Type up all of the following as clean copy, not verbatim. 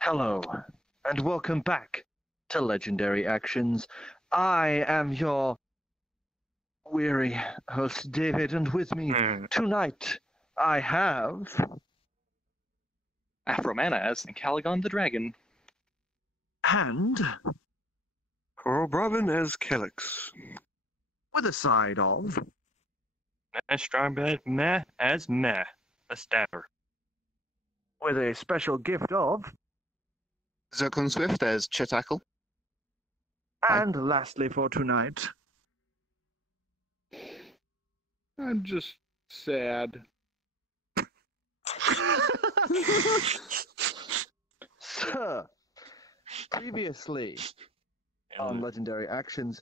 Hello, and welcome back to Legendary Actions. I am your weary host, David, and with me tonight I have Afromana as Ancalagon the Dragon. and Korro Bravin as Calix. with a side of MehStrongBadMeh as Meh, a stabber. with a special gift of, Zircron Swift as Chir'takl. and lastly for tonight, I'm just sad. Sir, previously on Legendary Actions,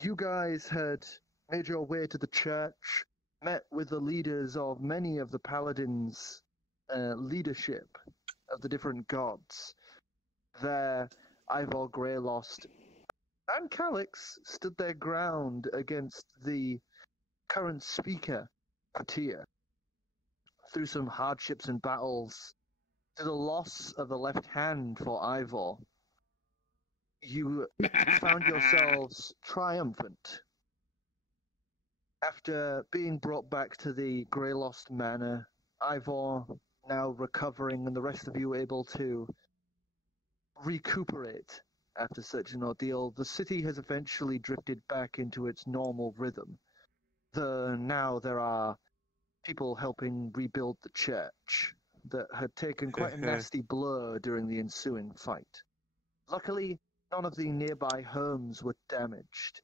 you guys had made your way to the church, met with the leaders of many of the paladins' leadership of the different gods. There, Ivor, Grayllost, and Calix stood their ground against the current speaker, Fatir. Through some hardships and battles, to the loss of the left hand for Ivor, you found yourselves triumphant. After being brought back to the Grayllost Manor, Ivor now recovering and the rest of you able to recuperate after such an ordeal, the city has eventually drifted back into its normal rhythm. Now there are people helping rebuild the church that had taken quite a nasty blow during the ensuing fight. Luckily, none of the nearby homes were damaged.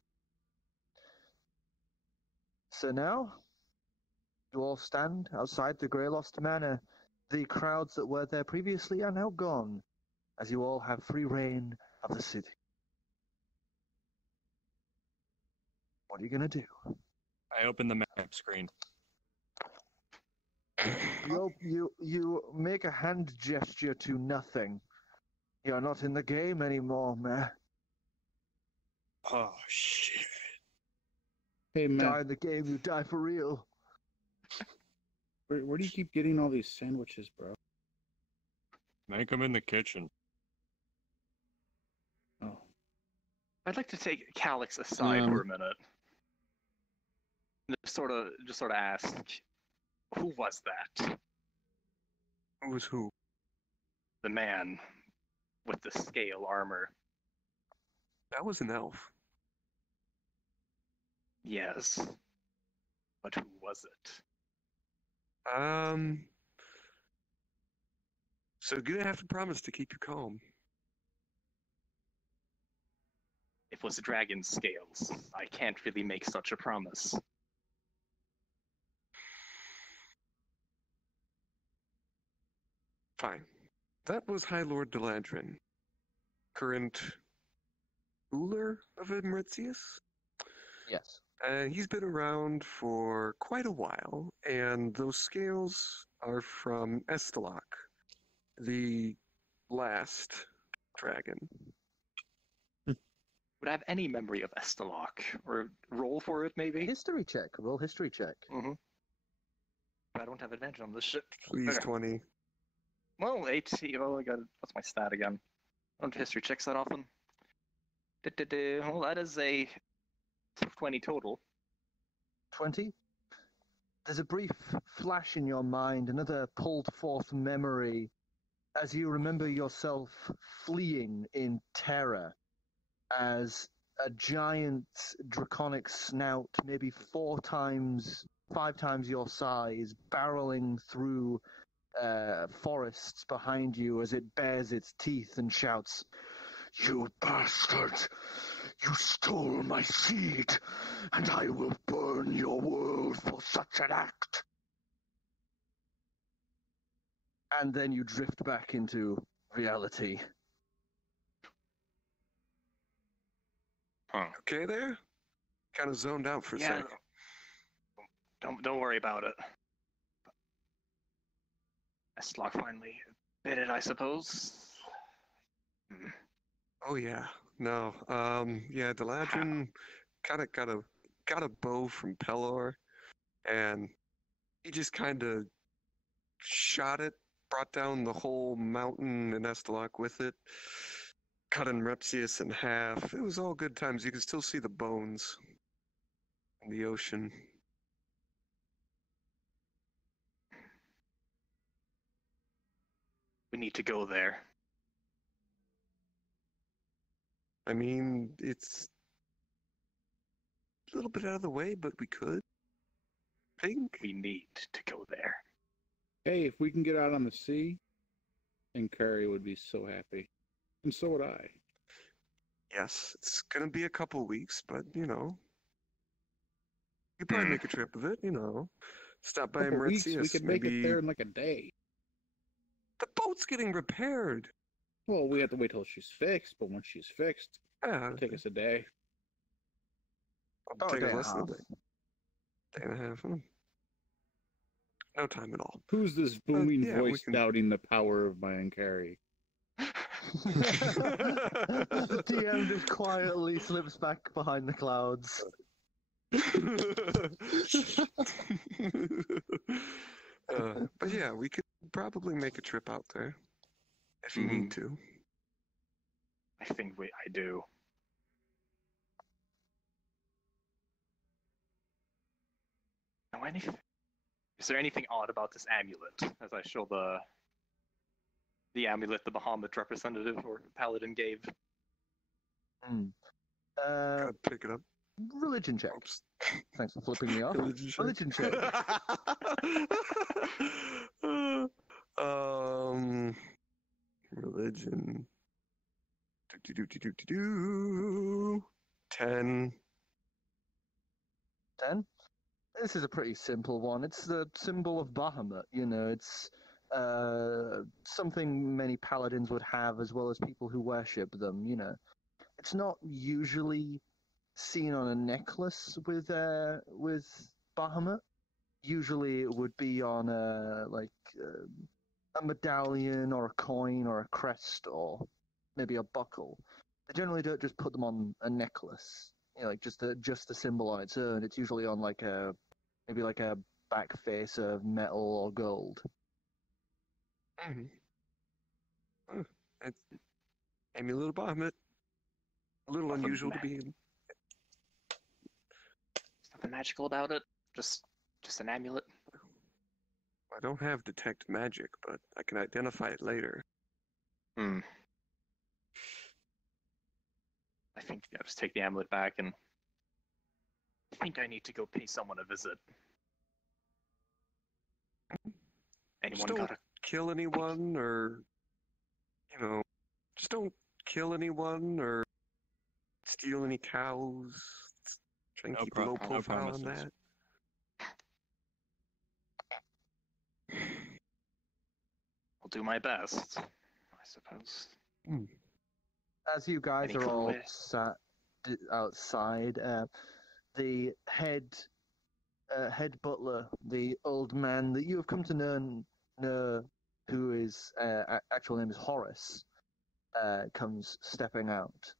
So now, you all stand outside the Grayllost Manor. The crowds that were there previously are now gone, as you all have free reign of the city. What are you gonna do? I open the map screen. You make a hand gesture to nothing. You're not in the game anymore, Meh. Oh, shit. Hey, Die man, in the game, you die for real. where do you keep getting all these sandwiches, bro? Make them in the kitchen. Oh, I'd like to take Calix aside for a minute. And just sort of ask, who was that? Who was who? The man with the scale armor. That was an elf. Yes. But who was it? So you're gonna have to promise to keep you calm. It was dragon scales. I can't really make such a promise. Fine. That was High Lord Deladrin, current ruler of Emeritus. Yes. He's been around for quite a while, and those scales are from Estalok, the last dragon. Would I have any memory of Estalok? Or roll for it, maybe? History check. Roll history check. Mm-hmm. I don't have advantage on this shit. Please, Okay. 20. Well, 80. Oh, I got it. What's my stat again? I don't history checks that often. Well, that is a 20 total. 20? There's a brief flash in your mind, another pulled forth memory, as you remember yourself fleeing in terror as a giant draconic snout, maybe 5 times your size, barreling through forests behind you as it bares its teeth and shouts, "You bastard! You stole my seed, and I will burn your world for such an act." And then you drift back into reality. Huh. Okay there? Kind of zoned out for a Yeah. sec. Don't worry about it. Estalok finally bit it, I suppose. Oh yeah. No. Yeah, Deladrin kind of got a bow from Pelor, and he just kind of shot it, brought down the whole mountain in Estalock with it, cut Repsius in half. It was all good times. You can still see the bones in the ocean. We need to go there. I mean, it's a little bit out of the way, but we could. Think. We need to go there. Hey, if we can get out on the sea, and Curry would be so happy. And so would I. Yes, it's gonna be a couple weeks, but you know, you could probably make a trip of it. You know, stop by Couple weeks, we Mauritius. could make Maybe it there in like a day. the boat's getting repaired. Well, we have to wait till she's fixed, but once she's fixed, Yeah, it'll take us a day. I'll take day us and a less than a half. day and a half. No time at all. Who's this booming yeah, we voice can- doubting the power of my and Carrie? The DM just quietly slips back behind the clouds. But yeah, we could probably make a trip out there if you need to. I think I do. Know anything? Is there anything odd about this amulet? As I show the amulet the Bahamut representative or paladin gave. Gotta pick it up. Religion check. Oops. Thanks for flipping me off. Religion check. Religion. 10. 10. This is a pretty simple one. It's the symbol of Bahamut. You know, it's something many paladins would have, as well as people who worship them. You know, it's not usually seen on a necklace with Bahamut. Usually, it would be on a medallion or a coin or a crest or maybe a buckle. They generally don't just put them on a necklace. You know, like just to symbol on its own. It's usually on maybe a back face of metal or gold. Mm-hmm. Amulet Bahamut. A little unusual to be in. There's nothing magical about it. Just an amulet. I don't have detect magic, but I can identify it later. I think I'll just take the amulet back, and I think I need to go pay someone a visit. Anyone don't got a... kill anyone, or just don't kill anyone or steal any cows. Try and keep a low profile on that. I'll do my best, I suppose. As you guys Any are clue all where? sat outside, the head butler, the old man that you have come to know, who is actual name is Horace, comes stepping out.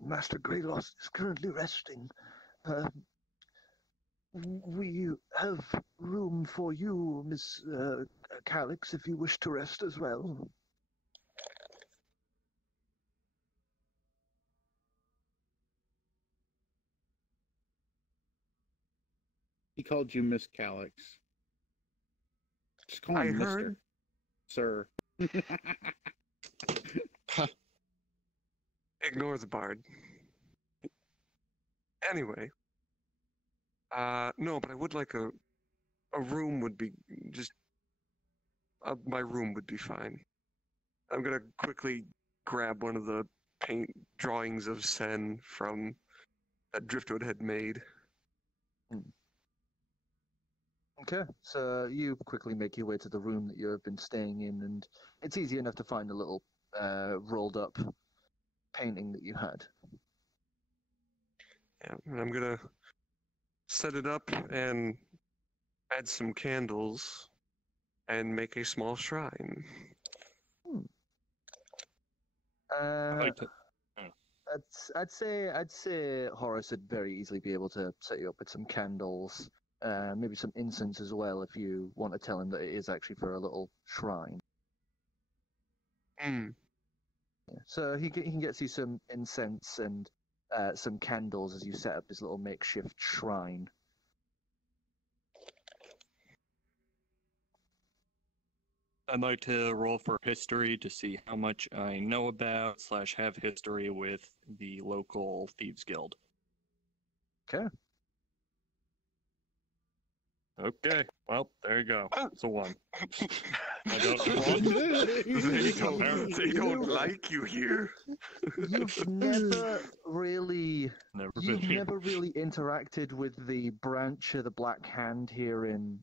Master Grayllost is currently resting. We have room for you, Miss Calix, if you wish to rest as well. He called you Miss Calix. Just call I him Mister. heard. Sir. Ignore the bard. Anyway. No, but I would like a room would be just... my room would be fine. I'm gonna quickly grab one of the paint drawings of Sen from that Driftwood had made. Okay, so you quickly make your way to the room that you have been staying in, and it's easy enough to find a little rolled up painting that you had. Yeah, and I'm gonna set it up and add some candles and make a small shrine. I'd say Horace would very easily be able to set you up with some candles. maybe some incense as well if you want to tell him that it is actually for a little shrine. Mm. Yeah. So he can get you some incense and some candles as you set up this little makeshift shrine. I'd like to roll for history to see how much I know about / have history with the local Thieves Guild. Okay. Okay, well, there you go. It's a 1. I don't They don't like you here. You've never really never been You've here. never really interacted with the branch of the Black Hand here in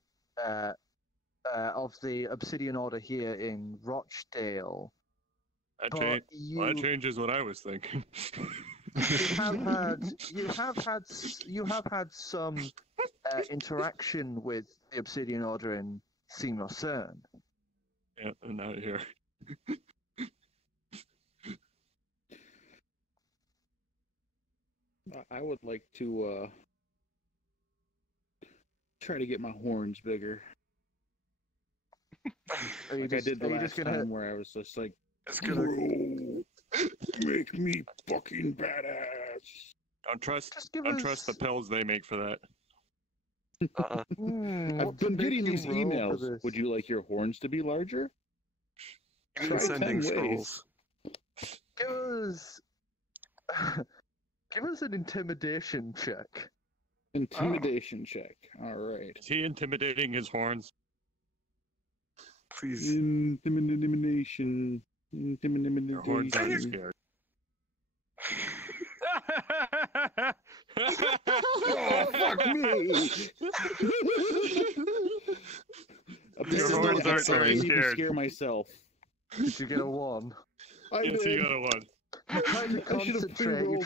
of the Obsidian Order here in Rochdale. That, But that changes what I was thinking. you have had some interaction with the Obsidian Order in Seymour CERN. Yeah, and not here. I would like to try to get my horns bigger. Like I did the last time where I was just like, It's gonna make me fucking badass. Don't trust us the pills they make for that. I've been getting these emails. Would you like your horns to be larger? even Try 10 sending ways. scrolls. Give us an intimidation check. Intimidation check. All right. Is he intimidating his horns? Please. Intimidation. Your horns are Intimidation. scared. Oh, fuck me! Your horns aren't very I didn't even scared. scare myself. Did you get a 1? I Yes, did. you got a 1. You try to I should've concentrate. You pre-rolled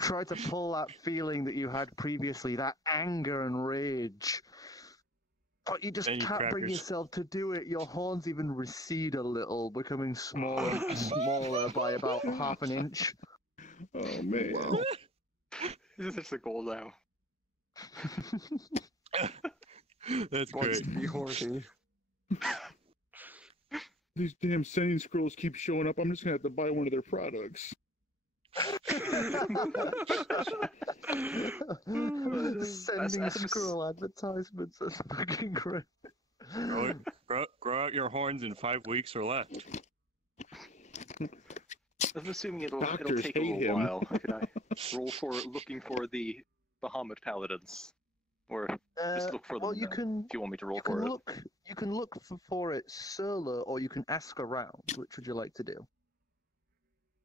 try to pull that feeling that you had previously, that anger and rage. But you just Then you can't bring crackers. yourself to do it. Your horns even recede a little, becoming smaller and smaller by about half an inch. Oh man. Wow. This is just a goal now. That's Wants great. to be horny. These damn sending scrolls keep showing up. I'm just gonna have to buy one of their products. Sending That's- scroll advertisements. That's fucking great. Grow out your horns in 5 weeks or less. I'm assuming it'll Doctors take a hate little him. while. Could I roll for looking for the Bahamut Paladins? Or just look for them Well, you then, can. if you want me to roll You for can it. look. You can look for it solo, or you can ask around. Which would you like to do?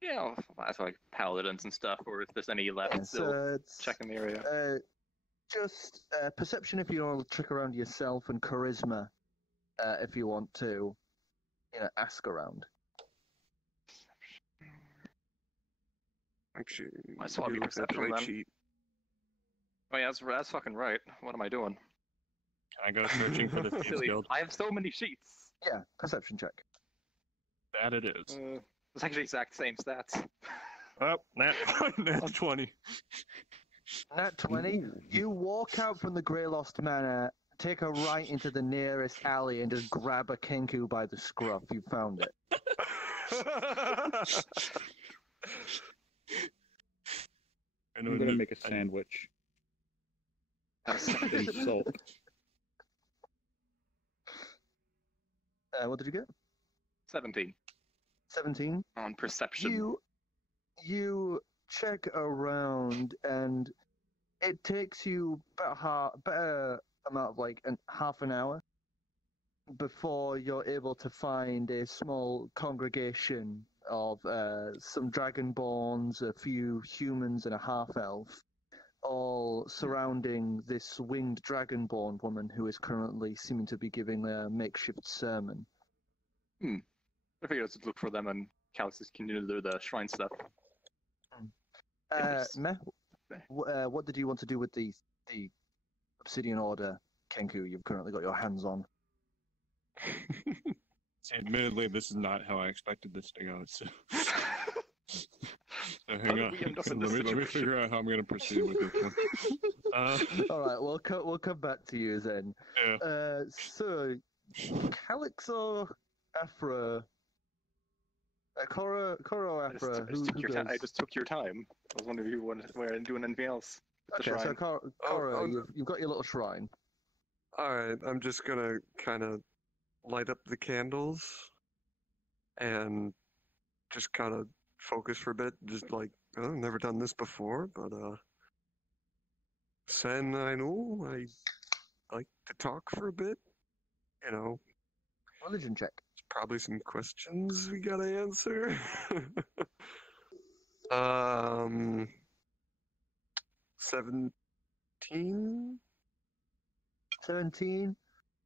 Yeah, I'll ask like Paladins and stuff, or if there's any left Yeah, still. so it's Checking the area. just perception if you want to trick around yourself, and charisma if you want to, ask around. Actually, I saw you your looked at the perception right then. sheet. Oh yeah, that's fucking right. What am I doing? Can I go searching for the Thieves Silly. Guild? I have so many sheets. Yeah, perception check. That it is. It's actually exact same stats. Oh, nat 20. Nat 20. You walk out from the Grayllost Manor, take a right into the nearest alley, and just grab a Kenku by the scruff. You found it. I'm gonna make a sandwich. And salt. What did you get? 17 17. on perception. You check around, and it takes you about better amount of like half an hour before you're able to find a small congregation of some dragonborns, a few humans, and a half-elf, all surrounding this winged dragonborn woman who is currently seeming to be giving a makeshift sermon. I figured I'd look for them and Calix is continuing to do the shrine stuff. Yes. Meh, what did you want to do with the Obsidian Order Kenku you've currently got your hands on? See, admittedly, this is not how I expected this to go. So, so hang did on. we end up in Let this me situation? figure out how I'm going to proceed with this one. All right, we'll come back to you then. Yeah. So, Calix or Afra? Korro, Afra. Who goes? I just took your time. I was wondering if you wanted to doing anything else. The Okay, so shrine. Korro, you've got your little shrine. Alright, I'm just gonna kind of light up the candles and just kind of focus for a bit. Just like, I've never done this before, but Sen, I know, I like to talk for a bit. You know, Religion check. there's probably some questions we gotta answer. 17? 17.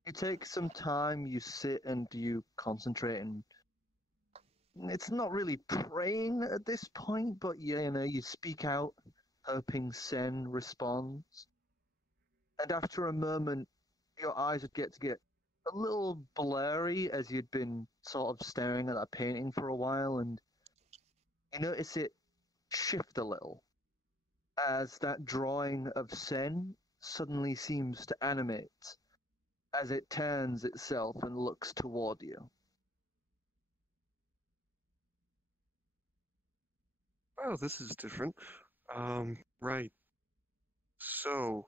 You take some time, you sit and you concentrate, and it's not really praying at this point, but you speak out, hoping Sen responds. And after a moment, your eyes would get a little blurry as you'd been sort of staring at that painting for a while, and you notice it shift a little as that drawing of Sen suddenly seems to animate as it turns itself and looks toward you. Oh, this is different. Right. So,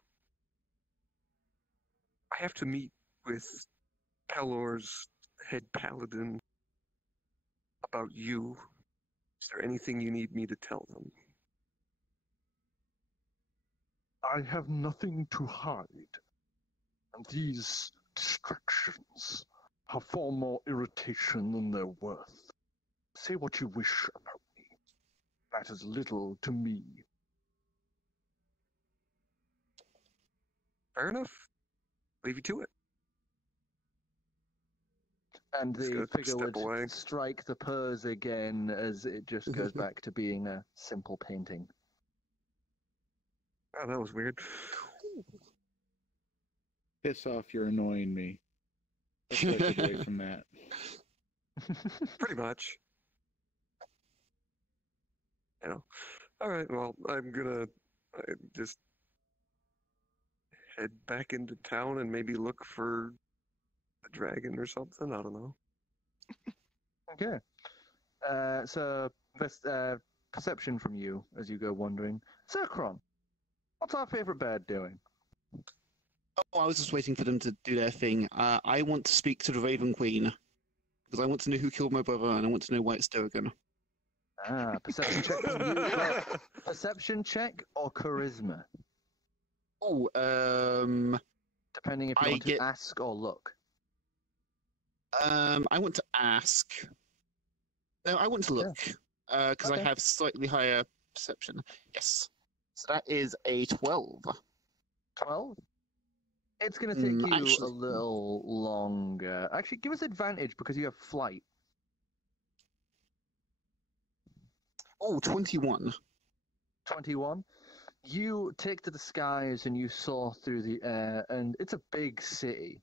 I have to meet with Pelor's head paladin about you. Is there anything you need me to tell them? I have nothing to hide, and these distractions have far more irritation than they're worth. Say what you wish about me. Matters little to me. Fair enough. Leave you to it. And Just the gonna figure step would away. strike the pose again as it just goes back to being a simple painting. Oh, that was weird. Piss off, you're annoying me. Let's get away from that. Pretty much. You know. Alright, well, I'm gonna just head back into town and maybe look for a dragon or something. I don't know. Okay. So, perception from you as you go wandering. Zircron, what's our favourite bird doing? Oh, I was just waiting for them to do their thing. I want to speak to the Raven Queen because I want to know who killed my brother and I want to know why it's Durgan. Perception check from you. Well, perception check or charisma, Oh, depending if you I want to get- ask or look. I want to ask. No, I want to look because Okay. I have slightly higher perception. Yes, so that is a 12. 12? It's going to take you actually- a little longer. Actually, give us advantage because you have flight. Oh, 21. 21. You take to the skies and you soar through the air, and it's a big city,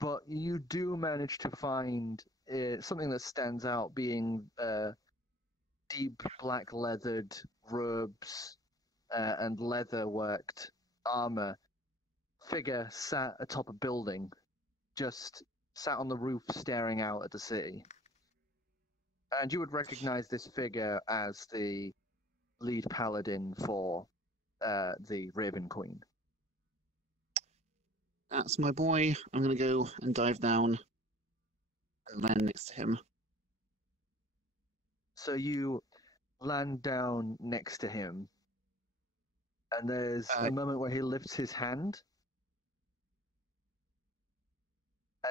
but you do manage to find something that stands out, being deep black leathered robes and leather worked armor. Figure sat atop a building, just sat on the roof staring out at the city. And you would recognize this figure as the lead paladin for the Raven Queen. That's my boy. I'm going to go and dive down and land next to him. So you land down next to him, and there's a moment where he lifts his hand,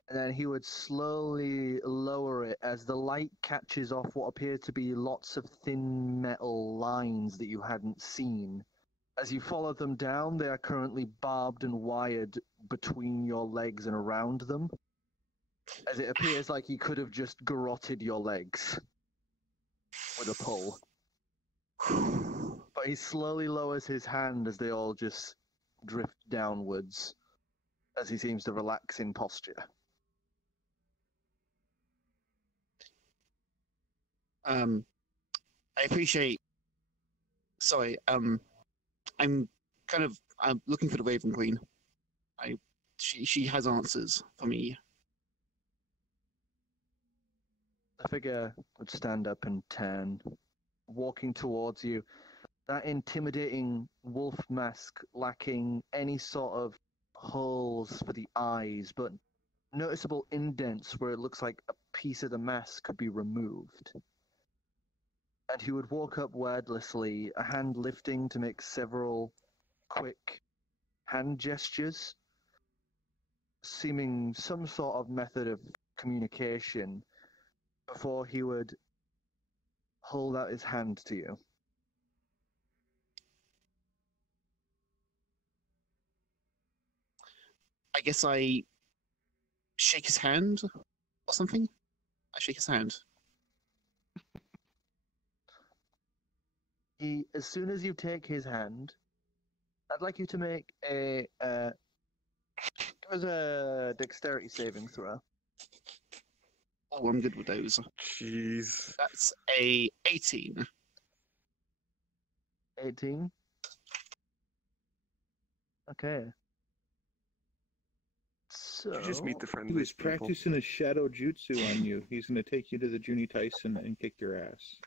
and then he would slowly lower it as the light catches off what appear to be lots of thin metal lines that you hadn't seen. As you follow them down, they are currently barbed and wired between your legs and around them, as it appears like he could have just garroted your legs with a pull. But he slowly lowers his hand as they all just drift downwards, as he seems to relax in posture. I appreciate. Sorry, I'm kind of. I'm looking for the Raven Queen. She has answers for me. The figure would stand up and turn, walking towards you. That intimidating wolf mask lacking any sort of holes for the eyes, but noticeable indents where it looks like a piece of the mask could be removed. And he would walk up wordlessly, a hand lifting to make several quick hand gestures, seeming some sort of method of communication, before he would hold out his hand to you. I guess I shake his hand or something. I shake his hand. As soon as you take his hand, I'd like you to make a give us a dexterity saving throw. Oh, I'm good with those. Jeez. That's a 18. 18. Okay. So You just meet the He friendliest was people. practicing a shadow jutsu on you. He's going to take you to the Junie Tyson and kick your ass.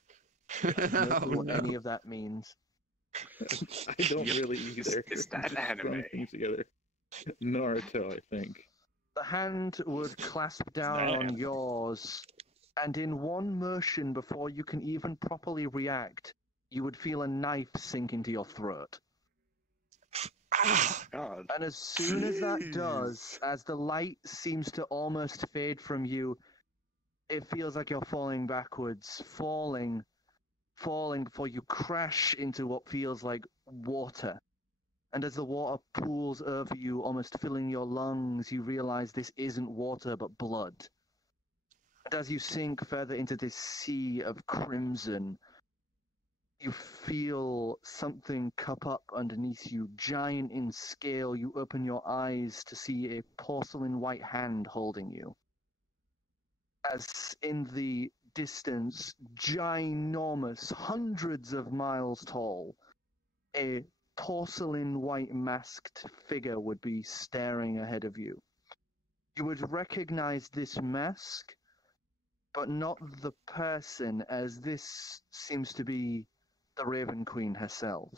no Oh, clue what no. any of that means. I don't Yep. really either. Is that Just throwing anime? things together. Naruto, I think. The hand would clasp down on yours, and in one motion, before you can even properly react, you would feel a knife sink into your throat. Ah, God. And as soon as that Jeez. does, as the light seems to almost fade from you, it feels like you're falling backwards, falling before you crash into what feels like water. And as the water pools over you, almost filling your lungs, you realize this isn't water but blood. And as you sink further into this sea of crimson, you feel something cup up underneath you, giant in scale. You open your eyes to see a porcelain white hand holding you. As in the distance, ginormous, hundreds of miles tall, a porcelain white masked figure would be staring ahead of you. You would recognize this mask, but not the person, as this seems to be the Raven Queen herself.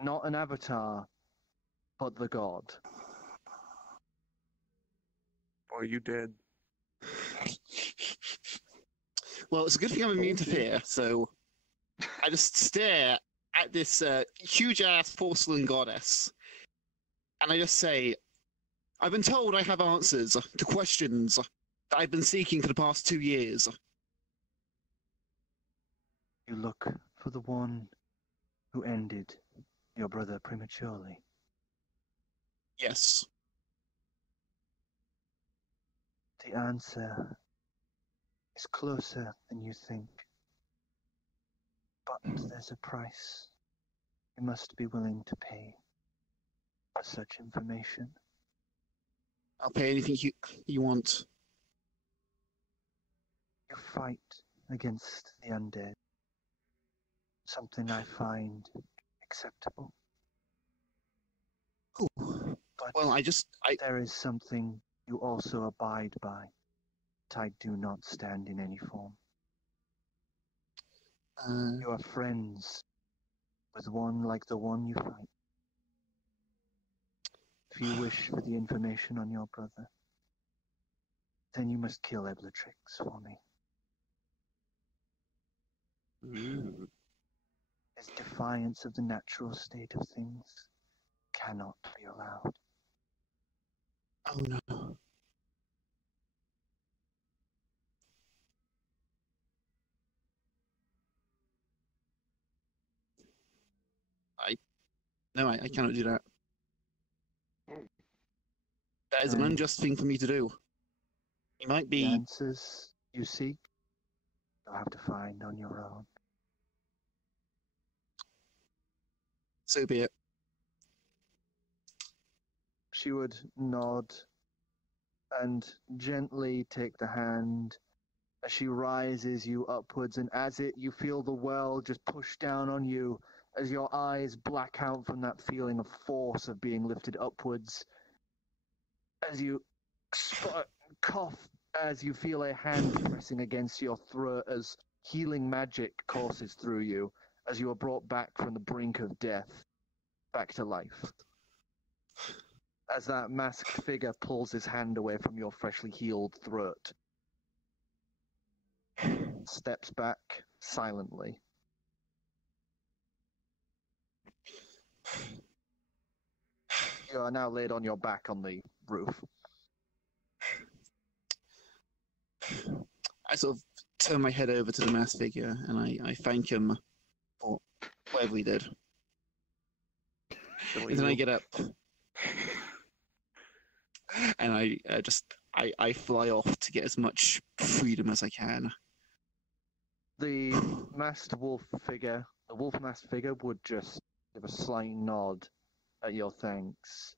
Not an avatar, but the god. Boy, you dead. well, it's a good thing I'm immune to fear, so I just stare at this huge-ass porcelain goddess, and I just say, I've been told I have answers to questions that I've been seeking for the past 2 years. You look for the one who ended your brother prematurely. Yes. The answer is closer than you think. But there's a price you must be willing to pay for such information. I'll pay anything you want. You fight against the undead. Something I find acceptable. Ooh. But Well, there is something you also abide by that I do not stand in any form. You are friends with one like the one you fight. If you wish for the information on your brother, then you must kill Eblatrix for me. His defiance of the natural state of things cannot be allowed. Oh no. No, I cannot do that. That is an unjust thing for me to do. He might The be. answers you seek, you'll have to find on your own. So be it. She would nod and gently take the hand as she rises you upwards, and as you feel the world just push down on you as your eyes black out from that feeling of force of being lifted upwards, as you cough, as you feel a hand pressing against your throat as healing magic courses through you, as you are brought back from the brink of death, back to life. As that masked figure pulls his hand away from your freshly healed throat. Steps back silently. You are now laid on your back on the roof. I sort of turn my head over to the masked figure and I thank him for whatever he did. And then I get up and I fly off to get as much freedom as I can. The masked wolf figure, the wolf masked figure would just give a slight nod at your thanks.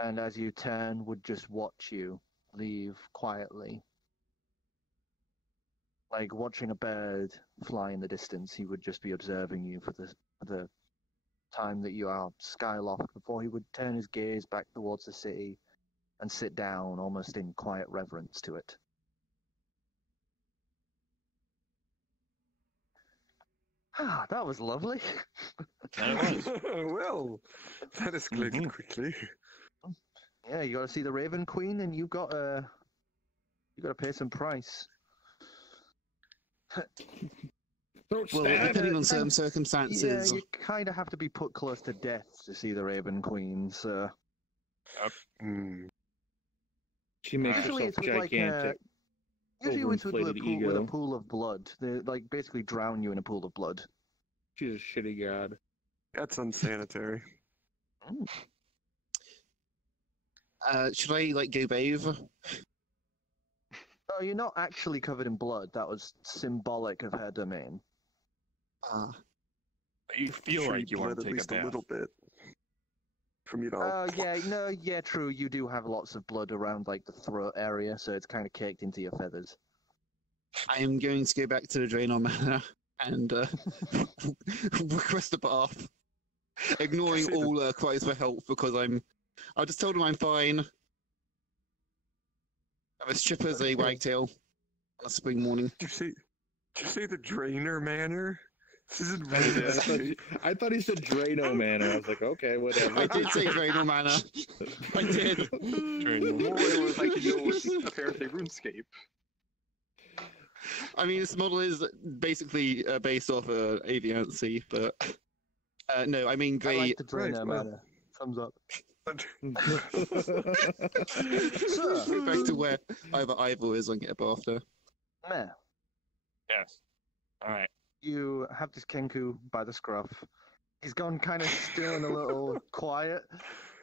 And as you turn, would just watch you leave quietly. Like watching a bird fly in the distance, he would just be observing you for the time that you are skyloft before he would turn his gaze back towards the city and sit down almost in quiet reverence to it. Ah, that was lovely. That was. Well, that escalated quickly. Yeah, you got to see the Raven Queen, and you got to pay some price. Don't Well, stab. depending on certain circumstances. Yeah, you kind of have to be put close to death to see the Raven Queen. So She makes usually herself it's with like gigantic. usually it's with a overinflated with a ego. pool of blood. They like basically drown you in a pool of blood. She's a shitty god. That's unsanitary. Should I go bathe? Oh, you're not actually covered in blood. That was symbolic of her domain. You feel Sure, like you want bled to at take least a bath. a little bit. From you know. Yeah, true. You do have lots of blood around like the throat area, so it's kind of caked into your feathers. I am going to go back to the Draenor Manor and request a bath, ignoring all cries for help because I just told him I'm fine. I'm as chipper as a wagtail on a spring morning. Did you say the Draenor Manor? This isn't I really I thought he said Drano Manor. I was like, okay, whatever. I did say Draenor Manor. I did. More it was like you know, it's apparently RuneScape. I mean, this model is basically based off Aviancy, but no, I mean I the like the Right, Draenor well. Manor. Thumbs up. go back to where Ivor is and get a bath there. Meh. Yes. All right. You have this Kenku by the scruff. He's gone kind of still and a little quiet.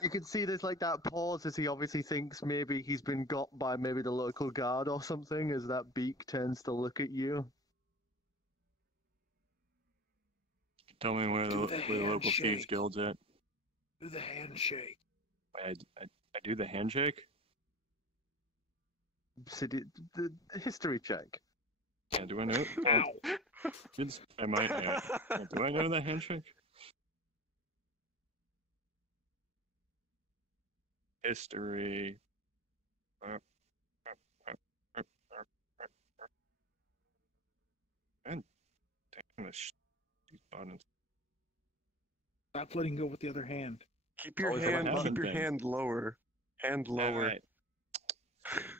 You can see there's like that pause as he obviously thinks maybe he's been got by maybe the local guard or something as that beak turns to look at you. Tell me where Do the the local thieves handshake. guild's at. Do the handshake. I do the handshake. So the history check. Yeah, do I know? Ow. I might. Do I know the handshake? History. God damn this. These buttons. Stop letting go with the other hand. Keep your Always have a hand. hand Keep your thing. hand lower. Hand lower. Alright.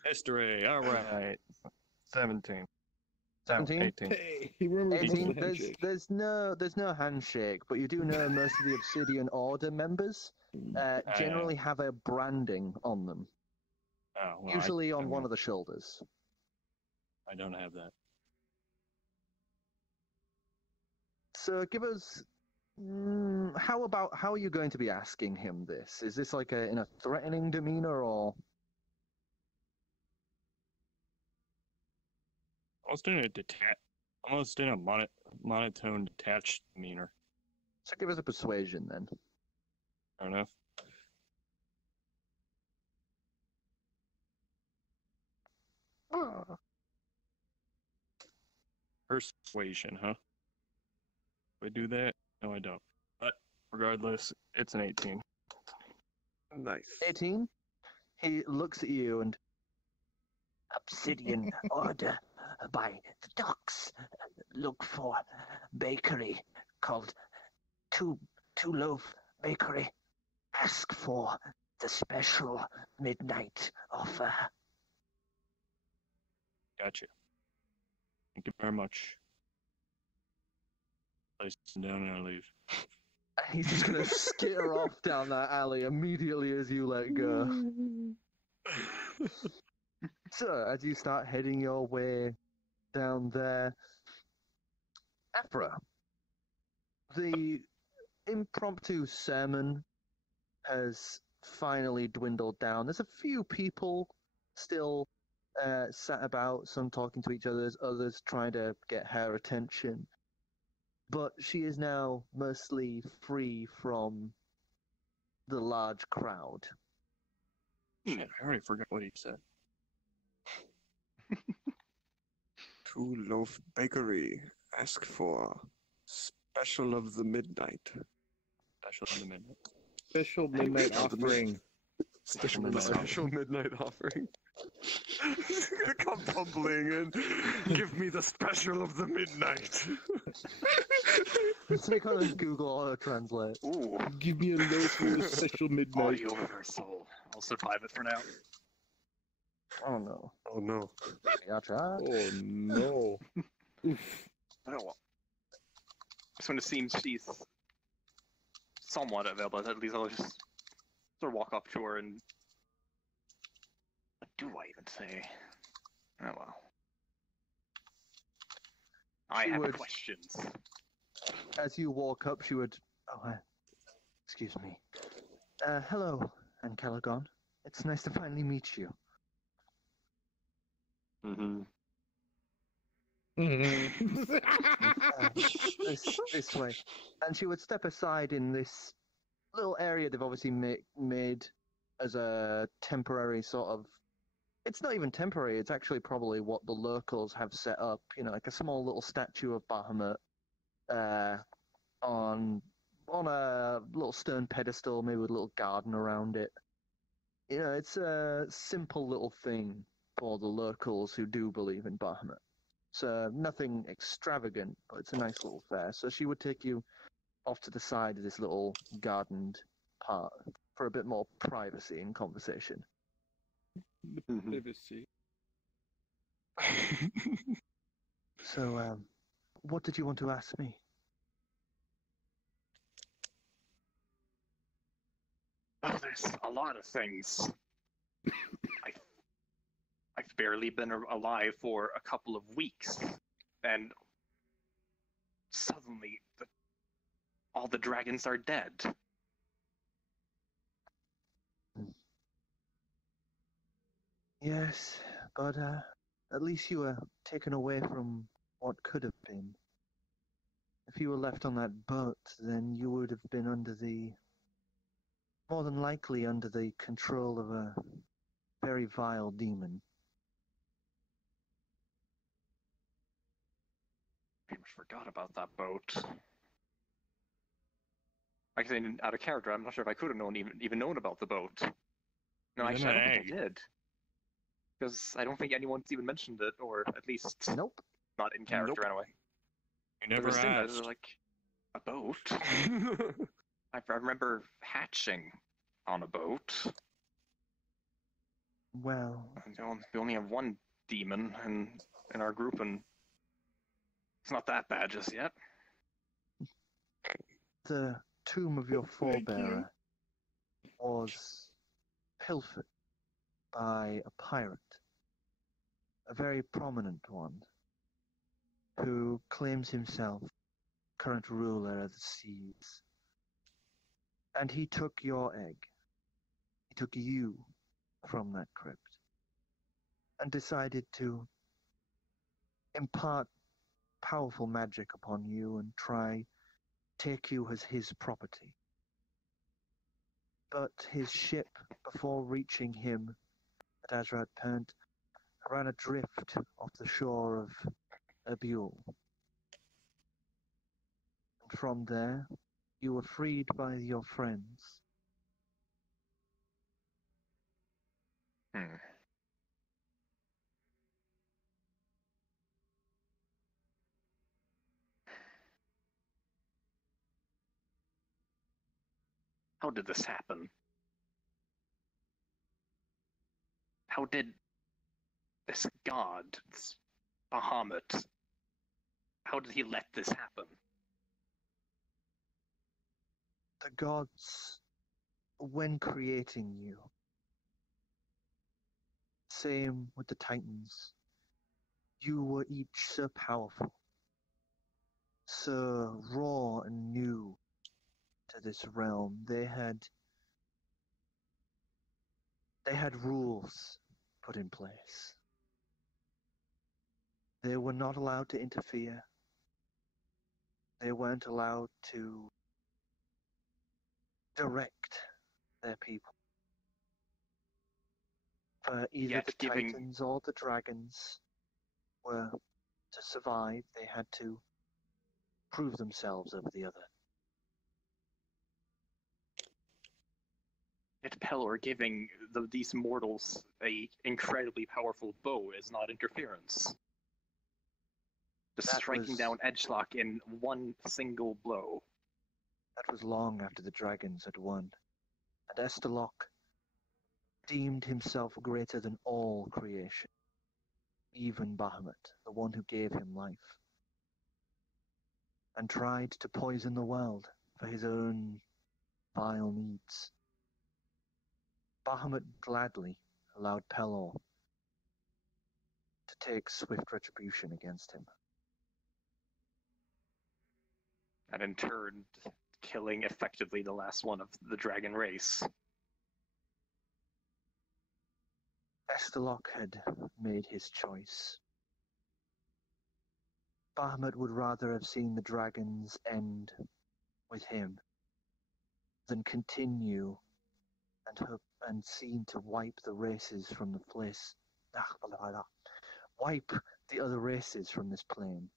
History. All right. 17. 17? 18. Hey, he remembers 18. the handshake. There's no handshake, but you do know most of the Obsidian Order members generally have a branding on them, Oh, well, usually on one of the shoulders. I don't have that. So give us. How are you going to be asking him this? Is this like in a threatening demeanor or? Almost in a monotone, detached demeanor. So give us a persuasion then. Fair enough. Persuasion, huh? We do that. No, I don't. But regardless, it's an 18. Nice. 18. He looks at you and Obsidian order by the docks. Look for bakery called Two Loaf Bakery. Ask for the special midnight offer. Gotcha. Thank you very much. Place down and I leave. he's just going to skitter off down that alley immediately as you let go. So, as you start heading your way down there, Afra, the impromptu sermon has finally dwindled down. There's a few people still sat about, some talking to each other, others trying to get her attention. But she is now mostly free from the large crowd. Shit, I already forgot what he said. Two Loaf Bakery. Ask for special of the midnight. Special in the midnight. Special midnight offering. Special midnight offering. He's gonna come tumbling in. Give me the special of the midnight. Let's make on Google Auto Translate. Ooh, Give me a loaf for the special midnight. audio reversal. I'll survive it for now. Oh no. Oh no. Yeah, try. Oh no. Oof. Oh well. Just when it seems she's somewhat available, at least I'll just sort of walk up to her and... What do I even say? Oh well. I She have would- questions. As you walk up, she would... Oh, excuse me. Hello, Ancalagon. It's nice to finally meet you. Mm-hmm. This way. And she would step aside in this little area they've obviously made as a temporary sort of... It's not even temporary, it's actually probably what the locals have set up, you know, like a small little statue of Bahamut on a little stone pedestal, maybe with a little garden around it. You know, it's a simple little thing for the locals who do believe in Bahamut. So nothing extravagant, but it's a nice little fair. So she would take you off to the side of this little gardened part for a bit more privacy and conversation. Privacy. So, what did you want to ask me? Oh, there's a lot of things. I've barely been alive for a couple of weeks, and suddenly all the dragons are dead. Yes, but at least you were taken away from what could have been. If you were left on that boat, then you would have been more than likely under the control of a very vile demon. Pretty much forgot about that boat. Like I said, out of character, I'm not sure if I could have even known about the boat. No, actually, I don't think I did. Because I don't think anyone's even mentioned it, or at least Nope. not in character anyway. You never There was thing that asked. was like a boat. I remember hatching on a boat. Well, We only have one demon in our group, and it's not that bad just yet. the tomb of your forebearer was pilfered by a pirate, a very prominent one, who claims himself current ruler of the seas. And he took your egg. He took you from that crypt and decided to impart powerful magic upon you and take you as his property. But his ship, before reaching him at Azrad Pant, ran adrift off the shore of Abul. And from there, you were freed by your friends. Hmm. How did this happen? How did this god, this Bahamut, how did he let this happen? The gods, when creating you, same with the Titans, you were each so powerful, so raw and new to this realm. They had rules put in place. They were not allowed to interfere. They weren't allowed to direct their people. For either Yet the giving- Titans or the dragons were to survive, they had to prove themselves over the other. Yet Pelor giving these mortals a incredibly powerful bow is not interference. Just That striking was- down Edgelock in one single blow. That was long after the dragons had won, and Esterlock deemed himself greater than all creation, even Bahamut, the one who gave him life, and tried to poison the world for his own vile needs. Bahamut gladly allowed Pelor to take swift retribution against him. And in turn, killing effectively the last one of the dragon race. Esterlock had made his choice. Bahamut would rather have seen the dragons end with him than continue and seem to wipe the races from the place. Wipe the other races from this plane.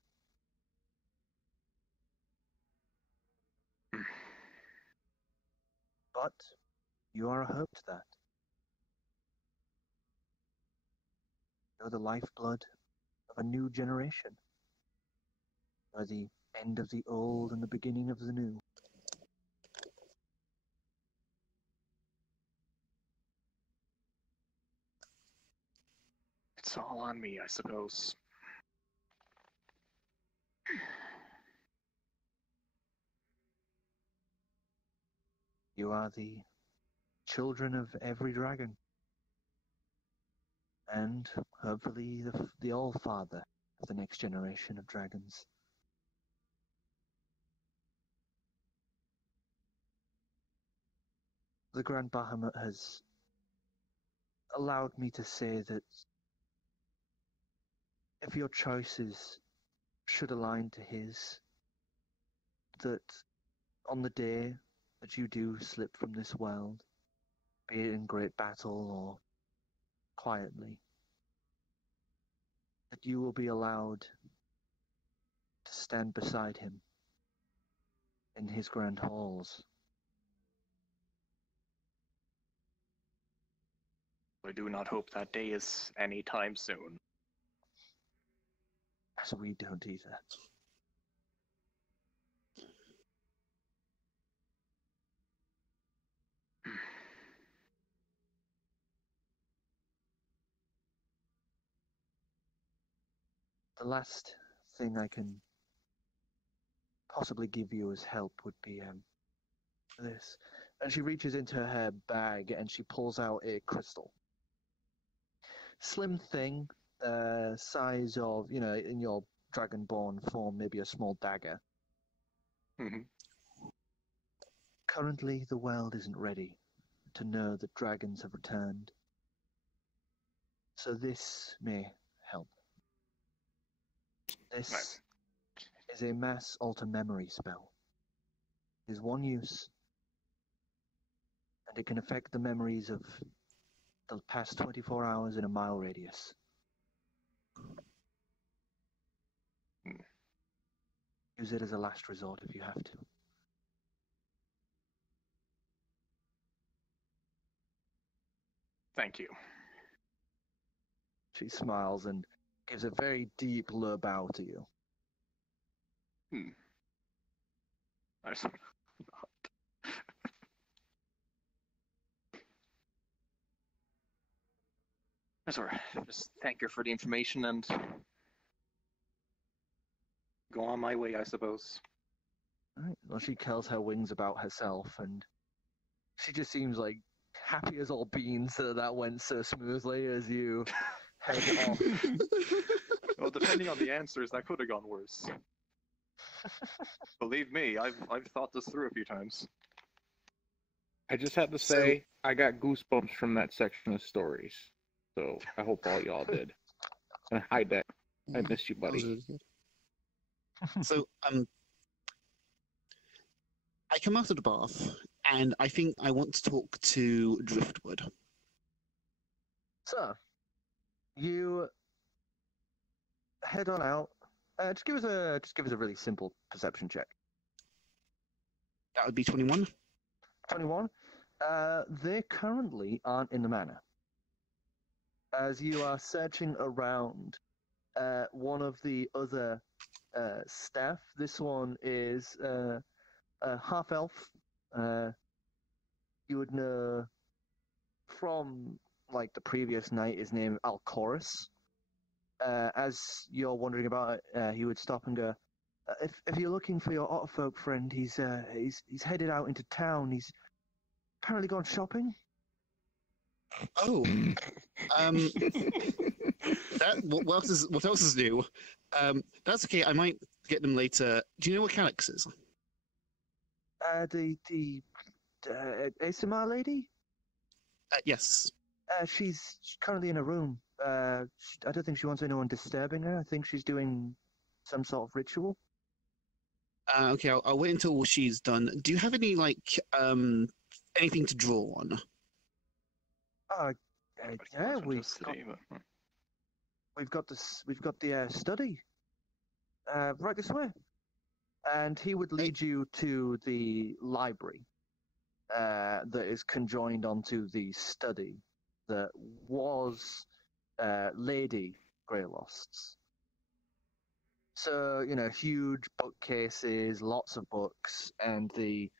But you are a hope to that. You're the lifeblood of a new generation. You're the end of the old and the beginning of the new. It's all on me, I suppose. You are the children of every dragon. And hopefully the All-Father of the next generation of dragons. The Grand Bahamut has allowed me to say that if your choices should align to his, that on the day that you do slip from this world, be it in great battle or quietly, that you will be allowed to stand beside him in his grand halls. I do not hope that day is any time soon. As we don't either. The last thing I can possibly give you as help would be this. And she reaches into her bag and she pulls out a crystal. Slim thing, size of, in your dragonborn form, maybe a small dagger. Mhm. Currently, the world isn't ready to know that dragons have returned. So this may help. This Nice. is a mass alter memory spell. It is one use, and it can affect the memories of the past 24 hours in a mile radius. use it as a last resort if you have to. Thank you. She smiles and gives a very deep low bow to you. I just... Sorry, just thank her for the information and go on my way, I suppose. Right. Well, she curls her wings about herself, and she just seems like happy as all beans that went so smoothly as you head off. Well, depending on the answers, that could have gone worse. Believe me, I've thought this through a few times. I just have to say, I got goosebumps from that section of stories. So I hope all y'all did. And hi, Deck. I missed you, buddy. So, I come out of the bath, and I think I want to talk to Driftwood. So, you head on out. Just give us a really simple perception check. That would be 21. 21. They currently aren't in the manor. As you are searching around, one of the other staff, this one is a half-elf. You would know from, like, the previous night, his name Alcorus. As you're wondering about it, he would stop and go, if you're looking for your Otterfolk friend, he's headed out into town. He's apparently gone shopping. Oh, what else is new? That's okay. I might get them later. Do you know what Calix is? The ASMR lady. Yes. She's currently in a room. I don't think she wants anyone disturbing her. I think she's doing some sort of ritual. Okay, I'll wait until she's done. Do you have any anything to draw on? Yeah, we've got the study right this way, and he would lead you to the library that is conjoined onto the study that was Lady Graylost's. So, huge bookcases, lots of books, and the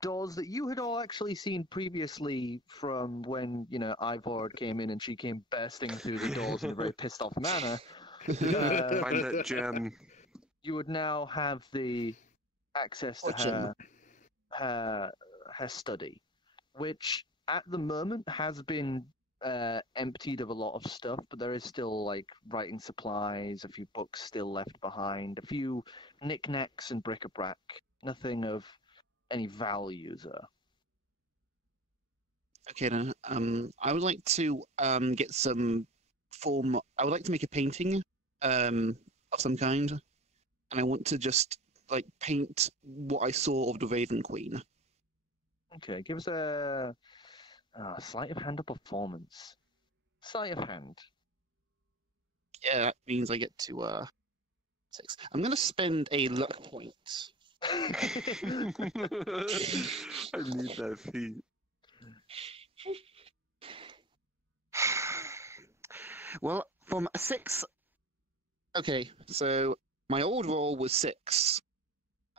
doors that you had all actually seen previously from when, Ivor came in and she came bursting through the doors in a very pissed off manner. Find that gem. You would now have the access to her study, which at the moment has been emptied of a lot of stuff, but there is still like writing supplies, a few books still left behind, a few knickknacks and bric-a-brac. Nothing of any value there. Okay, then. I would like to get some form. I would like to make a painting of some kind, and I want to just paint what I saw of the Raven Queen. Okay, give us a sleight of hand or performance. Sleight of hand. Yeah, that means I get to 6. I'm going to spend a luck point. I need that feat. Well, from a 6. Okay, so my old roll was 6.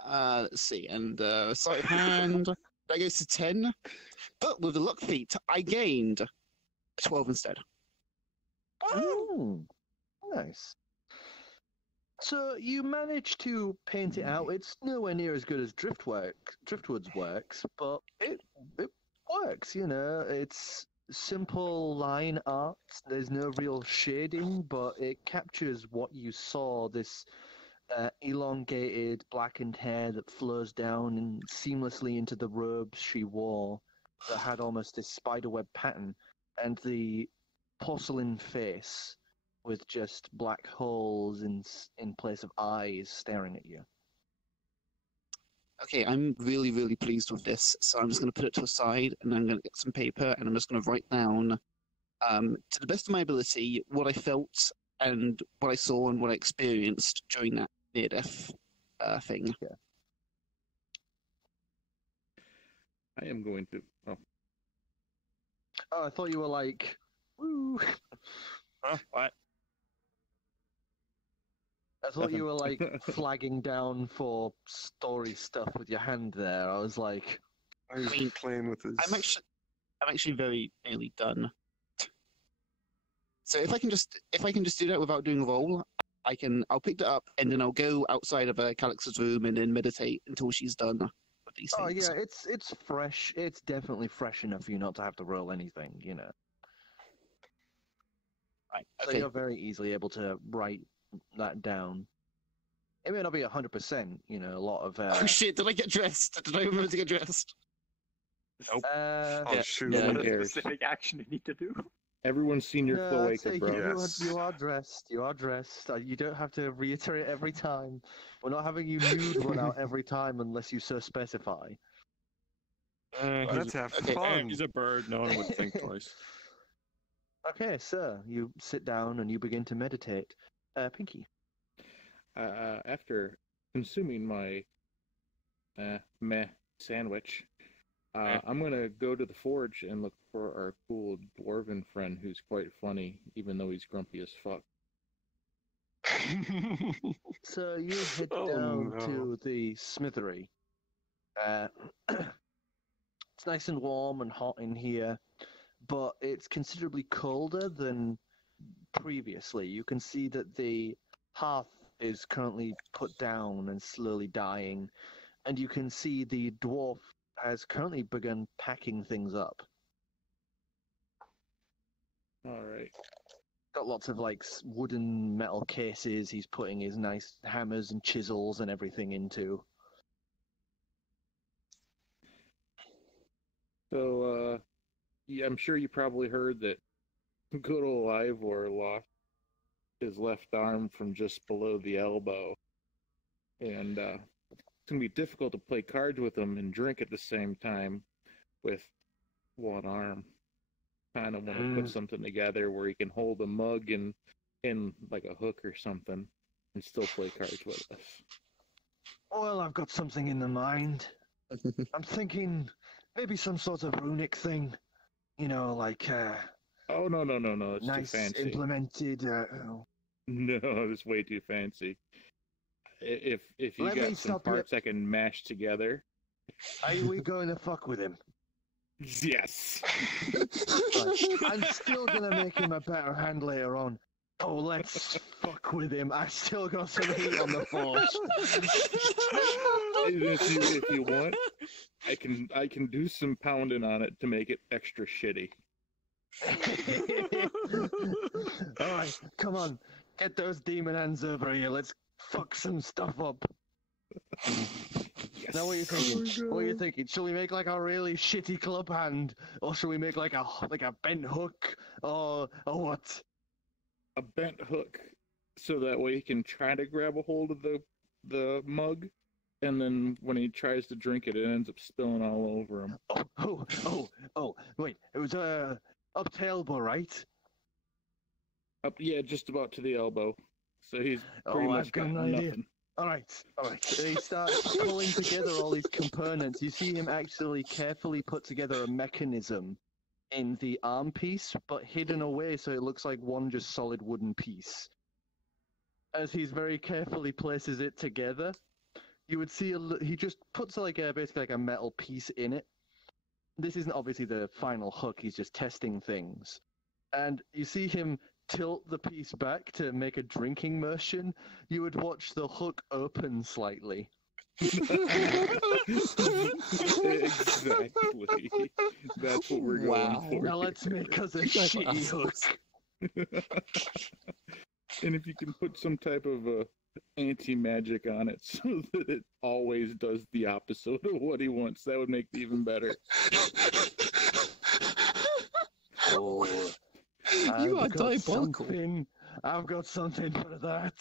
Let's see, and sleight of hand, that goes to 10. But with the luck feat, I gained 12 instead. Oh, nice. So you managed to paint it out. It's nowhere near as good as Driftwood's works, but it works, It's simple line art. There's no real shading, but it captures what you saw, this elongated, blackened hair that flows down and seamlessly into the robes she wore that had almost this spiderweb pattern, and the porcelain face with just black holes in place of eyes staring at you. Okay, I'm really, really pleased with this, so I'm just going to put it to the side, and I'm going to get some paper, and I'm just going to write down, to the best of my ability, what I felt, and what I saw, and what I experienced during that near-death thing. I am going to. Oh, Oh, I thought you were like, woo. Huh? What? I thought you were like flagging down for story stuff with your hand there. I was like, I was mean, playing with his. I'm actually very nearly done. So if I can just do that without doing a roll, I'll pick that up and then I'll go outside of Calix's room and then meditate until she's done with these oh things. yeah, it's fresh. It's definitely fresh enough for you not to have to roll anything, you know. Right. So Okay. you're very easily able to write that down. It may not be 100%, you know, a lot of... Oh shit, did I get dressed? Did I remember to get dressed? Oh yeah, shoot! yeah. What Who cares? specific action you need to do? Everyone's seen your no, I'd say cloaca, bro. Yes. you are dressed. You are dressed. You don't have to reiterate every time. We're not having you nude run out every time unless you so specify. Let's have okay, fun. He's a bird. No one would think twice. Okay, sir. You sit down and you begin to meditate. Pinky. After consuming my meh sandwich, I'm gonna go to the forge and look for our cool dwarven friend who's quite funny, even though he's grumpy as fuck. So you head Oh, down no. to the smithery. It's nice and warm and hot in here, but it's considerably colder than previously. You can see that the hearth is currently put down and slowly dying, and you can see the dwarf has currently begun packing things up. All right. Got lots of like wooden metal cases he's putting his nice hammers and chisels and everything into. So, yeah, I'm sure you probably heard that good old Ivor lost his left arm from just below the elbow. And it's going to be difficult to play cards with him and drink at the same time with one arm. Kind of want to put something together where he can hold a mug and like a hook or something and still play cards with us. Well, I've got something in the mind. I'm thinking maybe some sort of runic thing. You know, like Oh, no. It's nice too fancy. implemented. No, it's way too fancy. If you Let me got some stop you. parts I can mash together. Are we going to fuck with him? Yes. Right. I'm still gonna make him a better hand later on. Oh, let's fuck with him. I still got some heat on the forge. if you want, I can do some pounding on it to make it extra shitty. Alright, come on. Get those demon hands over here. Let's fuck some stuff up. Yes. Now what are you thinking? What are you thinking? Shall we make like a really shitty club hand? Or shall we make like a bent hook? Or what? A bent hook, so that way he can try to grab a hold of the mug, and then when he tries to drink it, it ends up spilling all over him. Oh, wait. It was up to elbow, right? Up, yeah, just about to the elbow. So he's pretty much I've got got an idea. nothing. Alright. So he starts pulling together all these components. You see him actually carefully put together a mechanism in the arm piece, but hidden away so it looks like one just solid wooden piece. As he's very carefully places it together, you would see he just puts basically like a metal piece in it. This isn't obviously the final hook, he's just testing things. And you see him tilt the piece back to make a drinking motion. You would watch the hook open slightly. Exactly. That's what we're going for. Now let's make us a shitty hook. And if you can put some type of anti-magic on it so that it always does the opposite of what he wants, that would make it even better. Oh, You are diabolical. I've got something for that.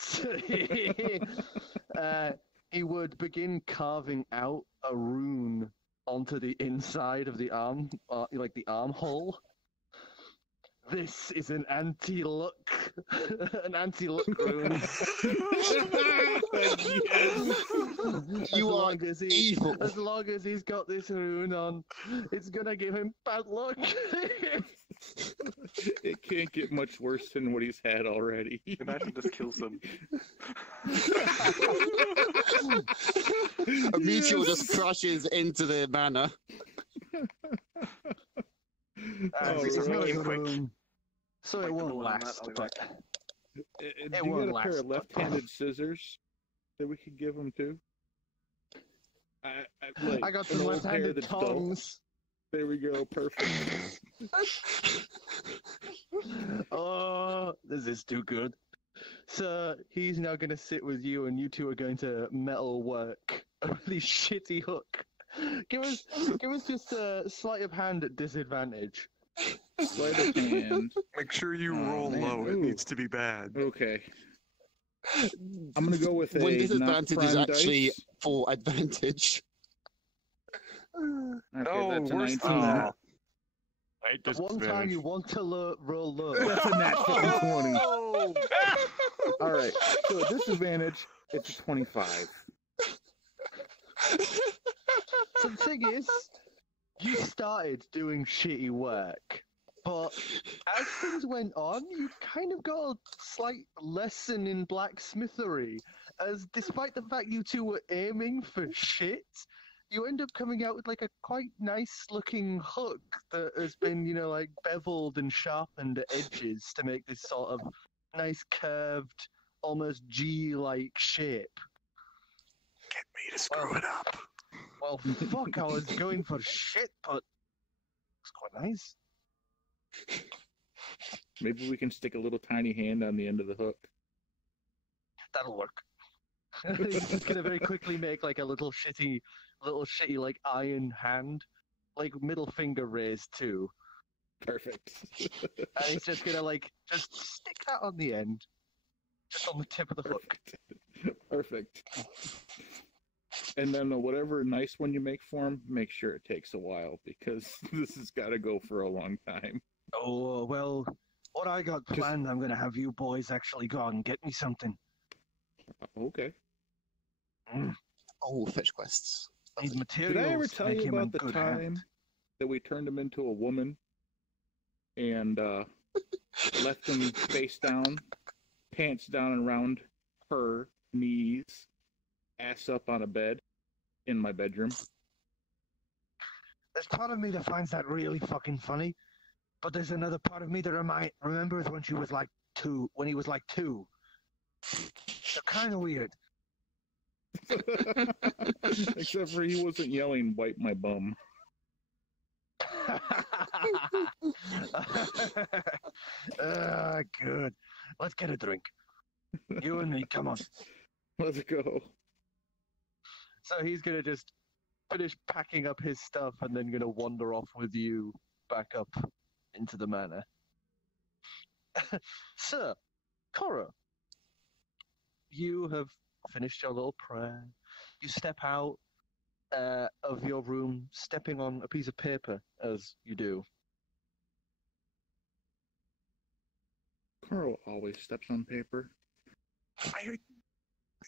He would begin carving out a rune onto the inside of the arm, like the armhole. This is an anti-luck, an anti-luck rune. You are evil. As long as he's got this rune on, it's gonna give him bad luck. It can't get much worse than what he's had already. Imagine this kills him. A meteor just crashes into the manor. It's not a right. good Quick. rune, so it Bite the won't bullet on that, last. I'll be But Do It you won't got a pair last, of but- left-handed scissors that we could give him too? I got an some old pair left-handed that's dull. tongs. There we go, perfect. Oh, this is too good. So he's now going to sit with you, and you two are going to metal work a really shitty hook. Give us just a sleight of hand at disadvantage. Sleight of hand. Make sure you Oh, roll man. low. It Ooh. needs to be bad. Okay. I'm gonna go with a When disadvantage is not prime actually dice. for advantage. Okay, No, that's a worse 19. than that. The one time you want to roll low. That's a nat fucking 20. Oh! All right. So at disadvantage, it's a 25. So the thing is, you started doing shitty work, but as things went on, you kind of got a slight lesson in blacksmithery, as despite the fact you two were aiming for shit, you end up coming out with like a quite nice looking hook that has been, like beveled and sharpened at edges to make this sort of nice curved, almost G-like shape. Get me to screw it up. Well, fuck, I was going for shit, but it's quite nice. Maybe we can stick a little tiny hand on the end of the hook. That'll work. He's just gonna very quickly make like a little shitty like iron hand, like middle finger raised too, Perfect. and he's just gonna like just stick that on the end, just on the tip of the hook. Perfect. And then whatever nice one you make for him, make sure it takes a while because this has got to go for a long time. Oh well, what I got planned, I'm gonna have you boys actually go out and get me something. Okay. Oh, fetch quests. Need materials. Did I ever to tell make you him a about the good time hand. that we turned him into a woman and left him face down, pants down and around her knees, ass up on a bed in my bedroom? There's part of me that finds that really fucking funny, but there's another part of me that remembers when he was like 2. They're kind of weird. Except for he wasn't yelling, "Wipe my bum." Good. Let's get a drink. You and me, come on. Let's go. So he's gonna just finish packing up his stuff and then gonna wander off with you back up into the manor. Sir, Korro, you have finished your little prayer. You step out of your room, stepping on a piece of paper as you do. Korro always steps on paper.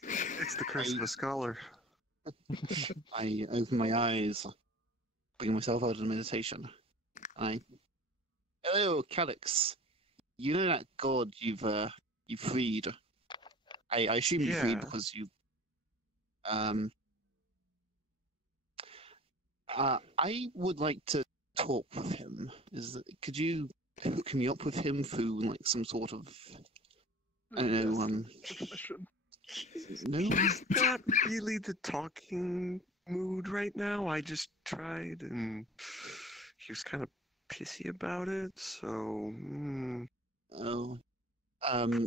It's the curse of a scholar. I open my eyes, bring myself out of meditation. Hello, Calix. You know that god you've freed? I assume you freed Yeah. because you. I would like to talk with him. Could you hook me up with him through like some sort of? I don't know. No. He's not really the talking mood right now. I just tried, and he was kind of pissy about it. So Oh.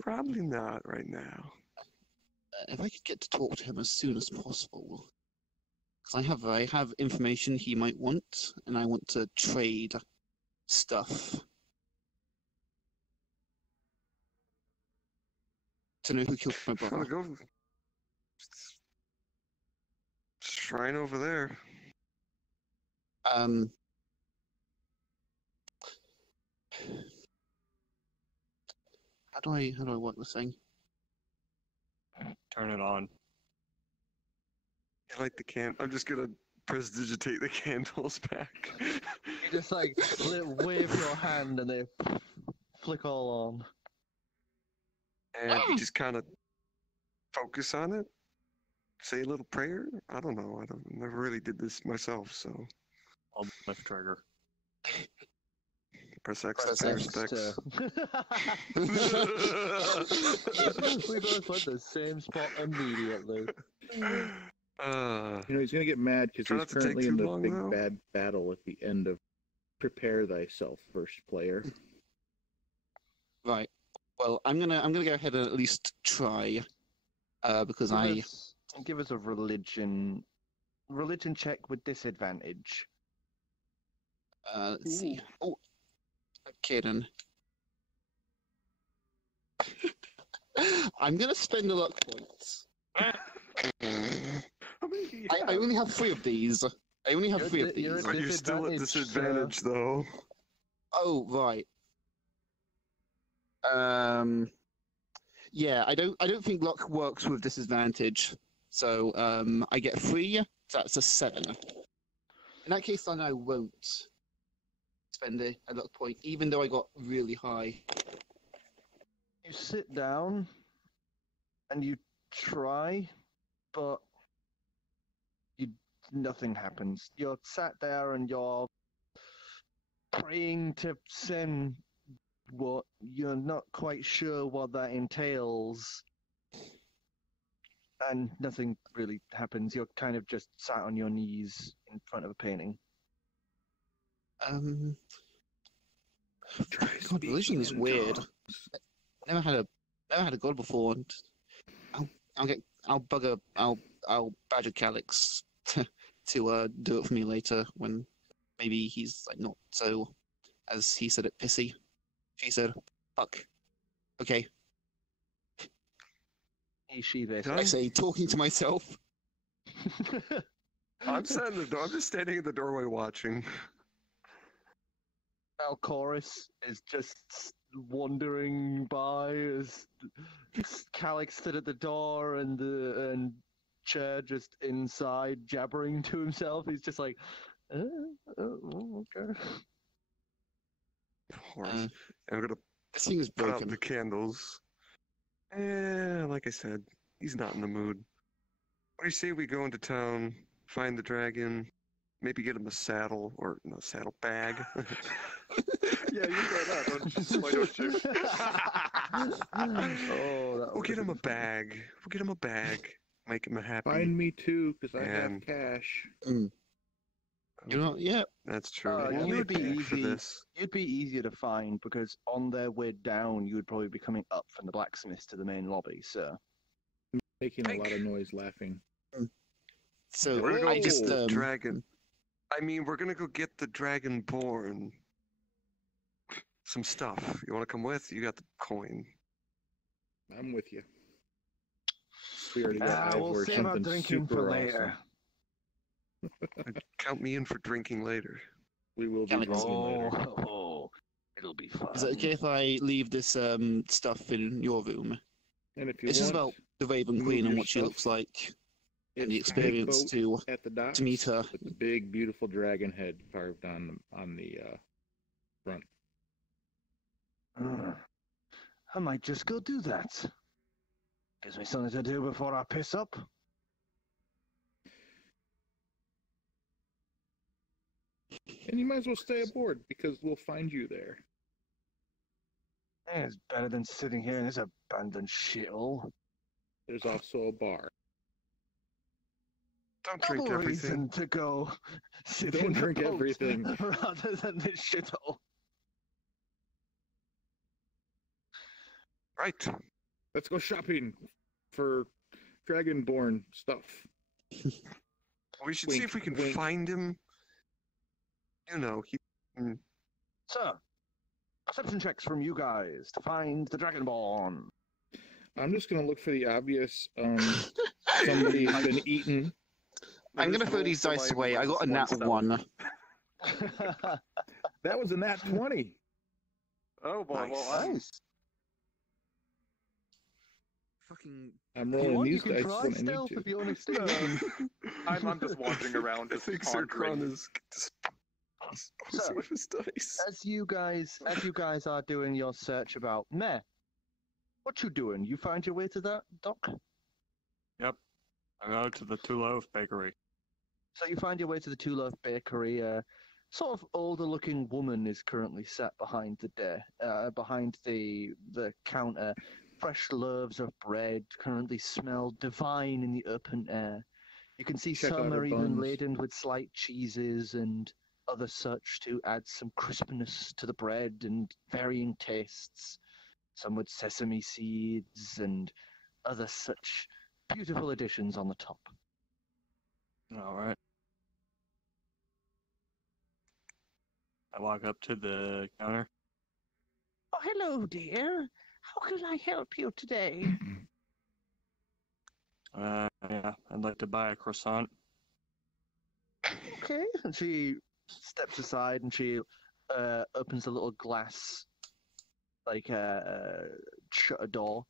probably not right now. If I could get to talk to him as soon as possible, because I have information he might want, and I want to trade stuff. To know who killed my I'm gonna brother. go. Shrine over there. How do I work this thing? Turn it on. I like the I'm just gonna prestidigitate the candles back. You just like wave your hand and they flick all on. And you just kind of focus on it. Say a little prayer. I don't know. Never really did this myself, so. I'll lift trigger. Press X Press to pay X respects. We both went the same spot immediately. He's gonna get mad because Try he's not to take currently too in the long, big though. bad battle at the end of Prepare Thyself, first player. Right. Well, I'm gonna go ahead and at least try, because Give us a religion check with disadvantage. let's see. Oh, okay then. I'm gonna spend a luck points. How many do you I only have 3 of these. I only have 3 of these. you're But you're still at Disadvantage, disadvantage, though. Oh, right. Yeah, I don't think luck works with disadvantage. So, I get 3, so that's a 7. In that case, then I won't spend a luck point, even though I got really high. You sit down and you try, but nothing happens. You're sat there and you're praying to sin, what you're not quite sure what that entails, and nothing really happens. You're kind of just sat on your knees in front of a painting. God, religion is weird. Never had a god before, and I'll badger Calix to do it for me later when maybe he's like not so, as he said it, pissy. She said, "Fuck." Okay. She basically. I say, talking to myself. I'm sat in the door. I'm just standing in the doorway watching. Chorus is just wandering by as Calix stood at the door and Chair just inside jabbering to himself. He's just like, okay. Of course. I'm gonna This thing is put out broken. the candles. Like I said, he's not in the mood. What do you say we go into town, find the dragon, maybe get him a saddle, or no, saddle bag? Yeah, you say that, why don't you? We'll get him a bag. Make him a happy. Find me too, because I have And- cash. You know, yeah. That's true. You We'll would need be bag for easy. this. It'd be easier to find because on their way down, you would probably be coming up from the blacksmiths to the main lobby. So Making a lot of noise laughing. So We're gonna go I get just the dragon. I mean, we're gonna go get the dragon born. Some stuff. You want to come with? You got the coin. I'm with you. We already got we'll Ivor save our something drinking super for awesome. later. Count me in for drinking later. We will be Calix. drinking later. It'll be fun. Is it okay if I leave this stuff in your room? And if you It's just want, about the Raven move Queen and your what she stuff. looks like, and it's the experience boat to at the docks meet her. with the big, beautiful dragon head carved on the front. I might just go do that. Gives me something to do before I piss up. And you might as well stay aboard because we'll find you there. It's better than sitting here in this abandoned shithole. There's also a bar. Don't drink Double everything. reason to go sit Don't in the drink boat everything. rather than this shithole. Right. Let's go shopping for Dragonborn stuff. We should see Wink, if we can wink. find him. You know, So, perception checks from you guys to find the Dragonborn. I'm just gonna look for the obvious. Somebody has been eaten. I'm gonna throw these dice away. I got a nat 1. That was a nat 20. Oh boy, Nice. well, Nice. fucking. I'm If you rolling want, you these can dice try when I need stealth to. if you want to stay No. hidden. I'm just wandering around, I just think pondering. Zircron is So, with his dice. As you guys are doing your search about Meh, what you doing? You find your way to that dock? Yep. I go to the Two Loaf Bakery. So you find your way to the Two Loaf Bakery. Sort of older-looking woman is currently sat behind the counter. Fresh loaves of bread currently smell divine in the open air. You can see Check out some her are even buns. laden with slight cheeses and other such to add some crispness to the bread and varying tastes. Some with sesame seeds and other such beautiful additions on the top. All right. I walk up to the counter. Oh, hello, dear. How can I help you today? Yeah, I'd like to buy a croissant. Okay. And she steps aside and she opens a little glass, like shutter door,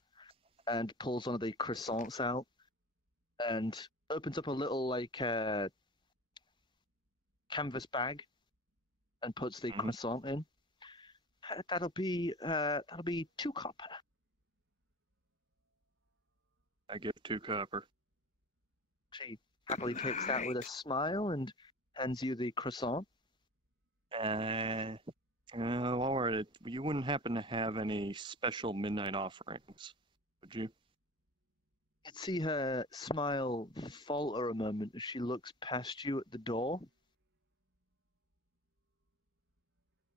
and pulls one of the croissants out, and opens up a little like canvas bag, and puts the croissant in. That'll be 2 copper. I give 2 copper. She happily takes that with a smile and hands you the croissant. While we're at it, you wouldn't happen to have any special midnight offerings, would you? You'd see her smile falter a moment as she looks past you at the door,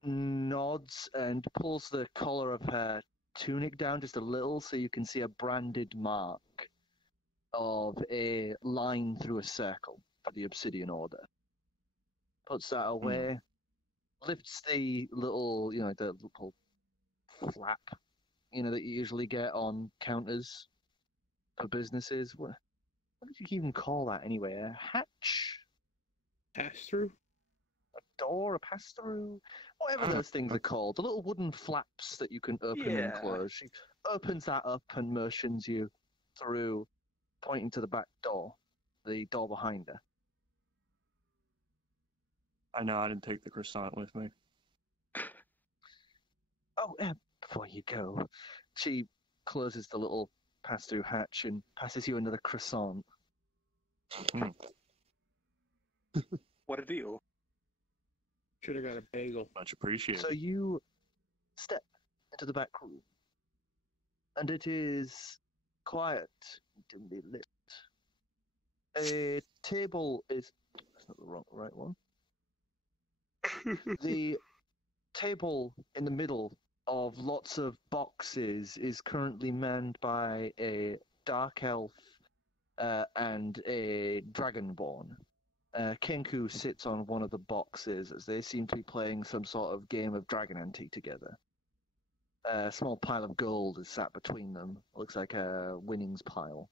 nods, and pulls the collar of her tunic down just a little so you can see a branded mark of a line through a circle for the Obsidian Order. Puts that away, lifts the little, the little flap, that you usually get on counters for businesses. What did you even call that anyway? A hatch? Pass through? A door? A pass-through? Whatever those things are called. The little wooden flaps that you can open and close. She opens that up and motions you through, pointing to the back door, the door behind her. I know I didn't take the croissant with me. Oh, before you go, she closes the little pass-through hatch and passes you another croissant. What a deal. Should have got a bagel. Much appreciated. So you step into the back room, and it is quiet, dimly lit. A table is... That's not the right one. The table in the middle of lots of boxes is currently manned by a dark elf and a dragonborn. Kenku sits on one of the boxes as they seem to be playing some sort of game of Dragon Ante together. A small pile of gold is sat between them. Looks like a winnings pile.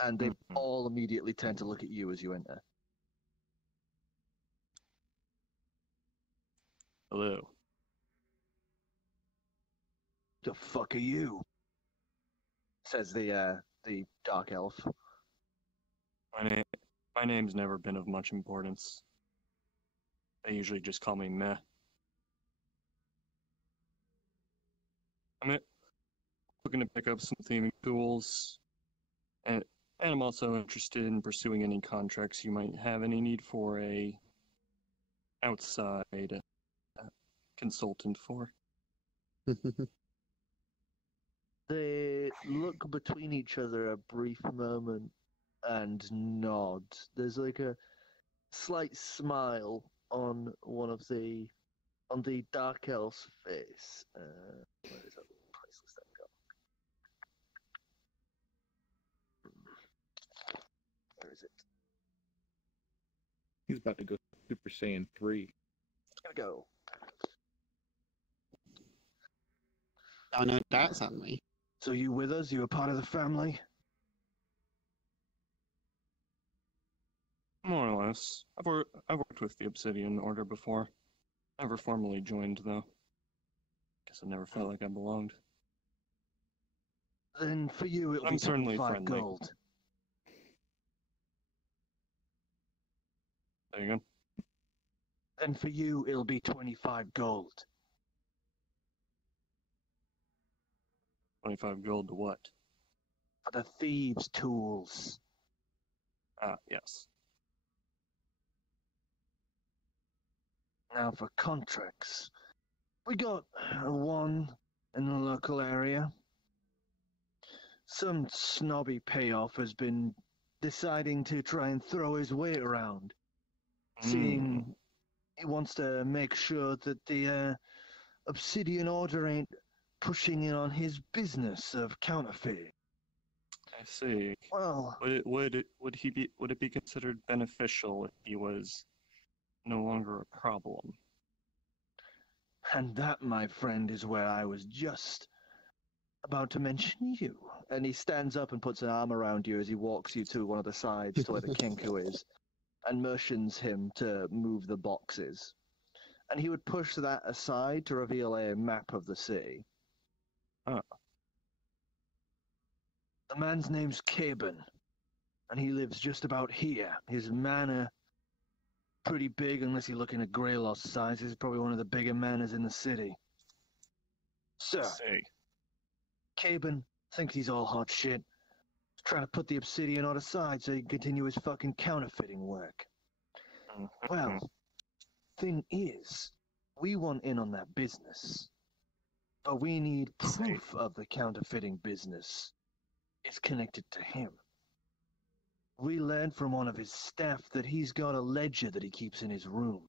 And they all immediately tend to look at you as you enter. Hello. The fuck are you? Says the dark elf. My name's never been of much importance. They usually just call me Meh. I'm looking to pick up some theming tools, and I'm also interested in pursuing any contracts you might have any need for a outside consultant for. They look between each other a brief moment and nod. There's like a slight smile on the dark elf's face. Where is that priceless that go? Where is it? He's about to go Super Saiyan 3. Gotta go. Oh no, that's on me. So you with us? You a part of the family? More or less. I've worked with the Obsidian Order before. Never formally joined, though. Guess I never felt like I belonged. Then for you it'll I'm be certainly 25 friendly. gold. There you go. Then for you it'll be 25 gold. 25 gold to what? For the thieves' tools. Ah, yes. Now for contracts. We got one in the local area. Some snobby payoff has been deciding to try and throw his weight around. Seeing he wants to make sure that the Obsidian Order ain't pushing in on his business of counterfeiting. I see. Well, Would it be considered beneficial if he was no longer a problem? and that, my friend, is where I was just about to mention you. And he stands up and puts an arm around you as he walks you to one of the sides to where the Kenku is, and motions him to move the boxes. And he would push that aside to reveal a map of the city. Oh. The man's name's Caben, and he lives just about here. His manor, pretty big unless you're looking at Grayllost size. He's probably one of the bigger manors in the city. Sir, See. Caben thinks he's all hot shit. Trying to put the Obsidian on aside so he can continue his fucking counterfeiting work. Well, thing is, we want in on that business. But we need proof of the counterfeiting business is connected to him. We learned from one of his staff that he's got a ledger that he keeps in his room.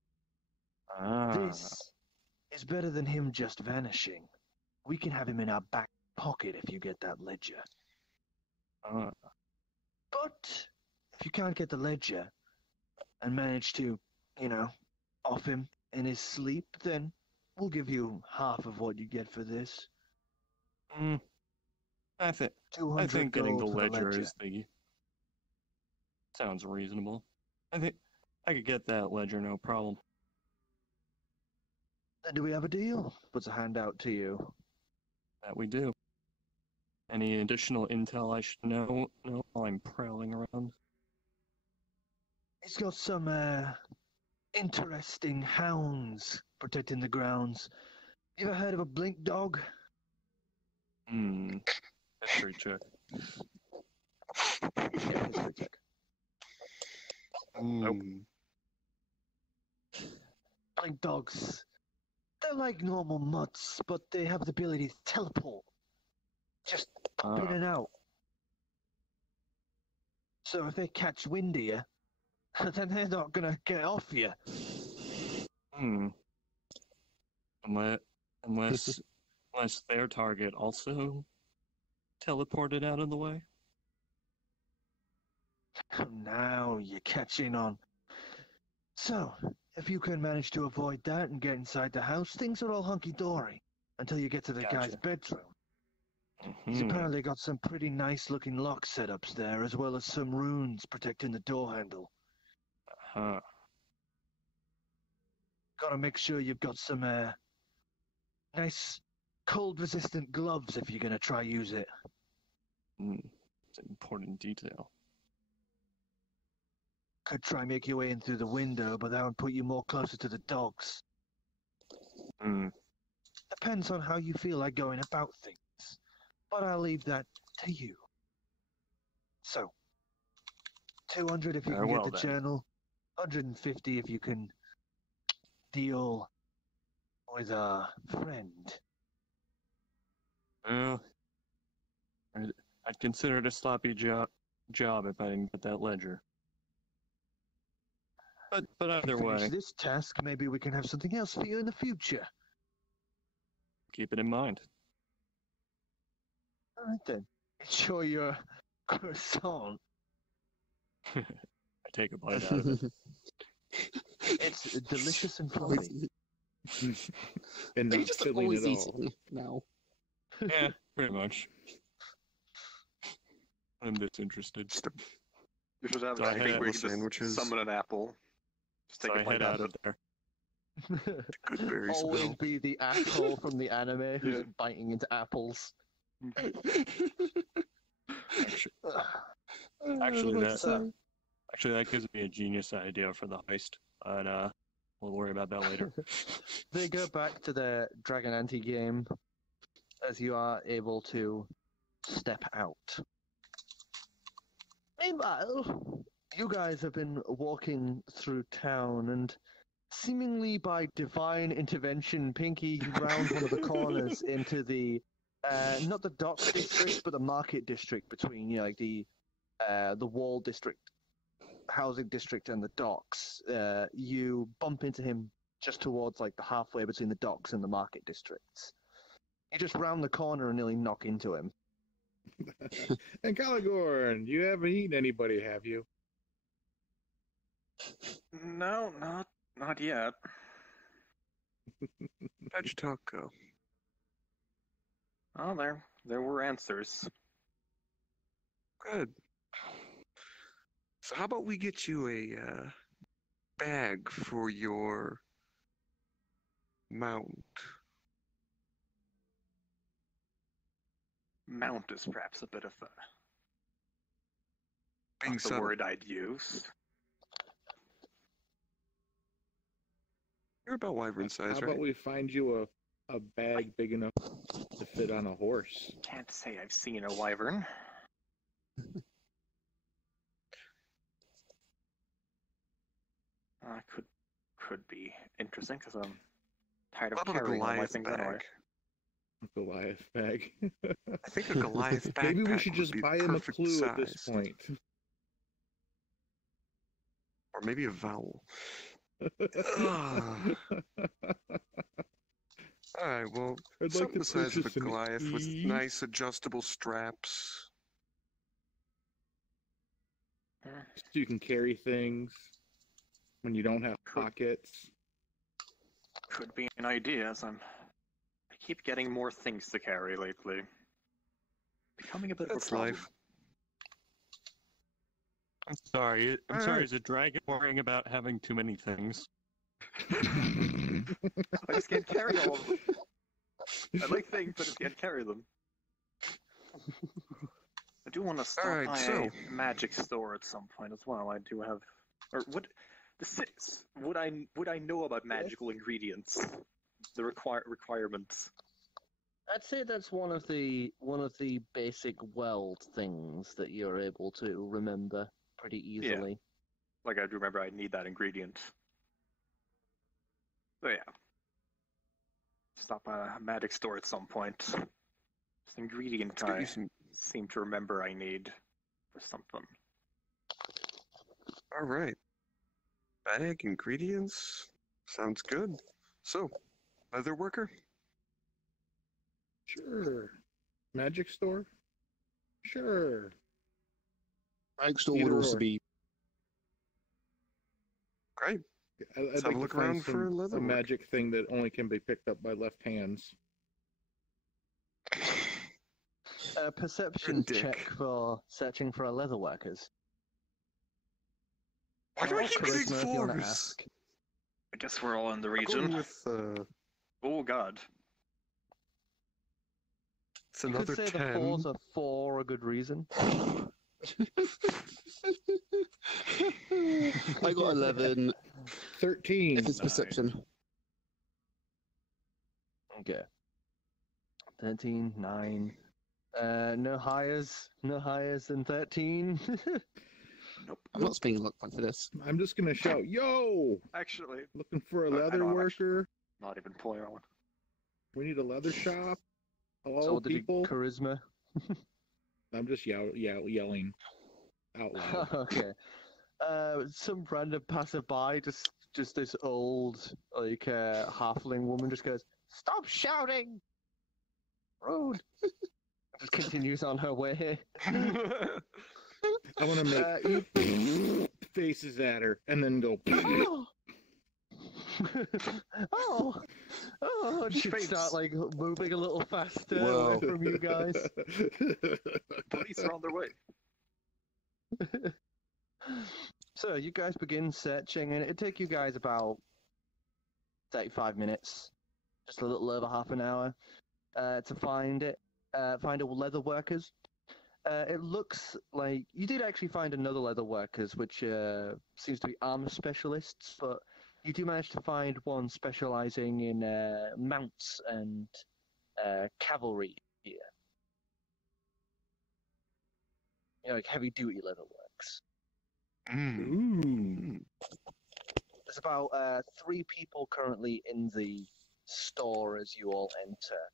This is better than him just vanishing. We can have him in our back pocket if you get that ledger. But if you can't get the ledger and manage to, off him in his sleep, then we'll give you half of what you get for this. I think 200 getting the gold for ledger is the sounds reasonable. I think I could get that ledger, no problem. Then do we have a deal? Puts a hand out to you. That we do. Any additional intel I should know while I'm prowling around? He's got some interesting hounds protecting the grounds. You ever heard of a blink dog? History check. Yeah, history check. Nope. Blink dogs. They're like normal mutts, but they have the ability to teleport. Just pop in and out. So if they catch wind of you, then they're not gonna get off you. Unless their target also teleported out of the way. Now you're catching on. So, if you can manage to avoid that and get inside the house, things are all hunky-dory until you get to the guy's bedroom. He's apparently got some pretty nice-looking lock setups there, as well as some runes protecting the door handle. Gotta make sure you've got some nice cold-resistant gloves if you're gonna try use it. It's an important detail. Could try make your way in through the window, but that would put you more closer to the dogs. Depends on how you feel like going about things. But I'll leave that to you. So, 200 if you can get the journal, 150 if you can deal with a friend. Well, I'd consider it a sloppy job if I didn't get that ledger. But either Finish way, this task, maybe we can have something else for you in the future. keep it in mind. All right then. Enjoy your croissant. I take a bite out of it. It's delicious and fluffy. And You not just filling always it eat all. it now. Yeah, pretty much. I'm disinterested. You should have So a I technique had where you can sandwiches. just summon an apple. Just take So I a bite head out out of of there. Good berry Always smell. be the asshole from the anime who's Yeah. biting into apples. Actually, that gives me a genius idea for the heist, but we'll worry about that later. They go back to the Dragon Ante game as you are able to step out. Meanwhile, you guys have been walking through town, and seemingly by divine intervention, Pinkie, you round one of the corners into the not the docks district, but the market district between like the wall district, housing district, and the docks. You bump into him just towards like the halfway between the docks and the market districts. You just round the corner and nearly knock into him. Ancalagon, you haven't eaten anybody, have you? No, not yet. How'd talk go? Oh, there were answers. Good. So how about we get you a bag for your mount? Mount is perhaps a bit of Being not the subtle. word I'd use. You're about wyvern size, How right? about we find you a bag big enough to fit on a horse? Can't say I've seen a wyvern. Could be interesting because I'm tired of How about a carrying all my Goliath things bag? anyway. Goliath bag. I think a Goliath backpack Maybe we should would just be buy him a perfect clue at this size. point. Or maybe a vowel. Alright, well, I'd like something to the size of a purchase an Goliath with E. nice adjustable straps. So you can carry things when you don't have pockets. Could be an idea, as I keep getting more things to carry lately. Becoming a bit That's of a problem. life. I'm sorry. I'm All sorry. right. Is a dragon worrying about having too many things? I just can't carry all of them. I like things, but I just can't carry them. I do want to stop Alright, by so- a magic store at some point as well. I do have, or would the six? Would I know about magical ingredients? The requirements. I'd say that's one of the basic world things that you're able to remember pretty easily. Like I'd remember I'd need that ingredient. So yeah. Stop by a magic store at some point. Just ingredient Let's get I you some. seem to remember I need for something. Alright. Bag ingredients. Sounds good. So, leather worker? Sure. Magic store? Sure. Magic store would Either also or. be. Great. I'd Let's have like a look to find around for leather some work. magic thing that only can be picked up by left hands. A perception Dick. check for searching for a leather workers. Why do I Or keep charisma, getting if you wanna fours? ask. I guess we're all in the I'm going region. with, Oh god. it's You could another say 10. the fours are for a good reason. I got 11. 13. If it's perception. Okay. 13, 9. No higher than 13. Nope. I'm not spending luck point for this. I'm just gonna shout, "Yo! Actually, Looking for a I leather know, I'm worker? not even pulling on one. We need a leather shop. Hello, So what did you- people." charisma. I'm just yelling out loud. Okay. Some random passerby, just this old halfling woman just goes, "Stop shouting! Rude." Just continues on her way. I want to make faces at her and then go. Oh, oh! And she'd Faints. start like moving a little faster Whoa. away from you guys. Police are on their way. So you guys begin searching, and it'd take you guys about 35 minutes, just a little over half an hour, to find it. find a leather workers. It looks like you did actually find another leather workers, which seems to be armor specialists, but you do manage to find one specializing in mounts and cavalry gear. You know, like heavy-duty leather works. Mm. There's about 3 people currently in the store as you all enter.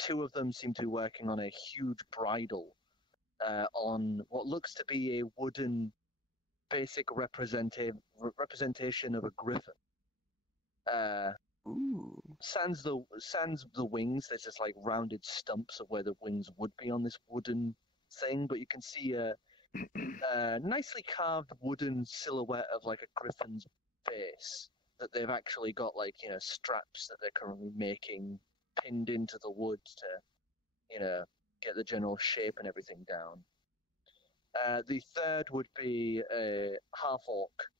2 of them seem to be working on a huge bridle on what looks to be a wooden basic representation of a griffin. Ooh. Sans the wings, there's just like rounded stumps of where the wings would be on this wooden thing, but you can see a nicely carved wooden silhouette of like a griffin's face that they've actually got like, you know, straps that they're currently making pinned into the wood to, you know, get the general shape and everything down. The third would be a half-orc,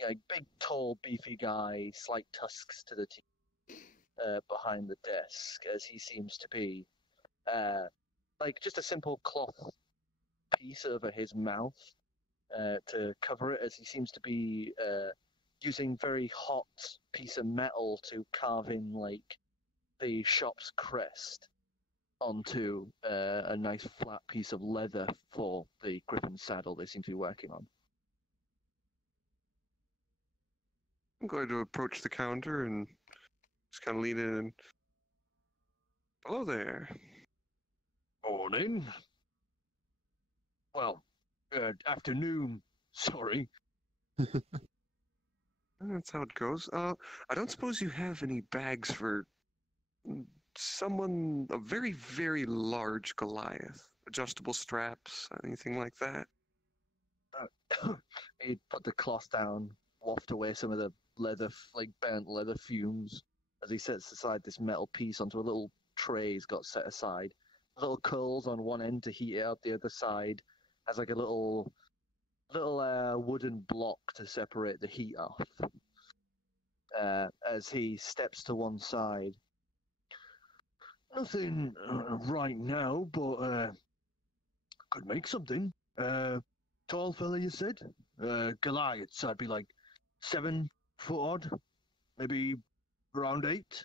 you know, big, tall, beefy guy, slight tusks to the teeth behind the desk, as he seems to be like just a simple cloth piece over his mouth to cover it, as he seems to be using very hot piece of metal to carve in like the shop's crest onto a nice flat piece of leather for the griffin saddle they seem to be working on. I'm going to approach the counter and just kind of lean in and... Hello there. Morning. Well, afternoon. Sorry. That's how it goes. I don't suppose you have any bags for someone, a very, very large Goliath? Adjustable straps, anything like that? He'd put the cloth down, waft away some of the leather, like burnt leather fumes, as he sets aside this metal piece onto a little tray he's got set aside. Little curls on one end to heat it up, the other side has like a little wooden block to separate the heat off. As he steps to one side. Nothing right now, but could make something. Tall fella, you said? Goliaths, I'd be like 7 foot odd, maybe around 8.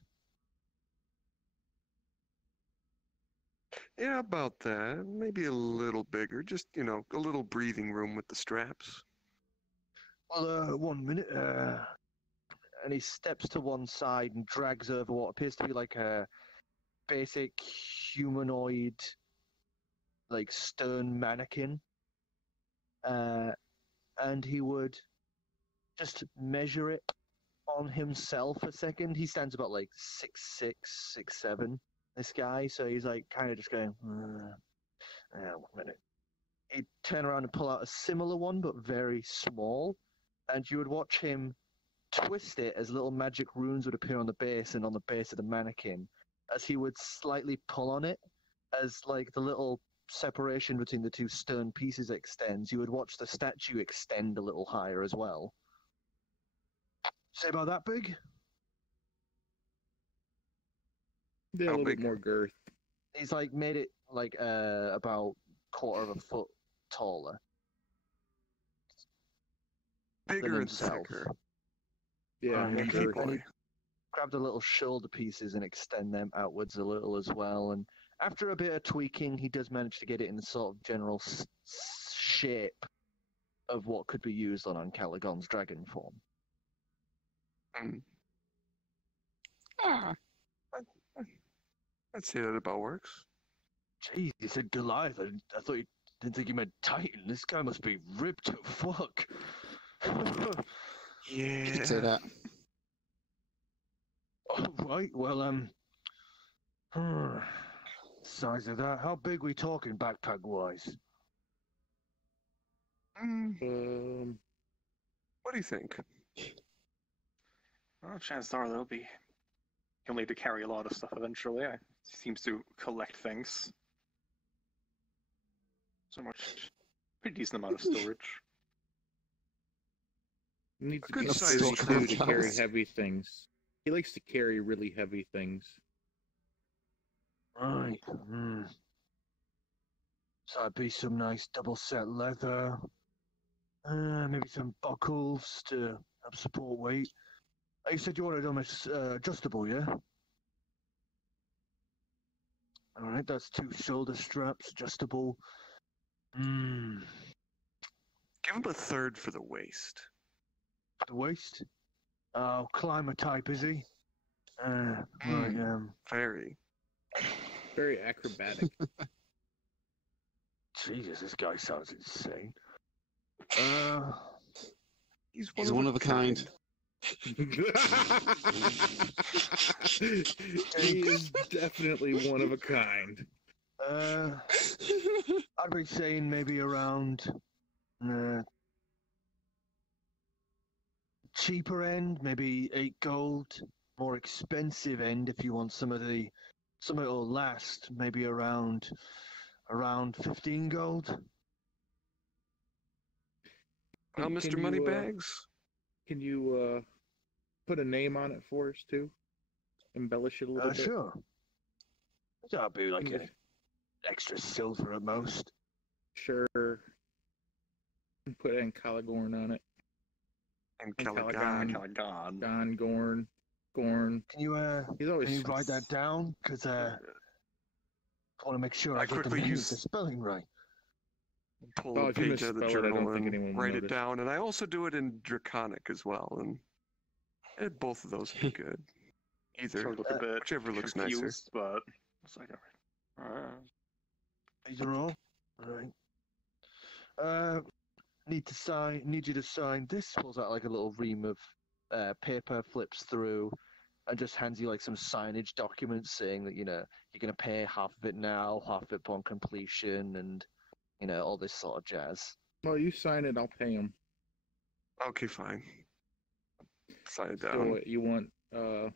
Yeah, about that. Maybe a little bigger. Just, you know, a little breathing room with the straps. Well, 1 minute. And he steps to one side and drags over what appears to be like a basic humanoid, like stone mannequin. And he would just measure it on himself a second. He stands about like 6'6", 6'7", this guy. So he's like kind of just going, 1 minute. He'd turn around and pull out a similar one, but very small. And you would watch him twist it as little magic runes would appear on the base and on the base of the mannequin, as he would slightly pull on it, as like the little separation between the two stone pieces extends. You would watch the statue extend a little higher as well. Say about that big? Yeah, a little bit more girth. He's like made it like about 1/4 of a foot taller. Bigger and himself. thicker. Yeah, more Okay, girth. boy. Grab the little shoulder pieces and extend them outwards a little as well. And after a bit of tweaking, he does manage to get it in the sort of general shape of what could be used on Ancalagon's dragon form. I'd say that about works. Jeez, you said Goliath. I thought you didn't think you meant Titan. This guy must be ripped to fuck. Yeah. You could say that. All right, well, size of that. How big we talking backpack-wise? What do you think? Well, chances are he'll need to carry a lot of stuff eventually. He seems to collect things. So much, pretty decent amount of storage. He needs to Good be size strong trunk to carry size. heavy things. He likes to carry really heavy things. Right. So that'd be some nice double set leather. Maybe some buckles to help support weight. You said you wanted them adjustable, yeah? Alright, that's 2 shoulder straps, adjustable. Give him a third for the waist. For the waist? Oh, climber type, is he? Right, Very. Very acrobatic. Jesus, this guy sounds insane. He's He's one of a kind. He is definitely one of a kind. I'd be saying maybe around cheaper end, maybe 8 gold. More expensive end if you want some it'll last, maybe around 15 gold. Well, Mr. Moneybags? Can you put a name on it for us too? Embellish it a little bit. Sure. That'll be like an extra silver at most. Sure. Put Ancalagon on it. Ancalagon. Gorn. Can you write that down? Because I want to make sure I get the spelling right. Pull a page out of the journal and write it down, and I also do it in Draconic as well, and both of those would be good. Either, look a bit whichever looks nicer. But it's like, Either or. Alright. Need you to sign this. Pulls out like a little ream of paper, flips through, and just hands you like some signage documents saying that, you're going to pay half of it now, half of it upon completion, and, all this sort of jazz. Well, you sign it, I'll pay him. Okay, fine. Sign it down. So what, you want, 15,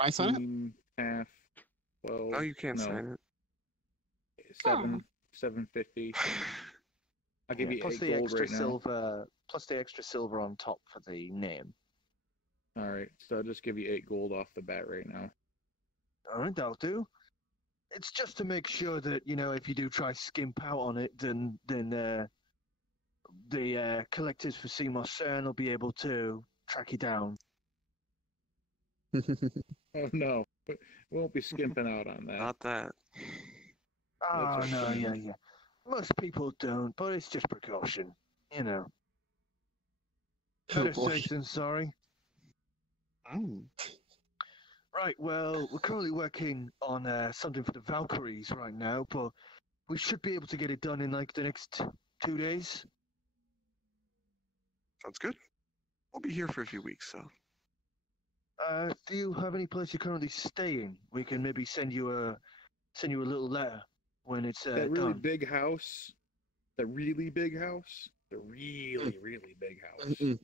I sign it? Half, 12... Oh, you can't sign it. 750. I'll give you plus 8 the gold extra right now. silver, plus the extra silver on top for the name. Alright, so I'll just give you 8 gold off the bat right now. Alright, that'll do. It's just to make sure that, if you do try skimp out on it, then the collectors for Seymour CERN will be able to track you down. Oh no, we won't be skimping out on that. Not that. Oh, That's no, okay. yeah. Most people don't, but it's just precaution, Better safe than sorry. Right, well, we're currently working on something for the Valkyries right now, but we should be able to get it done in like the next 2 days. Sounds good. We'll be here for a few weeks, so. Do you have any place you're currently staying? We can maybe send you a little letter when it's That really done. big house. The really big house. The really, really big house.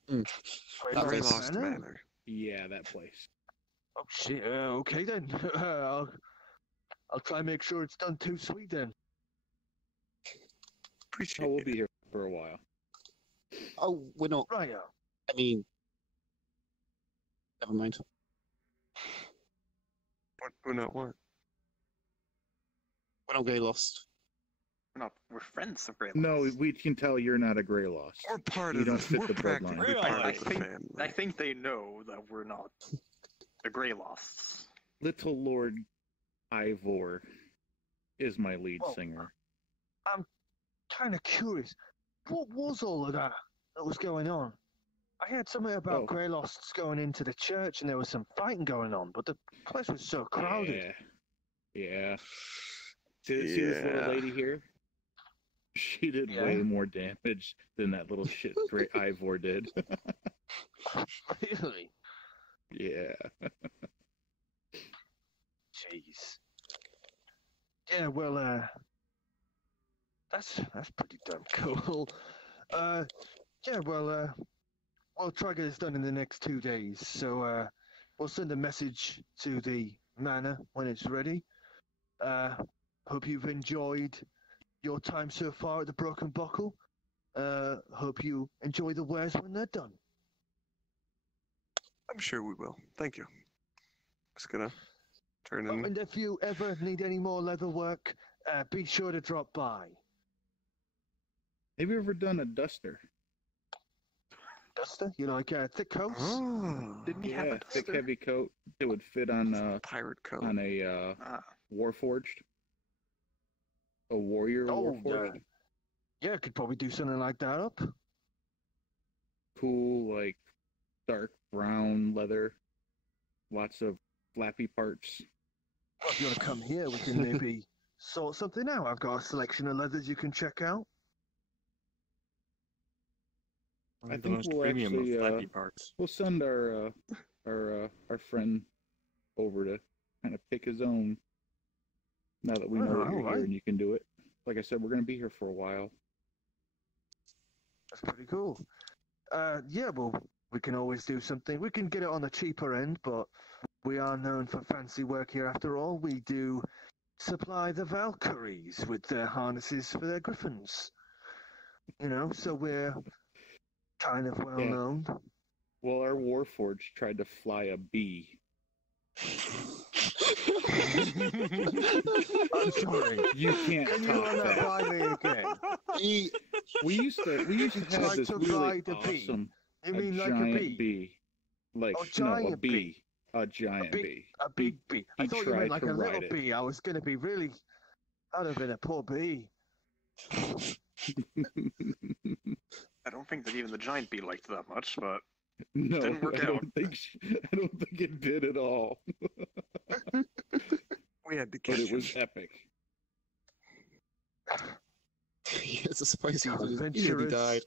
Grayllost Manor. Yeah, that place. Oh shit! Okay then. I'll try and make sure it's done too sweet then. Appreciate We'll it. be here for a while. Oh, we're not. Right. I mean, never mind. We're not what? We're not Gallium. We're friends of Grayllost. No, we can tell you're not a Grayllost. We're part You of don't the. fit We're the bloodline. practically part I of the think family. I think they know that we're not the Grayllosts. Little Lord Ivor is my lead Well, singer. I'm kind of curious. What was all of that was going on? I heard something about Greylosts going into the church and there was some fighting going on, but the place was so crowded. Yeah. See this little lady here? She did way more damage than that little shit Ivor did. Really? Yeah. Jeez. Yeah, well, that's pretty damn cool. We'll try to get this done in the next 2 days. So, we'll send a message to the manor when it's ready. Hope you've enjoyed your time so far at the Broken Buckle. Hope you enjoy the wares when they're done. I'm sure we will. Thank you. Just gonna Turning. And if you ever need any more leather work, be sure to drop by. Have you ever done a duster? Duster? You know, like thick coats? Oh, Didn't he have a thick, duster? heavy coat that would fit on pirate coat. on a Warforged. A warrior Warforged. Yeah, could probably do something like that up. Cool, like dark brown leather. Lots of flappy parts. Well, if you want to come here, we can maybe sort something out. I've got a selection of leathers you can check out. I The think most we'll premium actually, of flappy parts. We'll send our friend over to kind of pick his own. Now that we know that you're here and you can do it. Like I said, we're going to be here for a while. That's pretty cool. Yeah, well, we can always do something. We can get it on the cheaper end, but we are known for fancy work here after all. We do supply the Valkyries with their harnesses for their griffins. You know, so we're kind of well known. Well, our Warforged tried to fly a bee. I'm sorry. You can't Can you top run that that. by me again? We used to have this really ride a bee. awesome You mean like a giant bee? Like Oh, no, a giant bee. bee. A giant bee. A big bee. I he thought you tried meant like to a little ride it. bee. I was going to be really... I'd have been a poor bee. I don't think that even the giant bee liked that much, but No, didn't work I don't think it did at all. We had to But catch it was him. epic. It's a surprise he nearly died.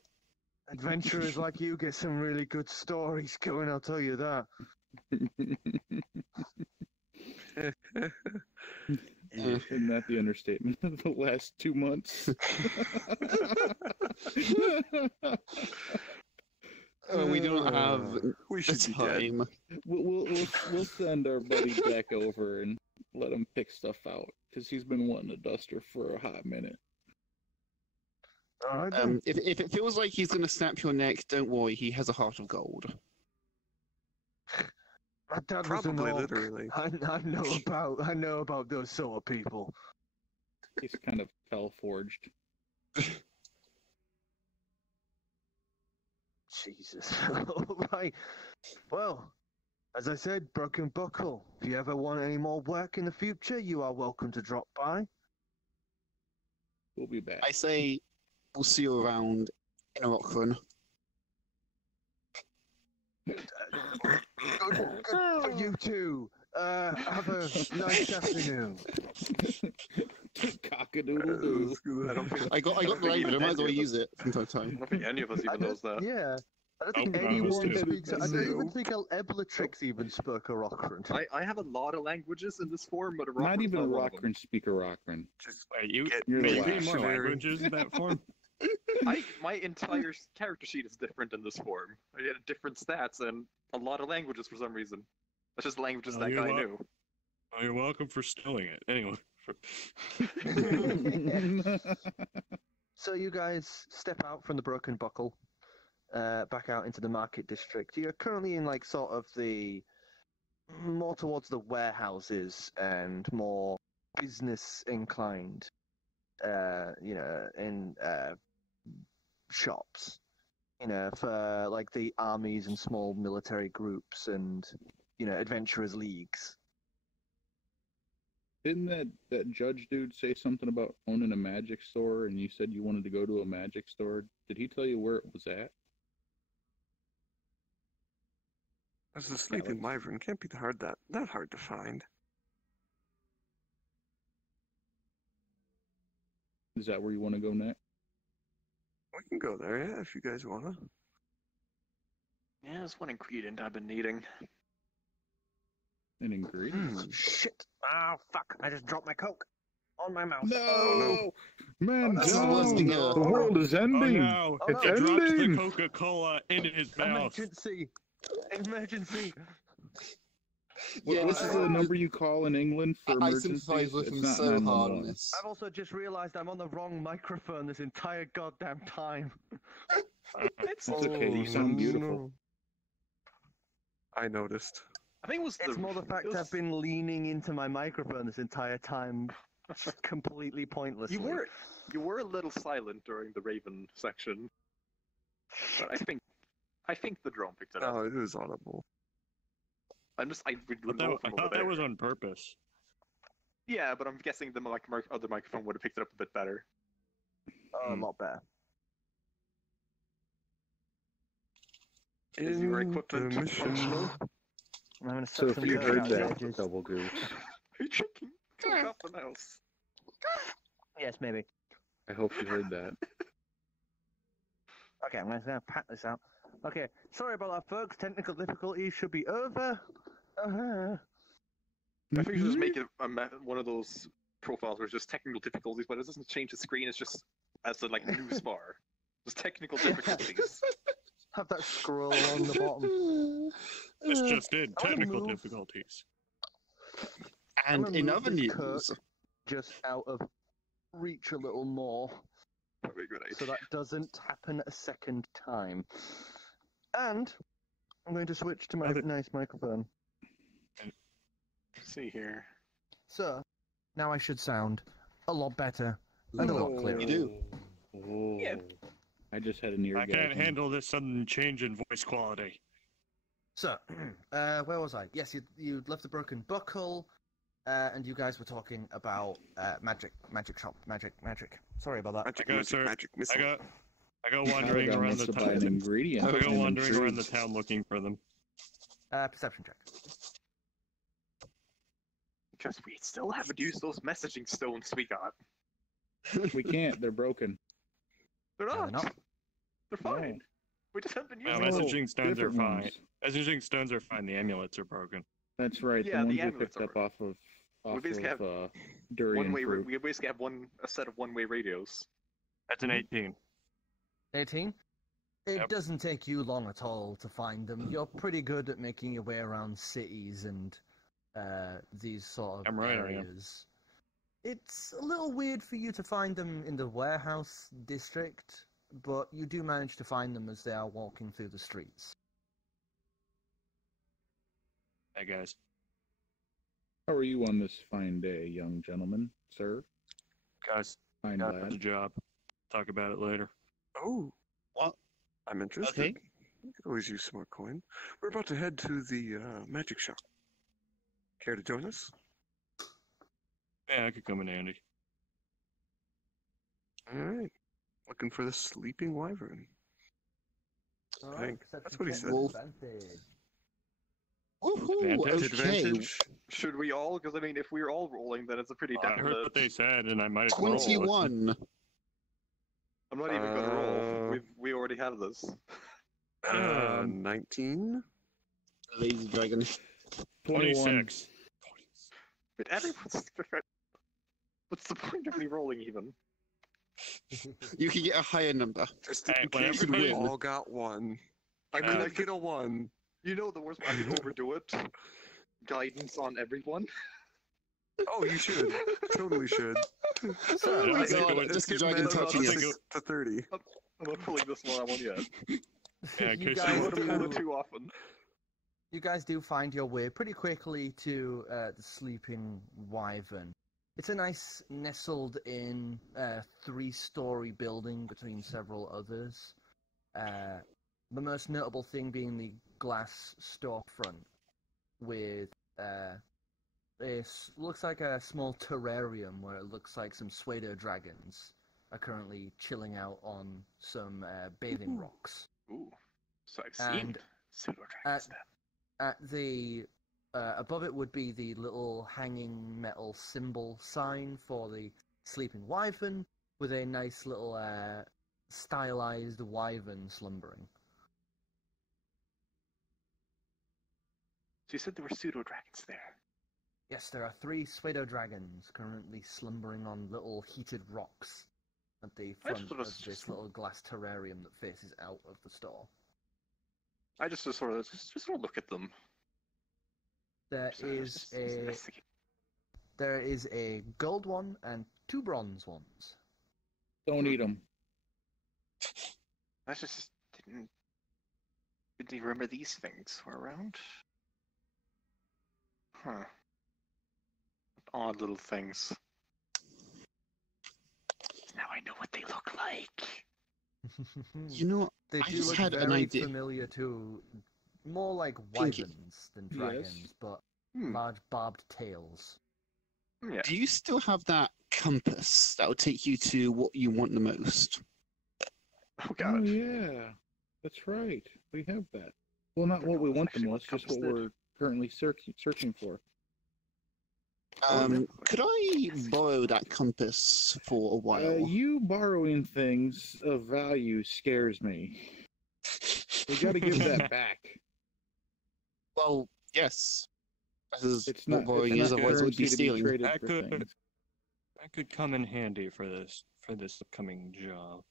Adventurers like you get some really good stories going, I'll tell you that. Isn't that the understatement of the last 2 months? We don't have We the should be dead. time. We'll send our buddy Jack over and let him pick stuff out because he's been wanting a duster for a hot minute. All right, then. If it feels like he's going to snap your neck, don't worry. He has a heart of gold. My dad was an Probably orc. literally. I know about those sort of people. He's kind of fell forged. Jesus. All right. Well, as I said, Broken Buckle. If you ever want any more work in the future, you are welcome to drop by. We'll be back. I say we'll see you around in a rock run. Good for you too. Have a nice afternoon. Cock-a-doodle-doo. I don't think I got the language. I might as well use it from time to I time. don't think any of us even knows that. Yeah. I don't think Oh, no, anyone it's speaks. I don't no. even think Eblatrix even spoke a Rockfront. I have a lot of languages in this form, but Not even a Rockran speak a Rockran. Just Wait, you get You're made the three last. more Very- languages in that form? My entire character sheet is different in this form. I had different stats and a lot of languages for some reason. That's just languages Oh, that you're guy wel- knew. Oh, you're welcome for stealing it. Anyway. So you guys step out from the Broken Buckle, back out into the market district. You're currently in like sort of the more towards the warehouses and more business inclined, in shops, for like the armies and small military groups and adventurers leagues. Didn't that judge dude say something about owning a magic store and you said you wanted to go to a magic store? Did he tell you where it was at? That's a sleeping wyvern. Can't be that hard to find. Is that where you want to go next? We can go there, yeah, if you guys wanna. Yeah, that's one ingredient I've been needing. An ingredient? Shit! Oh fuck! I just dropped my Coke on my mouth. No! Man, That's the worst thing ever. the world is Oh ending! no! Oh, It's no. He drops the ending! Coca-Cola into his mouth. Emergency! Emergency! What is the number you call in England for I emergencies? sympathise with It's him not so hard 911. on this. I've also just realised I'm on the wrong microphone this entire goddamn time. It's okay, you sound beautiful. I noticed. I think it was It's more the fact I've been leaning into my microphone this entire time, completely pointlessly. You were a little silent during the Raven section, but I think the drone picked it up. No, it was audible. I would know from over thought there. that was on purpose. Yeah, but I'm guessing the other microphone would have picked it up a bit better. A lot better. Is your equipment functional? I'm having a So if suction you turn heard out that, the edges. Doublegoose, Are you drinking something else? Yes, maybe. I hope you heard that. Okay, I'm going to pat this out. Okay, sorry about that, folks. Technical difficulties should be over. I think you should just make it one of those profiles where it's just technical difficulties, but it doesn't change the screen. It's just as a news bar. Just technical difficulties. Have that scroll on the bottom. This just did. I'm gonna Technical move. difficulties. I'm And gonna in move other this news, Kirk just out of reach a little more, That'd be a good idea. so that doesn't happen a second time. And I'm going to switch to my nice microphone. Let's see here. So, now I should sound a lot better and a lot clearer. you do. Oh. Yeah. I just had an ear I can't gasm. handle this sudden change in voice quality. So, where was I? Yes, you left the broken buckle, and you guys were talking about magic shop, magic. Sorry about that. Magic, I got, magic, sir. magic missile. I go wandering Calagon around wants the to buy an town. ingredient. I go I'm wandering around the intrigued. town looking for them. Perception check. Because we still haven't used those messaging stones we got. We can't. They're broken. They're They're not. not. They're fine. We just haven't been No, using them. messaging stones are different fine. ones. Messaging stones are fine. The amulets are broken. That's right. Yeah, the the ones we amulets picked up are- off basically have of durian One-way. fruit. We basically have a set of one-way radios. That's an 18. 18? It Yep. doesn't take you long at all to find them. You're pretty good at making your way around cities and these sort of I'm right, I am. areas. It's a little weird for you to find them in the warehouse district, but you do manage to find them as they are walking through the streets. Hey guys. How are you on this fine day, young gentleman, sir? Guys, Fine got the lad. job. Talk about it later. Oh. What? I'm interested. Okay. You could always use some more coin. We're about to head to the magic shop. Care to join us? Yeah, I could come in handy. Alright. Looking for the sleeping wyvern. Dang, that's what he said. Wolf. Woohoo! Advantage, Okay. Advantage. Should we all? Because I mean, if we're all rolling, then it's a pretty I heard definite. what they said, and I might as well. 21. I'm not even gonna roll. We already have this. 19? Lazy dragon. 26. But everyone's. What's the point of me rolling even? You can get a higher number. Just Hey, in when case we everybody- all got one. I mean, could get a 1. You know the worst. I could overdo it. Guidance on everyone. Oh, you should. Totally should. So, Yeah, my I think God, it was- just a Get dragon men touching up us. 6 to 30. I'm not pulling this one on yet. Yeah, in you case I guys would have pulled it do- too often. You guys do find your way pretty quickly to the Sleeping Wyvern. It's a nice nestled-in 3-story building between several others. The most notable thing being the glass storefront with looks like a small terrarium where it looks like some pseudo dragons are currently chilling out on some bathing rocks. Ooh, so I've seen And pseudo dragons then. at the above it would be the little hanging metal symbol sign for the sleeping wyvern with a nice little stylized wyvern slumbering. So you said there were pseudo dragons there. Yes, there are 3 pseudo dragons currently slumbering on little heated rocks at the front sort of of this little glass terrarium that faces out of the store. I just sort of look at them. There Just is investigate. a gold one and 2 bronze ones. Don't eat them. I just didn't. Did you remember these things were around? Huh. Odd little things. Now I know what they look like. You know, They I do just look had an very idea. familiar too. More like Pinkie. wyverns than dragons, but Hmm. large barbed tails. Yeah. Do you still have that compass that will take you to what you want the most? Oh Oh, god. yeah. That's right. We have that. Well, not what we want the Actually, most, what just what compass we're currently searching for. Could I borrow that compass for a while? You borrowing things of value scares me. We got to give that back. Well, yes. That is It's what not. borrowing It's is, not otherwise it would currency be to be stealing. traded That for could- things. That could come in handy for this upcoming job.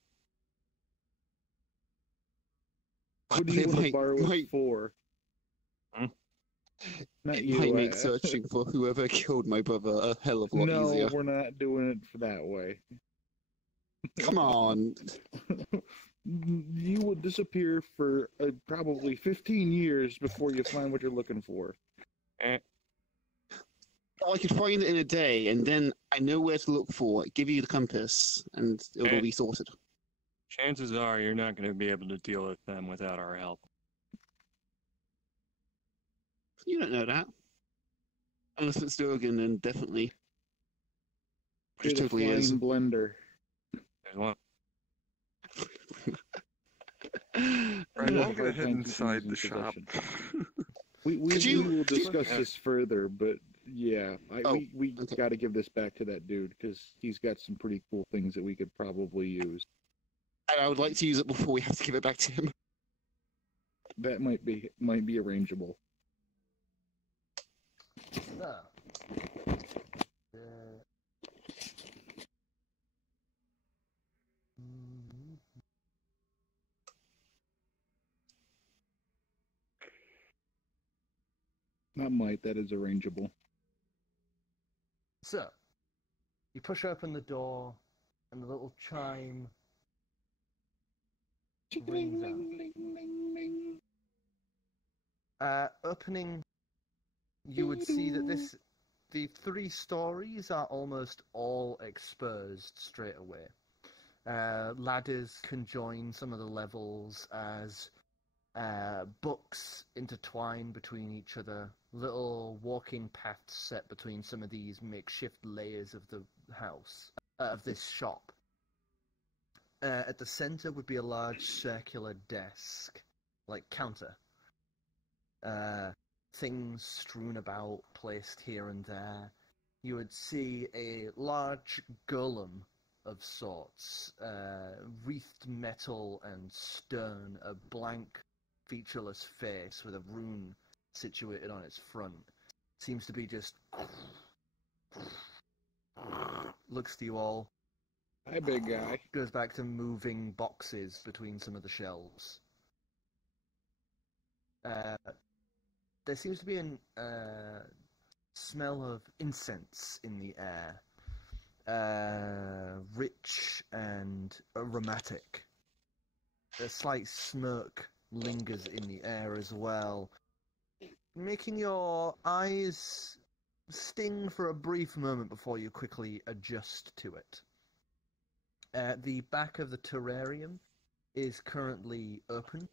What do you It want to might- borrow it might- for? Hmm? Not It you. might make searching for whoever killed my brother a hell of a lot no, easier. we're not doing it for that way. Come on. You will disappear for probably 15 years before you find what you're looking for. Eh, Or I could find it in a day, and then I know where to look for it, give you the compass, and it'll all be sorted. chances are you're not going to be able to deal with them without our help. You don't know that. Unless it's Durgan, then definitely. Which it Get a totally flying is. blender. There's one. Right, I have I'm a gonna hard head time inside keeping the these in shop. possession. We Could you- will could you- discuss this further, but yeah, Oh, we okay. got to give this back to that dude because he's got some pretty cool things that we could probably use. And I would like to use it before we have to give it back to him. That might be arrangeable. So, Not might, that is arrangeable. so, you push open the door, and the little chime rings out. Opening, you would see that the 3 stories are almost all exposed straight away. Ladders conjoin some of the levels as books intertwine between each other. Little walking paths set between some of these makeshift layers of the house, of this shop. At the center would be a large circular desk, like counter. Things strewn about, placed here and there. You would see a large golem of sorts, wreathed metal and stone, a blank, featureless face with a rune situated on its front. Seems to be just looks to you all. Hi, big guy. Goes back to moving boxes between some of the shelves. There seems to be a smell of incense in the air. Rich and aromatic. A slight smirk lingers in the air as well, making your eyes sting for a brief moment before you quickly adjust to it. The back of the terrarium is currently open,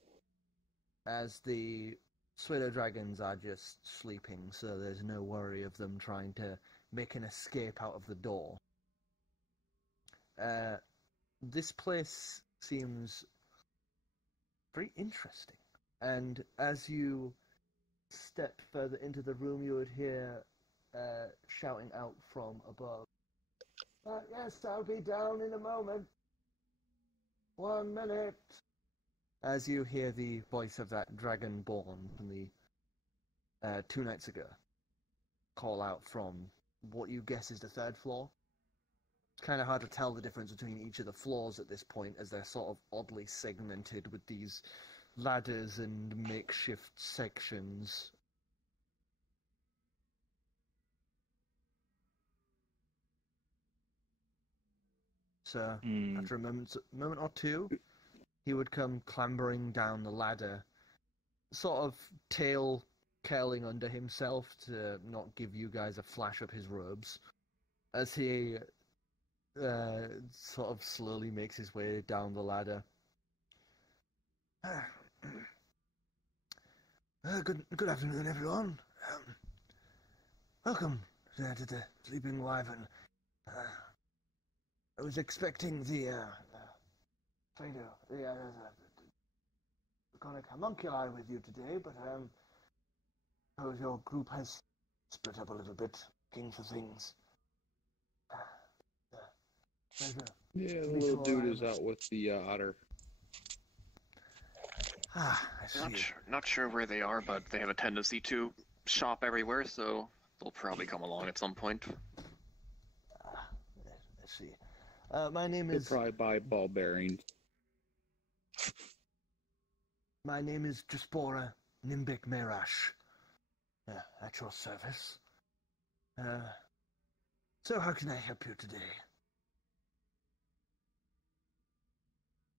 as the pseudo dragons are just sleeping, so there's no worry of them trying to make an escape out of the door. This place seems very interesting, and as you step further into the room, you would hear shouting out from above. Yes, I'll be down in a moment. 1 minute. As you hear the voice of that dragonborn from the 2 nights ago call out from what you guess is the 3rd floor. It's kind of hard to tell the difference between each of the floors at this point, as they're sort of oddly segmented with these ladders and makeshift sections. So, after a moment or two, he would come clambering down the ladder, sort of tail curling under himself to not give you guys a flash of his robes, as he sort of slowly makes his way down the ladder. Good afternoon, everyone. Welcome to the Sleeping Wyvern. I was expecting the draconic homunculi with you today, but suppose your group has split up a little bit, looking for things. Yeah, the little dude is out with the otter. I see. Not sure where they are, but they have a tendency to shop everywhere, so they'll probably come along at some point. I see. My name They is. probably buy ball bearings. My name is Jaspora Nimbic Merash. At your service. So how can I help you today?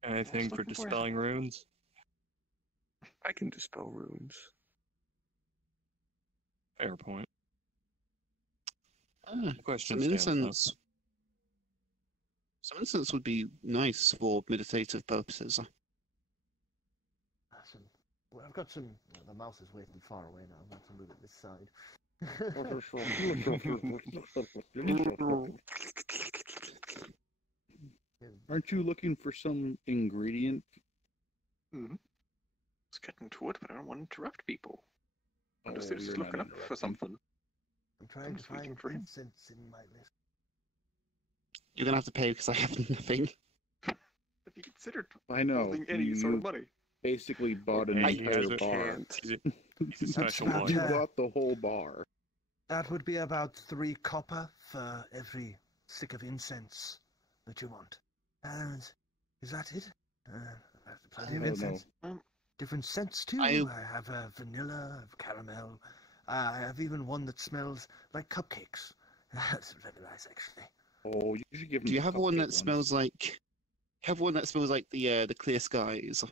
Anything for dispelling runes? I can dispel runes. Fair point. Some Question stands, incense. Some incense would be nice for meditative purposes. Well, I've got some. The mouse is way too far away now. I'm going to move it this side. Aren't you looking for some ingredient? It's getting to it, but I don't want to interrupt people. I'm just you're looking not up for something. I'm trying I'm to just waiting find for him. incense in my list. You're gonna have to pay because I have nothing. Have you considered I know. holding any sort of money? Basically bought an I entire bar. can't. He's a special about one. You Yeah. bought the whole bar. That would be about 3 copper for every stick of incense that you want. And is that it? Plenty of No. incense. Different scents too. I- I have vanilla, I have caramel. I have even one that smells like cupcakes. That's very nice, actually. Oh, you should give him Do you the have one cupcake that smells like? Have one that smells like the clear skies?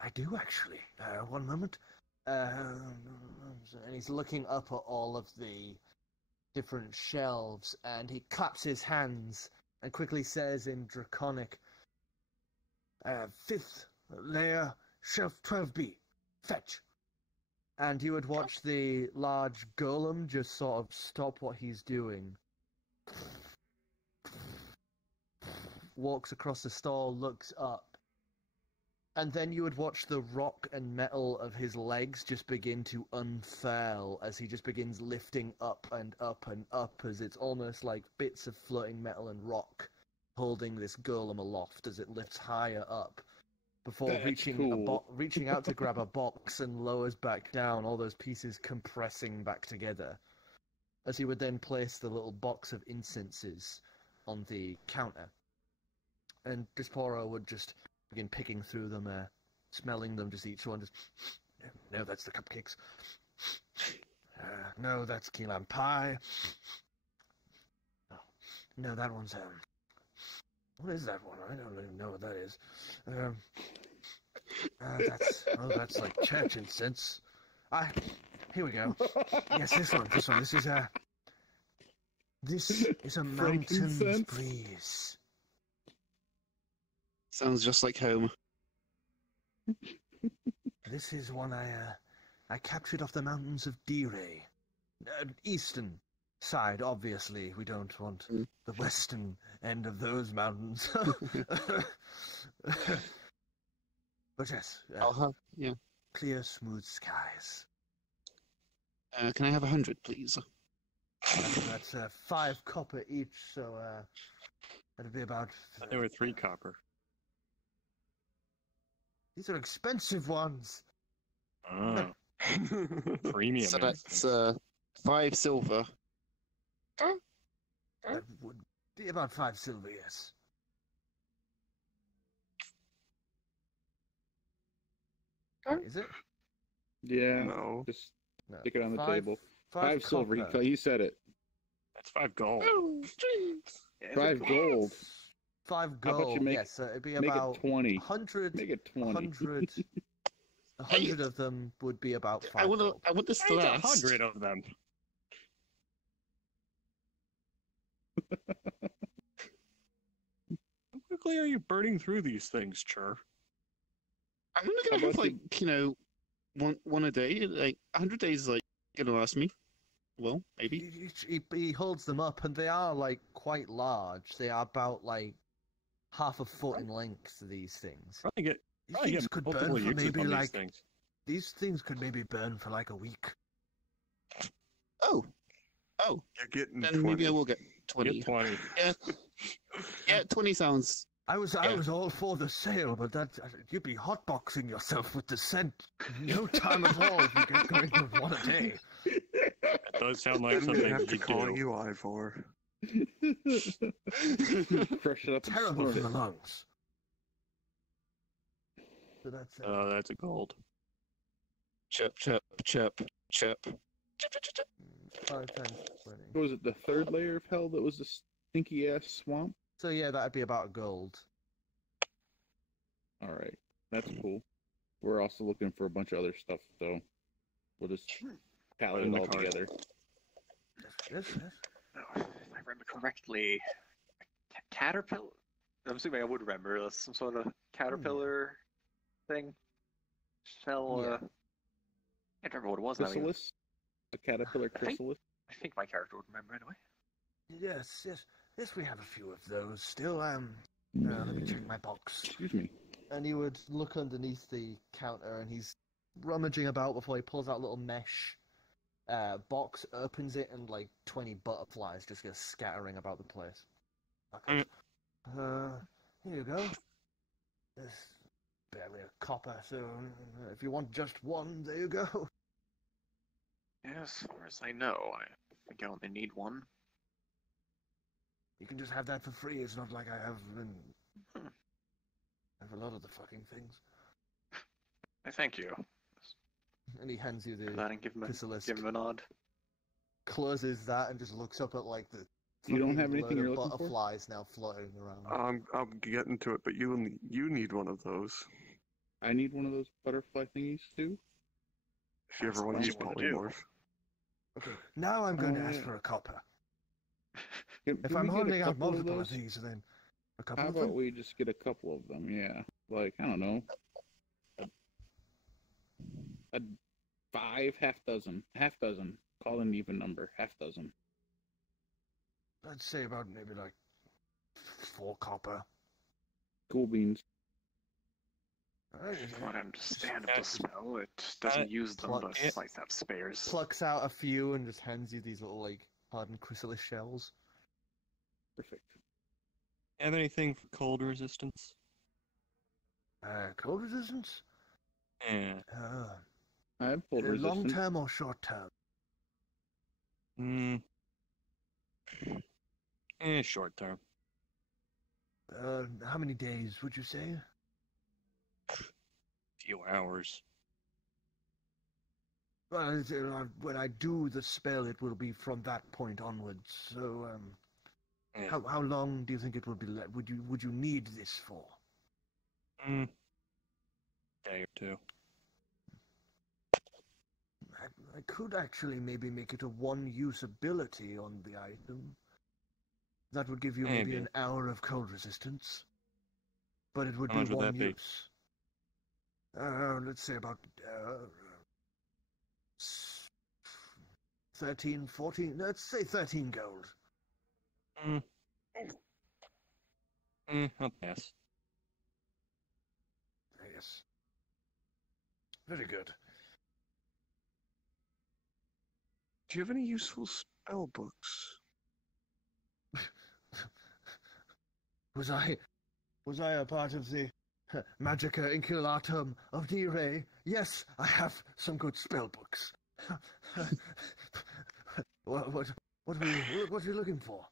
I do actually. One moment. And he's looking up at all of the different shelves, and he claps his hands and quickly says in Draconic, 5th layer, shelf 12B, fetch. And you would watch the large golem just sort of stop what he's doing. Walks across the stall, looks up. And then you would watch the rock and metal of his legs just begin to unfurl as he just begins lifting up and up and up, as it's almost like bits of floating metal and rock holding this golem aloft as it lifts higher up before That's reaching cool. reaching out to grab a box and lowers back down, all those pieces compressing back together. As he would then place the little box of incenses on the counter. And Disporo would just begin picking through them, smelling them, just each one, just... No, that's the cupcakes. No, that's key lime pie. No, that one's, what is that one? I don't even know what that is. That's like church incense. Here we go. Yes, this one. This is a mountain Frankincense? breeze. Sounds just like home. This is one I captured off the mountains of D-Ray. Eastern side, obviously. We don't want the western end of those mountains. But yes, I'll have clear, smooth skies. Can I have 100, please? That's 5 copper each, so that'd be about... They were 3 copper. These are expensive ones. Oh. Premium. So that's 5 silver. That would be about 5 silver, yes. Is it? Yeah, No. just No. stick it on the 5 table. 5 silver. copper. He said it. That's 5 gold. Yeah, 5 gold. 5 How about gold, you make- yes. So it'd be Make about it 20. 100, Make it 20. 100, 100 of them would be about 5 I want gold. this to There's last. 100 of them. How quickly are you burning through these things, Chir? I'm only gonna How have about like one a day. Like 100 days is like gonna last me. Well, maybe. He holds them up, and they are like quite large. They are about like half a foot in length. These things. Probably get These things could burn multiple for uses maybe on like these things. these things could maybe burn for like a week. Oh, You're getting then 20. maybe I will get 20. Get 20. Yeah, 20 sounds. I was all for the sale, but that you'd be hotboxing yourself with the scent. No time at all if you get going with one a day. That does sound like Didn't something have to you call do. you Ivor. Crush it up. and Terrible snort for the it. lungs. So that's it. Oh, that's a gold. Chirp, chirp, chirp, chirp. Chirp, chirp, chirp, chirp. 5 times 20. What was it the third layer of hell that was the stinky ass swamp? So yeah, that'd be about a gold. All right, that's cool. We're also looking for a bunch of other stuff, so we'll just tally In it the all cart. together. Yes. If I remember correctly, a caterpillar. I'm assuming I would remember. That's some sort of caterpillar thing. Shell. Yeah. I can't remember what it was now. Chrysalis? A caterpillar I think- chrysalis? I think my character would remember anyway. Yes, we have a few of those still. Let me check my box. Excuse me. And he would look underneath the counter, and he's rummaging about before he pulls out a little mesh box, opens it, and like 20 butterflies just go scattering about the place. Okay. Here you go. There's barely a copper, so if you want just one, there you go. Yeah, as far as I know, I think I only need one. You can just have that for free. It's not like I have a lot of the fucking things. I thank you. And he hands you the That and give him chrysalis. a nod. Closes that and just looks up at like the. You don't fucking have anything load of you're looking for? butterflies now floating around. I'm getting to it, but you need one of those. I need one of those butterfly thingies too. If you ever That's want what to you use wanna do. polymorph. Okay. Now I'm going to ask yeah. for a copper. Can If we I'm get a holding out couple multiple of those? these, then a couple How of about them. we just get a couple of them? Yeah, like I don't know, a 5, half dozen. Call an even number, half dozen. I'd say about maybe like 4 copper. Cool beans. From what I understand of the spell, it doesn't use them, but Plucks. it might have spares. Plucks out a few and just hands you these little like hardened chrysalis shells. Perfect. Have anything for cold resistance? Cold resistance? Yeah. I have cold Long resistance. term or short term? Short term. How many days would you say? Few hours. Well, when I do the spell, it will be from that point onwards. So, Yeah. how long do you think it will be? Would you need this for? Day or two. I could actually maybe make it a one-use ability on the item. That would give you maybe Maybe. an hour of cold resistance. But it would How be much would one that be? use. Let's say about 13, 14, let's say 13 gold. I'll pass. Yes. Very good. Do you have any useful spell books? Was I a part of the Magica Inculatum of D-Ray? Yes, I have some good spell books. What were you looking for?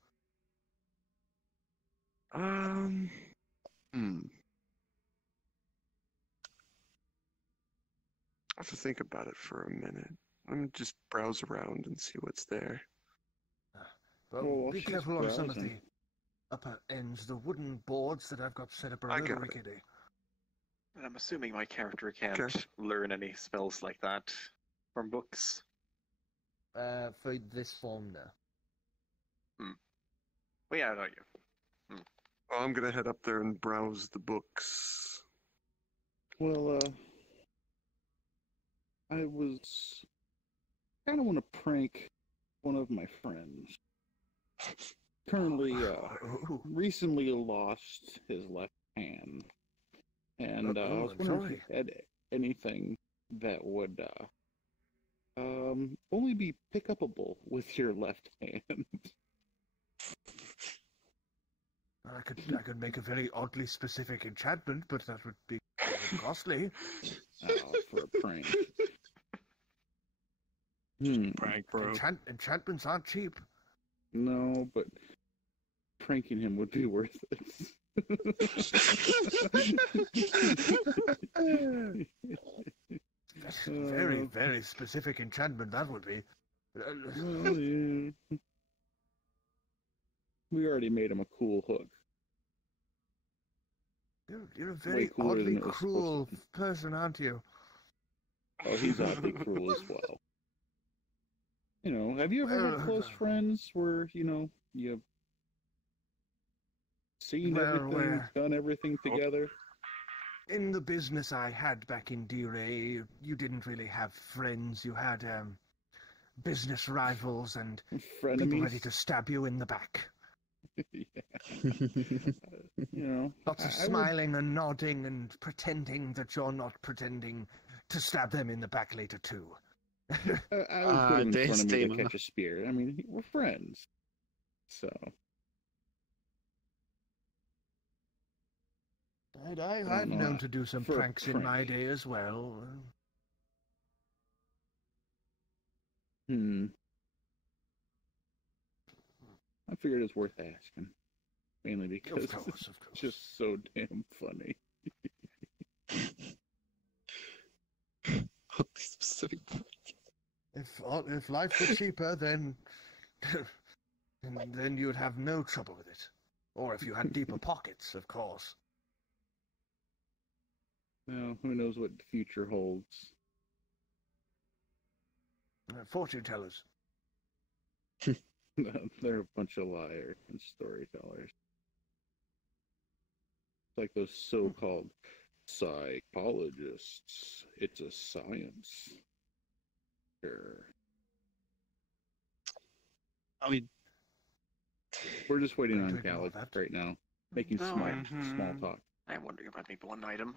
I have to think about it for a minute. I'm gonna just browse around and see what's there. But Well, be she's careful on some of the browsing. upper ends, the wooden boards that I've got set up are I a little got it. rickety. And I'm assuming my character can't Okay. learn any spells like that from books. For this form, no. Well, yeah, no, you. Well, I'm gonna head up there and browse the books. Well, I was kind of want to prank one of my friends. Currently, recently lost his left hand, and I was I'm wondering if you had anything that would only be pick upable with your left hand. I could make a very oddly specific enchantment, but that would be costly. For a prank. Prank, bro. Enchantments aren't cheap. No, but pranking him would be worth it. That's a very, very specific enchantment, that would be. Well, yeah. We already made him a cool hook. You're a Way very cooler than oddly it was cruel supposed to be. person, aren't you? Oh, he's oddly cruel as well. You know, have you ever had close friends where, you know, you've seen everything, done everything together? In the business I had back in D-Ray, you didn't really have friends. You had business rivals and people ready to stab you in the back. Yeah. You know, Lots of smiling and nodding and pretending that you're not pretending to stab them in the back later too. I would put him in front of me to catch a spear. I mean, we're friends. So. I've known to do some pranks in my day as well. I figured it's worth asking. Mainly because Of course. it's just so damn funny. Specific. If life were cheaper, then you'd have no trouble with it. Or if you had deeper pockets, of course. Well, who knows what the future holds. Fortune tellers. They're a bunch of liars and storytellers. It's like those so-called psychologists. It's a science. Sure. I mean, we're just waiting on Calix right now, making small talk. I'm wondering about maybe one item.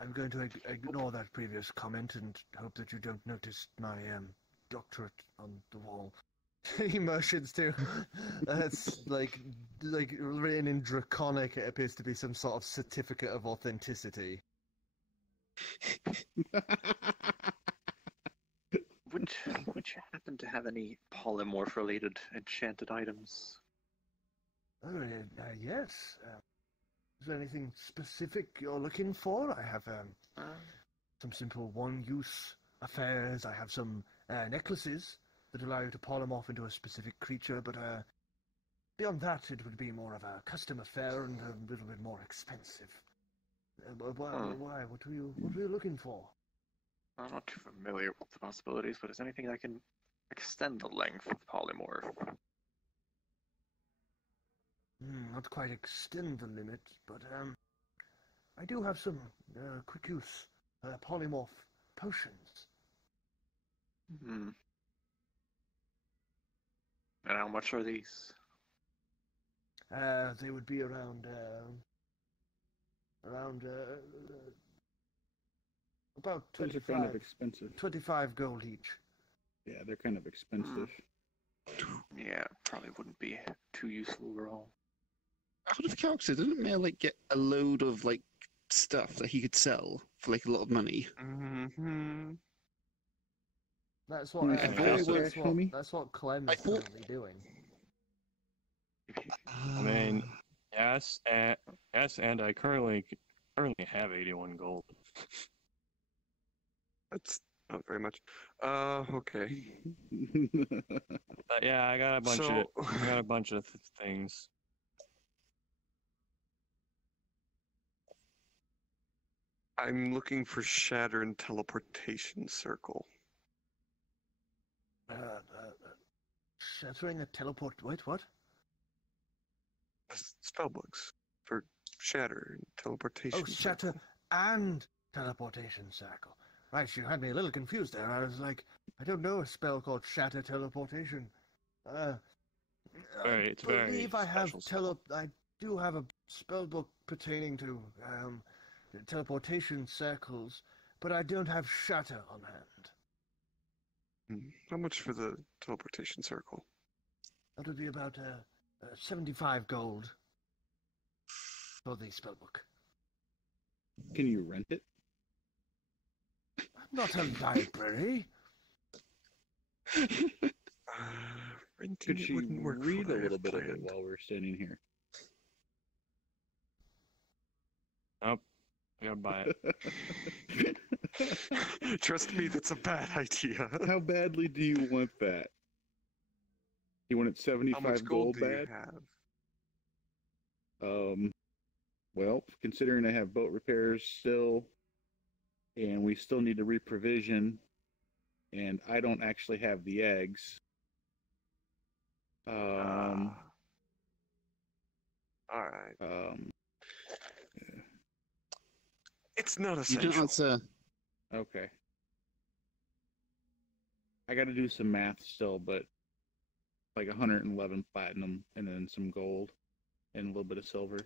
I'm going to ignore that previous comment and hope that you don't notice my doctorate on the wall. He motions to. It's like written in Draconic. It appears to be some sort of certificate of authenticity. Would you happen to have any polymorph-related enchanted items? Oh, yes. Is there anything specific you're looking for? I have some simple one-use affairs. I have some necklaces that allow you to polymorph into a specific creature, but beyond that, it would be more of a custom affair and a little bit more expensive. Why? What were you looking for? I'm not too familiar with the possibilities, but is there anything that can extend the length of polymorph? Not quite extend the limit, but I do have some quick use polymorph potions. And how much are these? They would be around about Those are kind of expensive. 25 gold each. Yeah, they're kind of expensive. Yeah, probably wouldn't be too useful overall. Out of character, didn't Mayor get a load of stuff that he could sell for a lot of money? That's what. That's what Clem is currently doing. I mean, yes, and I currently have 81 gold. That's not very much. Okay. But yeah, I got a bunch of. I got a bunch of things. I'm looking for Shatter and Teleportation Circle. Shattering a teleport. Wait, what? Spellbooks for Shatter and Teleportation Oh, Shatter Circle. and Teleportation Circle. Right, you had me a little confused there. I was like, I don't know a spell called Shatter Teleportation. I It's very believe I have special spell. I do have a spell book pertaining to teleportation circles, but I don't have Shatter on hand. How much for the Teleportation Circle? That would be about 75 gold for the spell book. Can you rent it? I'm not a library. Renting Could it you wouldn't work read for a what I little have bit of it planned. while we're standing here? Nope. I gotta buy it. Trust me, that's a bad idea. How badly do you want that? You want it How 75 much gold do bad? you have? Well, considering I have boat repairs still, and we still need to reprovision, and I don't actually have the eggs. All right. It's not You essential. don't answer. Okay. I got to do some math still, but like 111 platinum and then some gold and a little bit of silver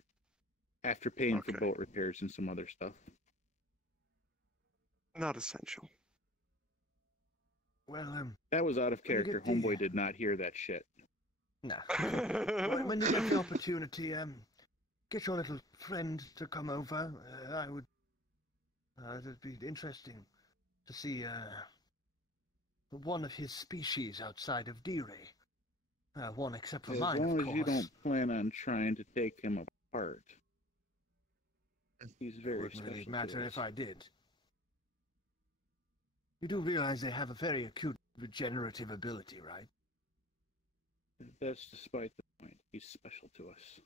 after paying for Okay. boat repairs and some other stuff. Not essential. Well, That was out of When you character. get the- Homeboy did not hear that shit. nah. When you get the opportunity, get your little friend to come over. I would. It'd be interesting to see one of his species outside of D-Ray. One except for As mine, long of as you course. don't plan on trying to take him apart. He's very Wouldn't special really to matter us. if I did. You do realize they have a very acute regenerative ability, right? That's despite the point. He's special to us.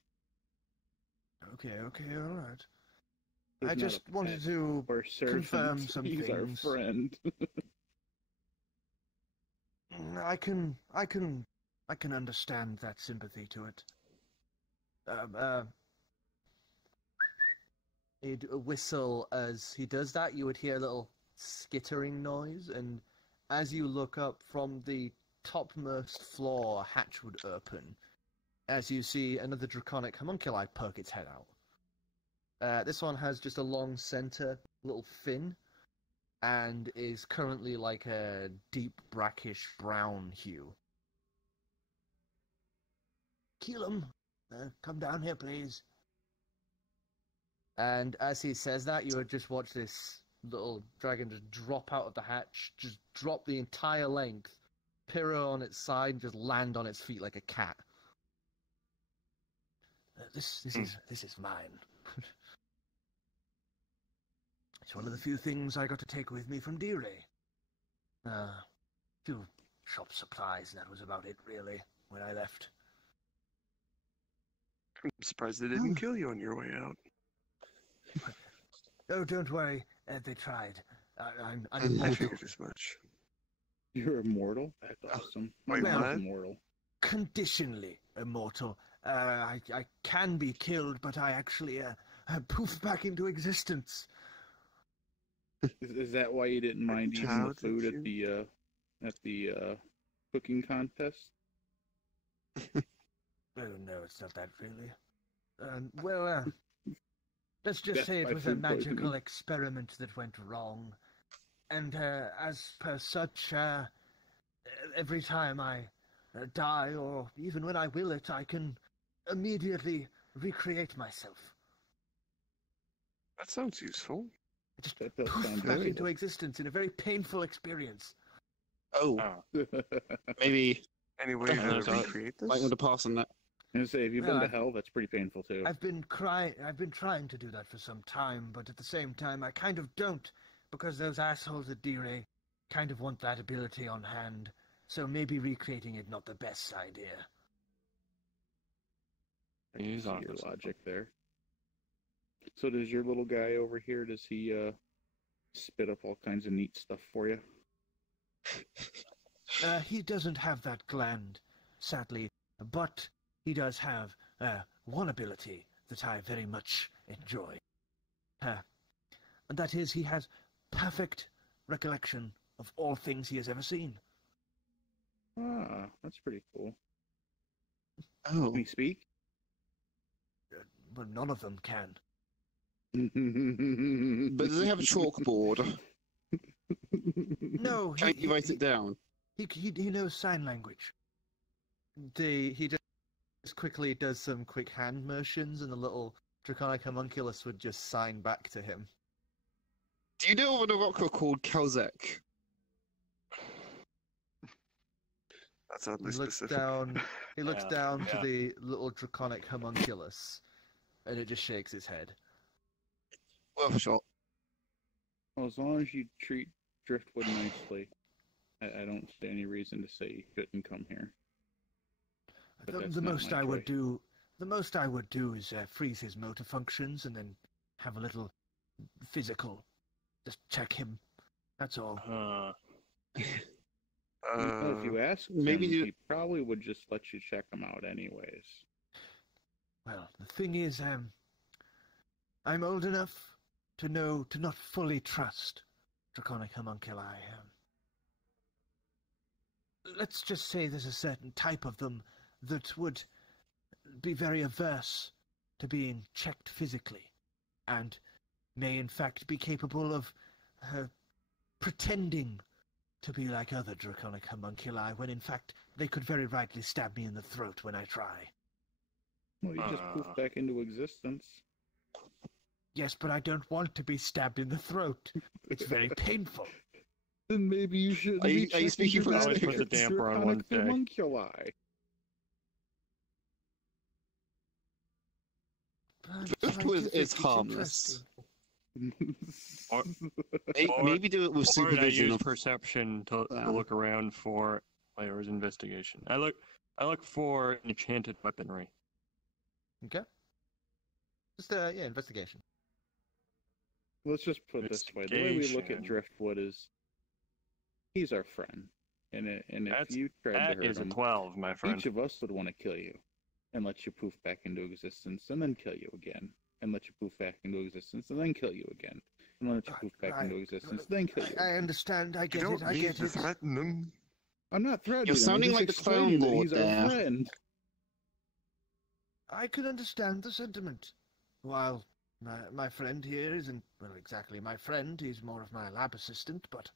Okay, all right. He's I not just a wanted pet to or servant. confirm some He's things. our friend. I can understand that sympathy to it. He'd whistle as he does that. You would hear a little skittering noise, and as you look up from the topmost floor, a hatch would open. As you see another draconic homunculi poke its head out. This one has just a long center little fin, and is currently like a deep brackish brown hue. Keelam, come down here, please. And as he says that, you would just watch this little dragon just drop out of the hatch, just drop the entire length, pirro on its side, and just land on its feet like a cat. This is mine. It's one of the few things I got to take with me from D-Ray. Few shop supplies, and that was about it, really, when I left. I'm surprised they didn't kill you on your way out. Oh, don't worry. They tried. I'm I immortal. figured as much. You're immortal? That's awesome. Wait, My mom's what? immortal. Conditionally immortal. I can be killed, but I actually poof back into existence. Is that why you didn't mind eating How the did food you- at the cooking contest? Oh, no, it's not that really. Let's just Death say it by was a food magical poisoning. experiment that went wrong. And as per such, every time I die, or even when I will it, I can immediately recreate myself. That sounds useful. I just That does poof sound back very into existence in a very painful experience. Oh, Oh. maybe Any way to There's a- recreate might this? want to pass on that. I'm gonna say, if you've been Well, to I've- hell, that's pretty painful too. I've been trying to do that for some time, but at the same time, I kind of don't, because those assholes at D-Ray kind of want that ability on hand. So maybe recreating it not the best idea. I can He's see on your to something. logic there. So does your little guy over here, does he spit up all kinds of neat stuff for you? He doesn't have that gland, sadly, but he does have one ability that I very much enjoy. And that is, he has perfect recollection of all things he has ever seen. Ah, that's pretty cool. Oh. Can he speak? But none of them can. But does he have a chalkboard? No, Can he write it down? He knows sign language. He just quickly does some quick hand motions, and the little draconic homunculus would just sign back to him. Do you know of a rocker called Calix? That's oddly He looks specific. down. He looks down to yeah. the little draconic homunculus, and it just shakes his head. Worth a shot. Well, as long as you treat Driftwood nicely, I don't see any reason to say you couldn't come here. But that's The not most my I would choice. do, the most I would do is freeze his motor functions and then have a little physical. Just check him. That's all. Well, if you ask maybe him, you- he probably would just let you check him out anyways. Well, the thing is, I'm old enough to know to not fully trust draconic homunculi. Let's just say there's a certain type of them that would be very averse to being checked physically, and may in fact be capable of pretending to be like other draconic homunculi, when in fact they could very rightly stab me in the throat when I try. Well, you just poof back into existence. Yes, but I don't want to be stabbed in the throat. It's very painful. Then maybe you shouldn't Are be you checking speaking for from that experience? Always put the damper on one draconic day. homunculi. Driftwood is It's harmless. Or- Maybe do it with Or I supervision use of. perception to look around for players' investigation. I look for enchanted weaponry. Okay. Just investigation. Let's just put it this way: the way we look at Investigation. Driftwood is, he's our friend, and if That's- you tried to That hurt is a him, 12, my friend. each of us would want to kill you, and let you poof back into existence, and then kill you again, and let you poof back into existence, and then kill you again, and let you poof back into existence, then kill you. I Again. understand. I You get don't it. I need get to it. threaten them. I'm not threatening. You're him, I'm sounding just like the explaining Clown that Lord he's there. our friend. I can understand the sentiment. While my friend here isn't, well, exactly my friend, he's more of my lab assistant, but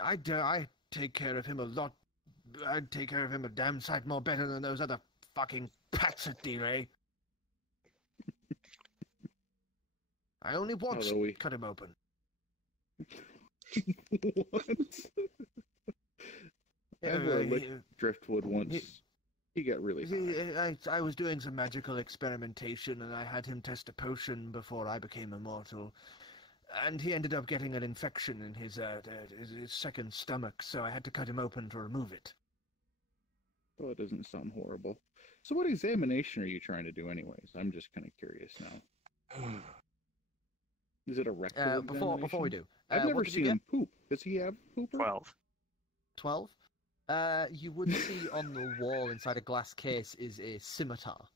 I take care of him a lot. I'd take care of him a damn sight more better than those other fucking pats at D-Ray. I only once Although we- cut him open. What? Ivor licked Driftwood once. He got really high. I was doing some magical experimentation, and I had him test a potion before I became immortal. And he ended up getting an infection in his second stomach, so I had to cut him open to remove it. Oh, it doesn't sound horrible. So what examination are you trying to do anyways? I'm just kind of curious now. Is it a rectal Before we examination? do, I've what never did you seen get? him poop. Does he have pooper? 12. 12. You would see on the wall inside a glass case is a scimitar.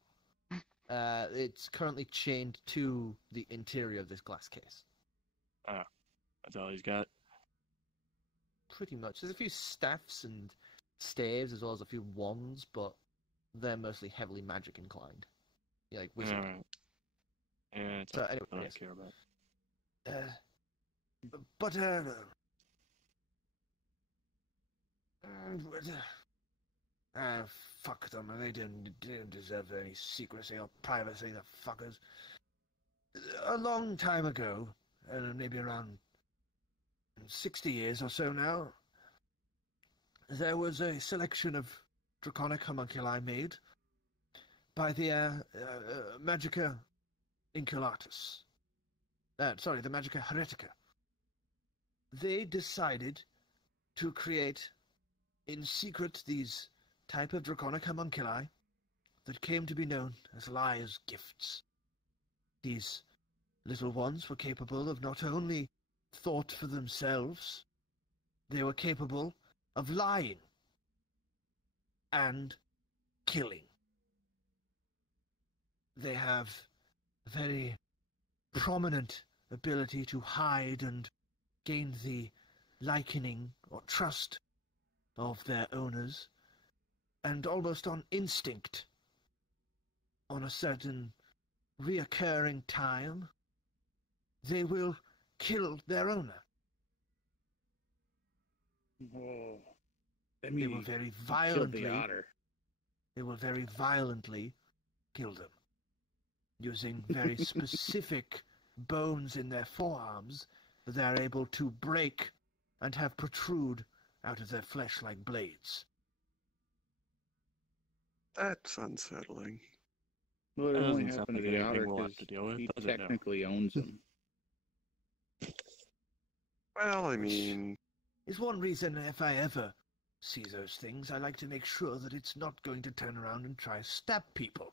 It's currently chained to the interior of this glass case. That's all he's got. Pretty much. There's a few staffs and staves as well as a few wands, but they're mostly heavily magic inclined. Yeah, like wizard. Alright. Yeah, it's So all anyway, I yes. care about. Fuck them. They didn't deserve any secrecy or privacy, the fuckers. A long time ago, maybe around 60 years or so now, there was a selection of draconic homunculi made by the Magica Inculatus. The Magica Heretica. They decided to create in secret these type of draconic homunculi that came to be known as liars' gifts. These little ones were capable of not only thought for themselves, they were capable of lying and killing. They have a very prominent ability to hide and gain the likening or trust of their owners, and almost on instinct, on a certain reoccurring time, they will kill their owner. Oh, They will very violently. the otter. They will very violently kill them, using very specific bones in their forearms that they are able to break and have protrude out of their flesh like blades. That's unsettling. Well, it That only doesn't sound happened to like the anything otter we'll have because to deal with, he does it, no? technically owns him. Well, I mean, Is one reason if I ever see those things, I like to make sure that it's not going to turn around and try to stab people.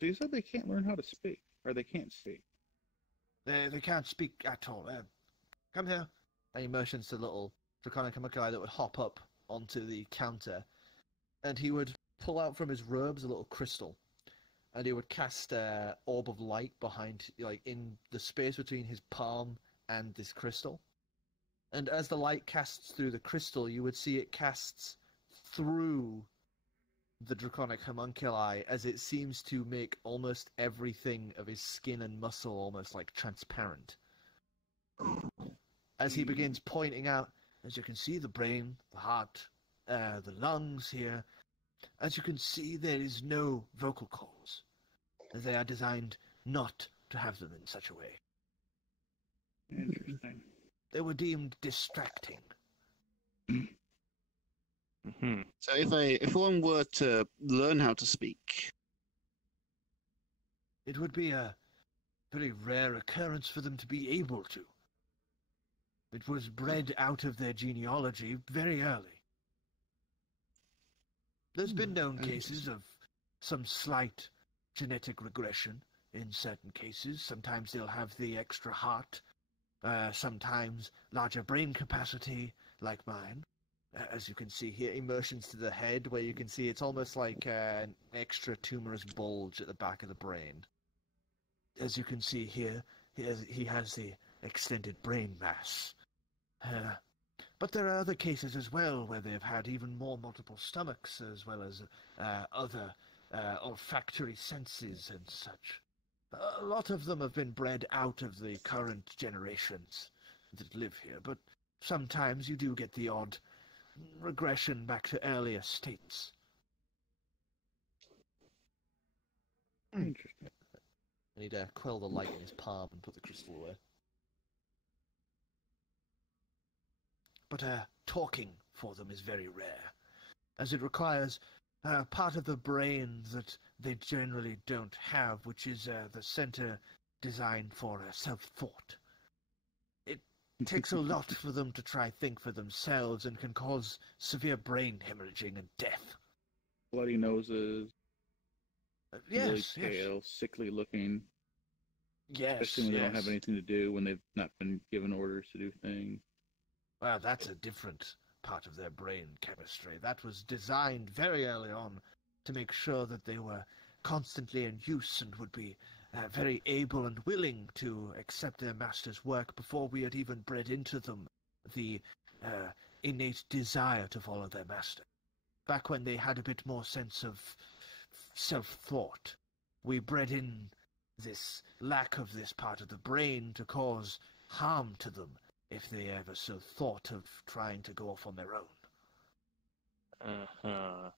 So you said they can't learn how to speak, or they can't speak. They can't speak at all. Come here. And he motions to the little draconic homunculi that would hop up onto the counter, and he would pull out from his robes a little crystal, and he would cast an orb of light behind, like in the space between his palm and this crystal. And as the light casts through the crystal, you would see it casts through the draconic homunculi, as it seems to make almost everything of his skin and muscle almost like transparent. As he begins pointing out, as you can see, the brain, the heart, the lungs here, as you can see, there is no vocal cords. They are designed not to have them in such a way. Interesting. They were deemed distracting. Mm-hmm. So if one were to learn how to speak, It would be a very rare occurrence for them to be able to. It was bred out of their genealogy very early. There's been known cases of some slight genetic regression in certain cases. Sometimes they'll have the extra heart, sometimes larger brain capacity, like mine. As you can see here, emotions to the head, where you can see it's almost like an extra tumorous bulge at the back of the brain. As you can see here, he has the extended brain mass. But there are other cases as well where they've had even more multiple stomachs, as well as other olfactory senses and such. A lot of them have been bred out of the current generations that live here, but sometimes you do get the odd regression back to earlier states. Interesting. And he'd quell the light in his palm and put the crystal away. But talking for them is very rare, as it requires part of the brain that they generally don't have, which is the center designed for self-thought. It takes a lot for them to try think for themselves and can cause severe brain hemorrhaging and death. Bloody noses, really Yes, pale, sickly looking. yes, Especially when they don't yes. have anything to do, when they've not been given orders to do things. Well, that's a different part of their brain chemistry. That was designed very early on to make sure that they were constantly in use and would be very able and willing to accept their master's work before we had even bred into them the innate desire to follow their master. Back when they had a bit more sense of self-thought, we bred in this lack of this part of the brain to cause harm to them if they ever so thought of trying to go off on their own. Uh-huh.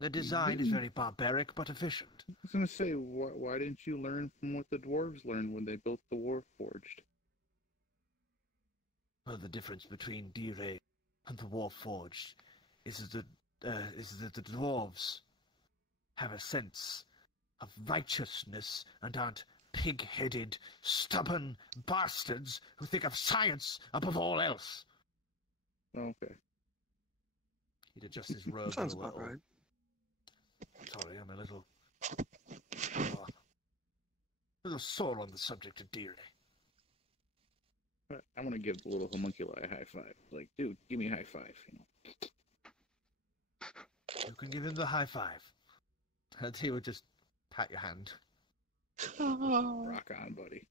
The design is very barbaric but efficient. I was going to say, why didn't you learn from what the dwarves learned when they built the Warforged? Well, the difference between D-Ray and the Warforged is that the dwarves have a sense of righteousness and aren't pig-headed, stubborn bastards who think of science above all else. Okay. He'd adjust his robe sounds a little. about right. Sorry, I'm a little little sore on the subject of dearly. I want to give the little homunculi a high five. Like, dude, give me a high five. You know. You can give him the high five. And he would just pat your hand. Rock on, buddy.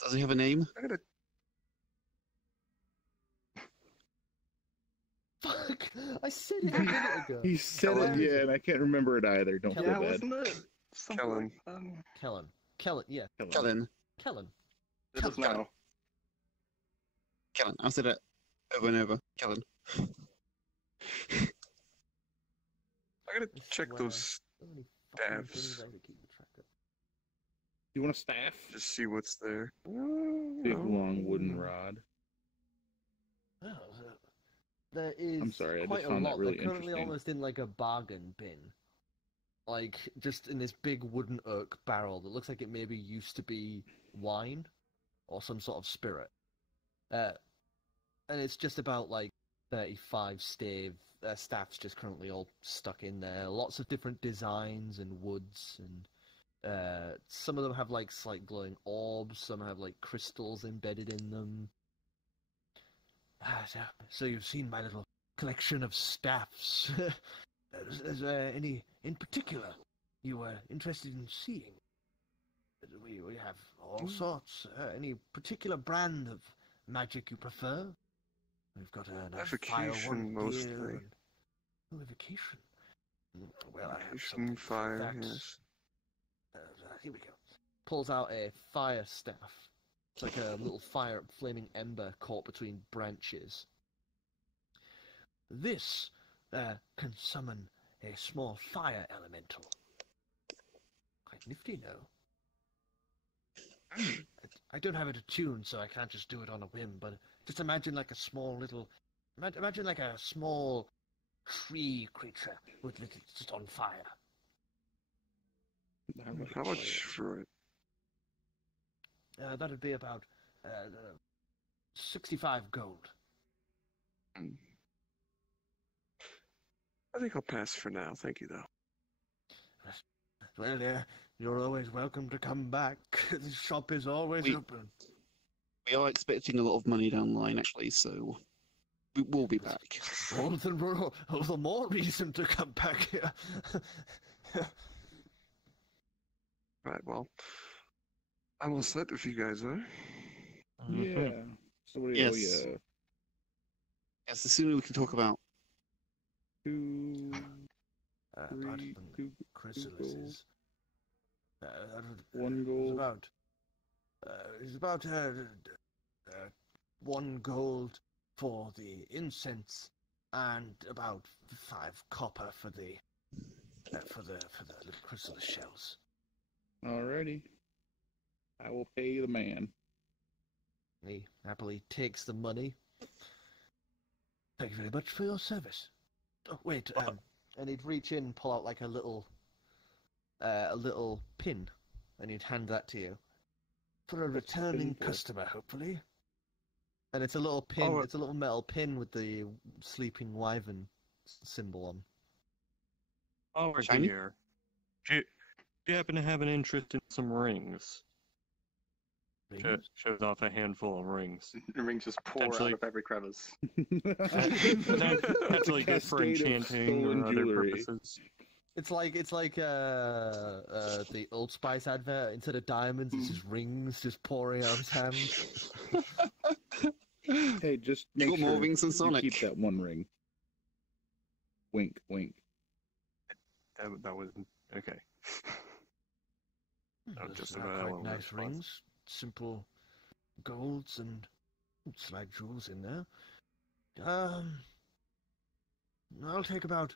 Does he have a name? I'm gonna. Fuck! I said it a minute ago. He said Kellen. it, yeah, and I can't remember it either. Don't feel Yeah, bad. wasn't it? Something Kellen. like Kellen, yeah. Kellen. Kellen. that. It is now. Kellen. I said it over and over. Kellen. I gotta check those So many fucking staffs. things I have to keep track of. You want a staff? Just see what's there. Big long wooden rod. Oh, there is I'm sorry, I just quite a found that lot. really They're currently interesting. almost in like a bargain bin. Like, just in this big wooden oak barrel that looks like it maybe used to be wine or some sort of spirit. And it's just about like 35 staffs just currently all stuck in there. Lots of different designs and woods, and some of them have like slight glowing orbs, some have like crystals embedded in them. So you've seen my little collection of staffs. Is there any in particular you were interested in seeing? We have all sorts. Any particular brand of magic you prefer? We've got a nice Evocation, firework mostly. gear and... Oh, evocation. Well, I have Evocation, something for fire, that. yes. Here we go. Pulls out a fire staff. It's like a little fire, flaming ember caught between branches. This can summon a small fire elemental. Quite nifty, no? I don't have it attuned, so I can't just do it on a whim, but just imagine like a small little... Imagine like a small tree creature with it just on fire. How much for it? That'd be about 65 gold. I think I'll pass for now. Thank you, though. Well, you're always welcome to come back. The shop is always We- open. We are expecting a lot of money down the line, actually, so we will be back. All the more reason to come back here. Right, well, I'm all set if you guys are. Yeah. Somebody Yes. owe you Yes, the sooner we can talk about. two, Apart three, from two, chrysalises. one It's gold. about 1 gold for the incense, and about 5 copper for the little chrysalis shells. Alrighty. I will pay the man. He happily takes the money. Thank you very much for your service. Oh, wait, And he'd reach in and pull out like a little pin, and he'd hand that to you. for a returning for? customer, hopefully. And it's a little pin. Oh, It's a little metal pin with the sleeping wyvern symbol on. While we're Shiny? here, do you happen to have an interest in some rings? Shows off a handful of rings. The rings just pour out Potentially- of every crevice. Potentially good for Cascade of enchanting stolen or other jewelry. purposes. It's like the Old Spice advert. Instead of diamonds, it's just rings just pouring out of his hand. Hey, just You make got sure more rings than you Sonic. keep that one ring. Wink, wink. That was okay. Oh, Those just are about quite all nice response. rings. Simple golds and slight jewels in there. I'll take about...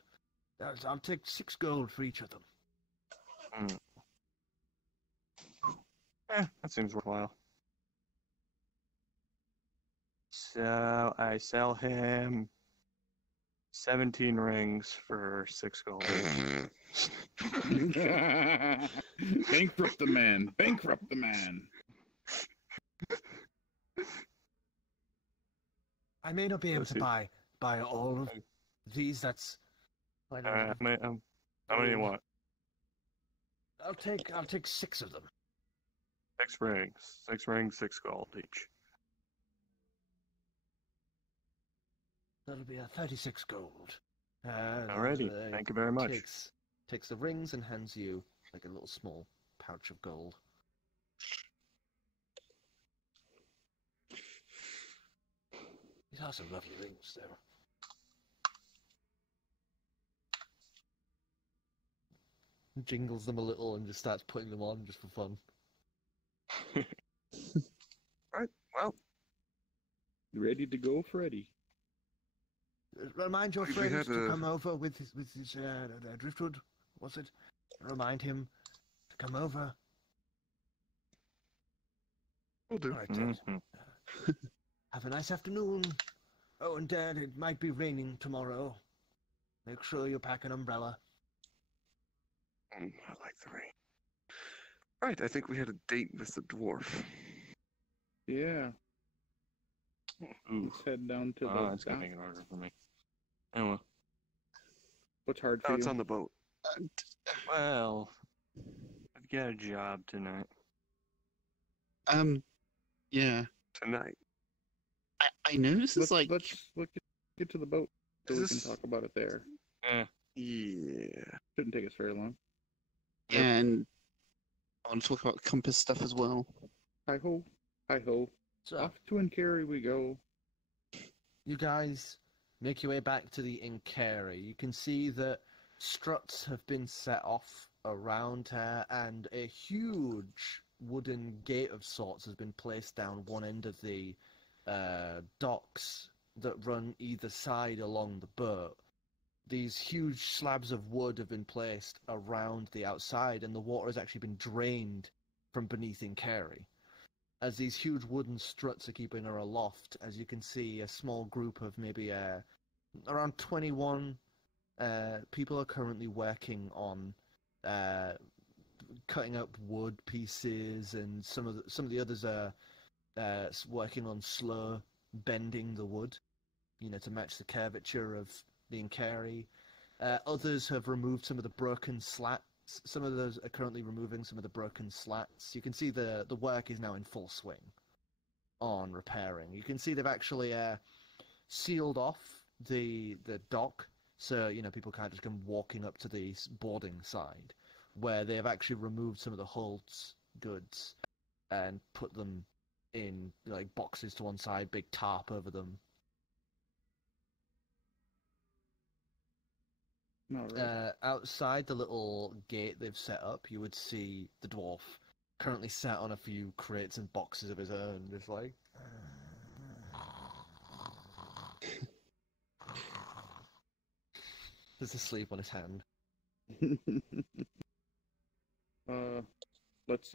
I'll take 6 gold for each of them. That seems worthwhile. So I sell him 17 rings for 6 gold. Bankrupt the man. Bankrupt the man. I may not be able Let's to see. buy all of these. That's... I don't know. How many do you want? I'll take 6 of them. 6 rings. 6 rings, 6 gold each. That'll be a 36 gold. Alrighty, thank you very much. Takes the rings and hands you like a little small pouch of gold. These are some lovely rings, though. Jingles them a little and just starts putting them on just for fun. Alright, well, Ready to go, Freddy? Remind your We friends had to a- come over with his driftwood. Was it? Remind him to come over. we'll do. All right, Dad. Mhm. Have a nice afternoon. Oh, and Dad, it might be raining tomorrow. Make sure you pack an umbrella. I like the rain. Right, I think we had a date with the dwarf. Yeah. Ooh. Let's head down to the It's dock. getting it harder for me. Anyway, What's hard Oh, for it's you? on the boat. well, I've got a job tonight. Yeah. Tonight. I know this is like. Let's get to the boat so Is we can this- talk about it there. Yeah. Shouldn't take us very long. And I want to talk about compass stuff as well. Hi ho, hi ho. So, Off to Ancalagon we go. you guys make your way back to the Inkari. You can see that struts have been set off around her, and a huge wooden gate of sorts has been placed down one end of the docks that run either side along the boat. These huge slabs of wood have been placed around the outside, and the water has actually been drained from beneath Inkari. As these huge wooden struts are keeping her aloft, as you can see, a small group of maybe around 21 people are currently working on cutting up wood pieces, and some of the others are working on slow bending the wood, to match the curvature of the Inkari. Others have removed some of the broken slats. Some of those are currently removing some of the broken slats. You can see the work is now in full swing on repairing. You can see they've actually sealed off the dock, so people can't just come walking up to the boarding side, where they have actually removed some of the Hult's goods and put them in like boxes to one side, big tarp over them. All right. Outside the little gate they've set up, you would see the dwarf currently sat on a few crates and boxes of his own, just like. There's a sleeve on his hand. Let's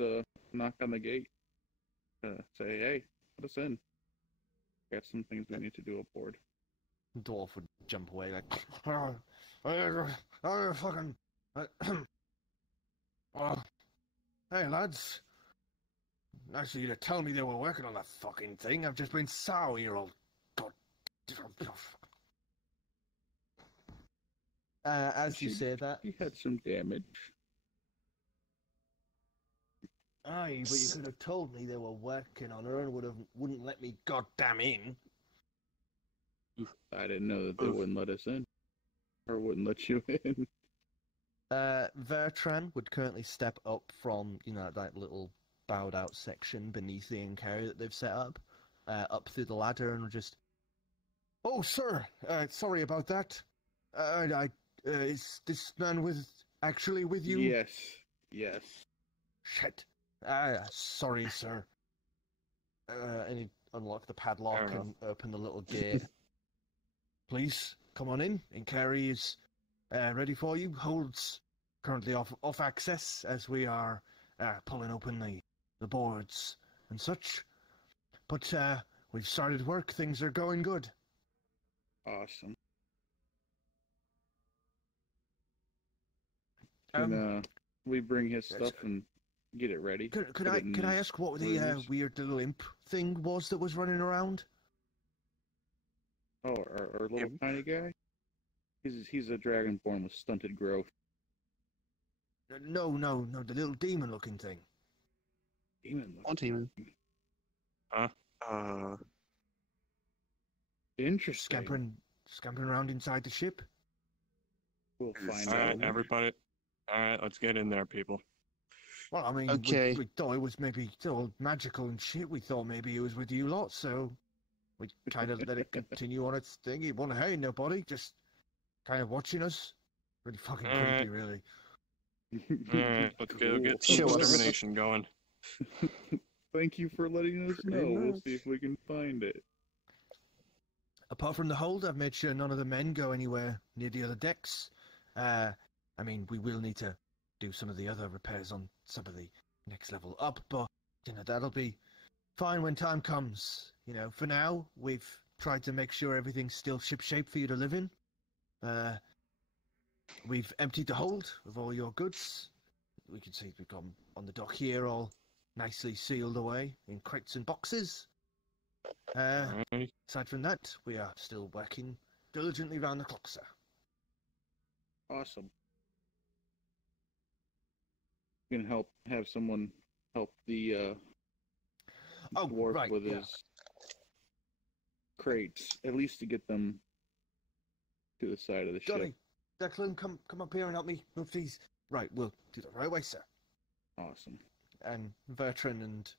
knock on the gate. Say, hey, let us in. Got some things we need to do aboard. The dwarf would jump away like. Fucking. Hey, lads. Nice of you to tell me they were working on that fucking thing. I've just been sour here all. As you say that, He had some damage. Aye, but you could have told me they were working on her and wouldn't let me goddamn in. I didn't know that they wouldn't let us in. Or wouldn't let you in. Vertran would currently step up from, that little bowed out section beneath the Inkari that they've set up through the ladder, and would just. Oh, sir. Sorry about that. Is this man actually with you? Yes. Shit. Sorry, sir. And he'd unlock the padlock Fair and open the little gate. Please, come on in. Inkari is ready for you. Holds currently off access as we are pulling open the boards and such. But we've started work. Things are going good. Awesome. Um, Can we bring his that's stuff and get it ready? Could Put I it in could I his ask what the rooms? weird little imp thing was that was running around? Oh, our little tiny guy? He's a dragonborn with stunted growth. No, the little demon-looking thing. Demon. On demon. Interesting. Scampering around inside the ship. We'll find All right, out. everybody. All right, let's get in there, people. Well, I mean, Okay. we thought it was maybe still magical and shit. We thought maybe it was with you lot, so we kind of let it continue on its thing. It wasn't hurting nobody, just kind of watching us. Really fucking All creepy, right. really. All right, let's go get some Show us. extermination going. Thank you for letting us know. We'll see if we can find it. Apart from the hold, I've made sure none of the men go anywhere near the other decks. I mean, we will need to do some of the other repairs on some of the next level up, but, you know, that'll be fine when time comes. You know, for now, we've tried to make sure everything's still shipshape for you to live in. We've emptied the hold of all your goods. We can see we've got 'em on the dock here, all nicely sealed away in crates and boxes. All right. Aside from that, we are still working diligently round the clock, sir. Awesome. You can have someone help the dwarf right, with yeah. his crates, at least to get them to the side of the Johnny, ship. Declan, come up here and help me move these. Right, we'll do the right way, sir. Awesome. And Bertrand and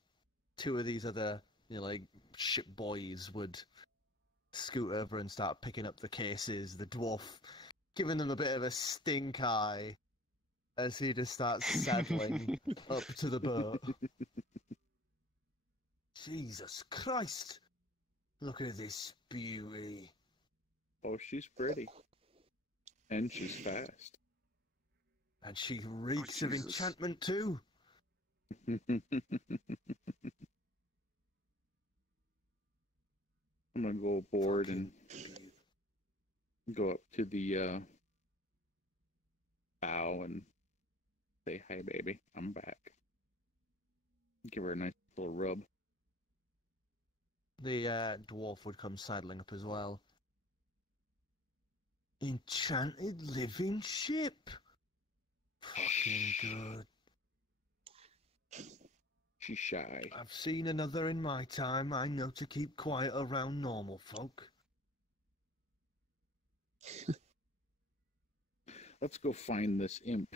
two of these other, you know, like, ship boys would scoot over and start picking up the cases. The dwarf giving them a bit of a stink eye as he just starts saddling up to the boat. Jesus Christ! Look at this beauty. Oh, she's pretty. And she's fast. And she reeks of Jesus. enchantment too. I'm gonna go aboard and go up to the bow and say, "Hi, baby, I'm back." Give her a nice little rub. The dwarf would come saddling up as well. Enchanted living ship. Fucking good. She's shy. I've seen another in my time. I know to keep quiet around normal folk. Let's go find this imp.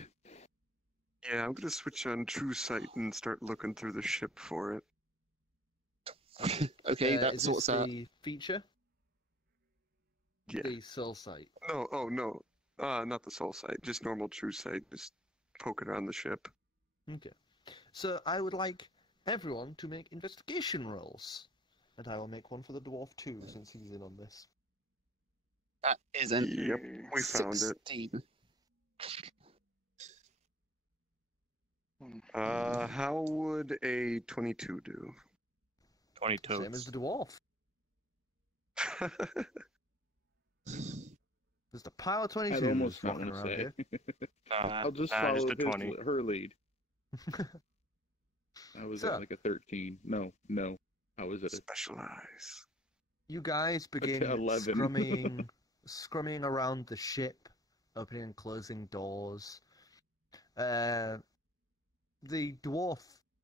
Yeah, I'm gonna switch on True Sight and start looking through the ship for it. Okay, Is that this sorts out. the feature? Yeah. The soul sight. No, oh no, not the Soul Sight, just normal True Sight, just poking around the ship. Okay. So I would like everyone to make investigation rolls. And I will make one for the dwarf too, since he's in on this. That is an Yep, we found it. 16. How would a 22 do? 22. Same as the dwarf. There's the pile of 22 I'd almost walking want around to say. here. I'll just nah, follow just a 20. her lead. I was So- at like a 13. No. I was at a... Specialize. You guys begin 11. scrumming around the ship, opening and closing doors. The dwarf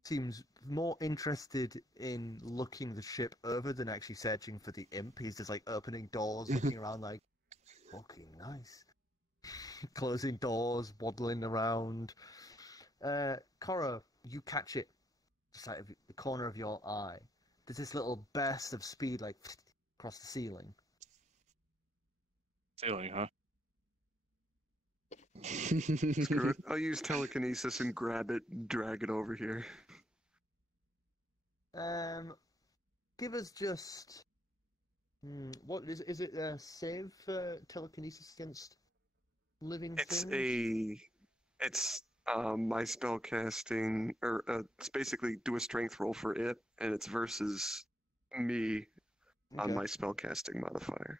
seems more interested in looking the ship over than actually searching for the imp. He's just like opening doors, looking around like, fucking nice. Closing doors, waddling around. Korro, you catch it just out of the corner of your eye. There's this little burst of speed like across the ceiling. Ceiling, huh? Screw it. I'll use telekinesis and grab it and drag it over here. Give us just what is it? Save telekinesis against living It's things? it's my spell casting, or it's basically do a strength roll for it, and it's versus me on Okay. my spell casting modifier.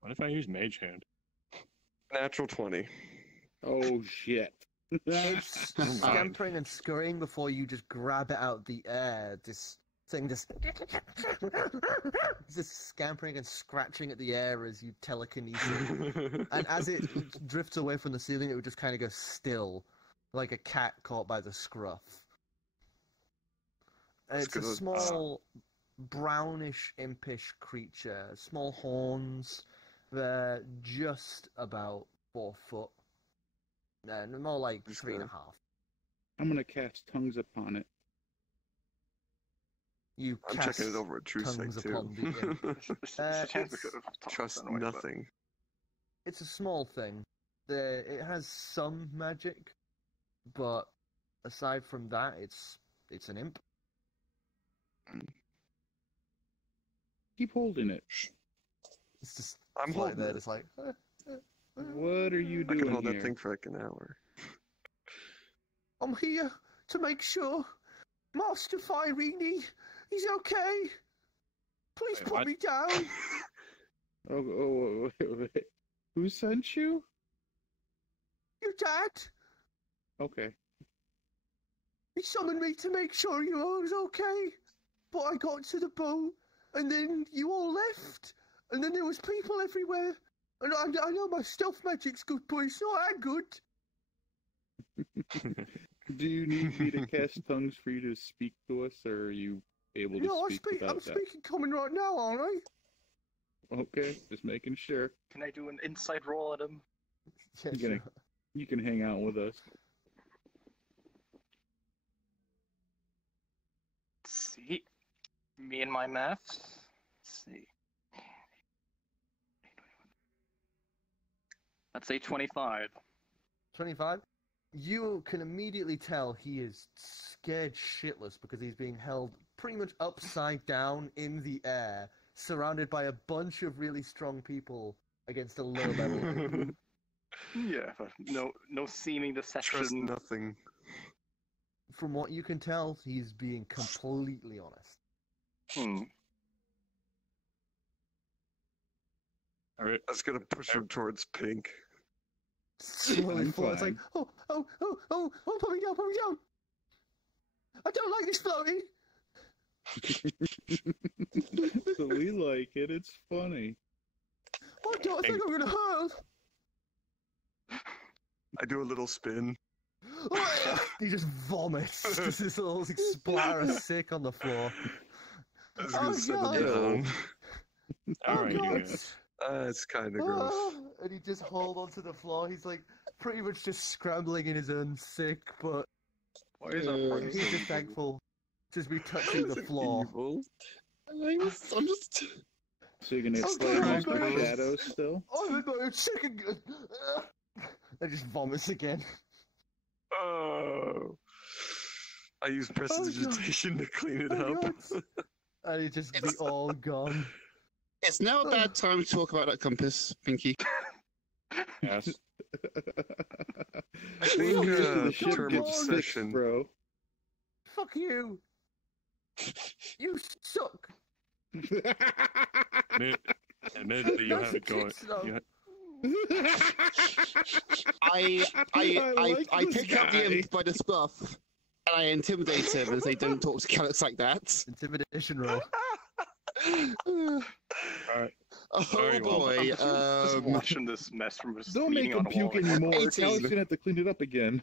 What if I use Mage Hand? Natural 20. Oh, shit. It's scampering and scurrying before you just grab it out of the air. This thing just scampering and scratching at the air as you telekinesis. And as it drifts away from the ceiling, it would just kind of go still, like a cat caught by the scruff. It's a small, brownish, impish creature. Small horns. They're just about 4 foot. And more like 3.5. I'm gonna cast tongues upon it. You I'm cast checking it over at tongues TrueSight upon the imp. Trust nothing. It's a small thing. It has some magic, but aside from that, it's an imp. Keep holding it. It's just I'm flying holding there. it. It's like. What are you I doing can hold here? that thing for like an hour. I'm here to make sure Master Fireeny, he's okay. Please Wait, put what? me down. Wait. Who sent you? Your dad, Okay. he summoned me to make sure you all was okay. But I got to the boat, and then you all left, and then there was people everywhere. And I know my stealth magic's good, but it's not that good. Do you need me to cast tongues for you to speak to us, or are you able to No, speak I'm without that? speaking common right now, aren't I? Okay, just making sure. Can I do an insight roll at him? Yeah, You can, sure. you can hang out with us. Let's see. Me and my maths. Let's see. That's a 25. 25. You can immediately tell he is scared shitless because he's being held pretty much upside down in the air, surrounded by a bunch of really strong people against a low level. Yeah, but no seeming Trust deception. nothing. From what you can tell, he's being completely honest. All right. I was gonna push him towards Pink. Slowly I'm fall. It's like, fine. oh, put me down. I don't like this floating. So we like it. It's funny. I think I'm gonna hurl. I do a little spin. He just vomits. Just this little splatter of sick on the floor. I was gonna set God. him down. All right, you God. guys. It's kind of gross. And he just hold onto the floor. He's like pretty much just scrambling in his own sick, but Why is our party he's so just thankful to just be touching the It's floor. evil. I'm just. So you're gonna Oh, play God, Monster God. Shadows still? I'm in my own chicken. And just vomits again. Oh. I used prestidigitation to clean it Oh, up. God. And he just be all gone. It's now a bad time to talk about that compass, Pinky. Yes. I think Welcome to the ship term gets fixed, obsession. bro. Fuck you. You suck. Admit that you Nice have it going. tits, though. I like this pick up the guy. imp by the scruff and I intimidate him and say, "Don't talk to Calix like that." Intimidation roll. All right. Oh Sorry, boy. Just watching this mess from just Don't leaning make him on a wall. puke anymore. 18. Cal's gonna have to clean it up again.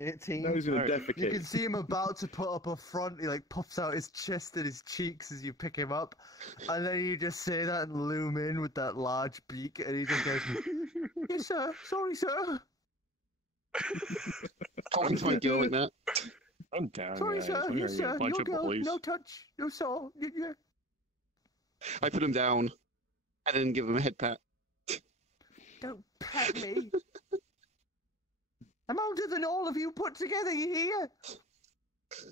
18. Now he's gonna Alright. defecate. You can see him about to put up a front. He like puffs out his chest and his cheeks as you pick him up, and then you just say that and loom in with that large beak, and he just goes, Yes, sir. Sorry, sir. Talking to my girl like that. I'm down, Sorry, guys. sir. We're Yes, gonna get sir. a bunch No of girl, police. no touch, no saw. Yeah. I put him down and then give him a head pat. Don't pat me. I'm older than all of you put together, you hear?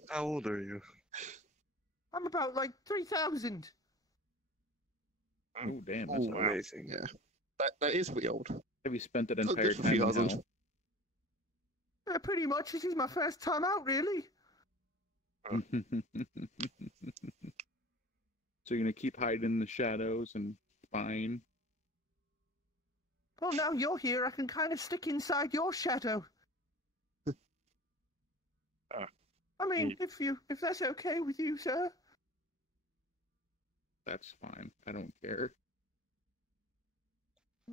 How old are you? I'm about like 3,000. Oh damn, that's Ooh, wow. Amazing. Yeah. That is pretty old. Have you spent that Look entire good for time in 3,000. hell? Pretty much. This is my first time out, really. So you're gonna keep hiding in the shadows and fine. Well, now you're here, I can kind of stick inside your shadow. I mean, if that's okay with you, sir. That's fine. I don't care.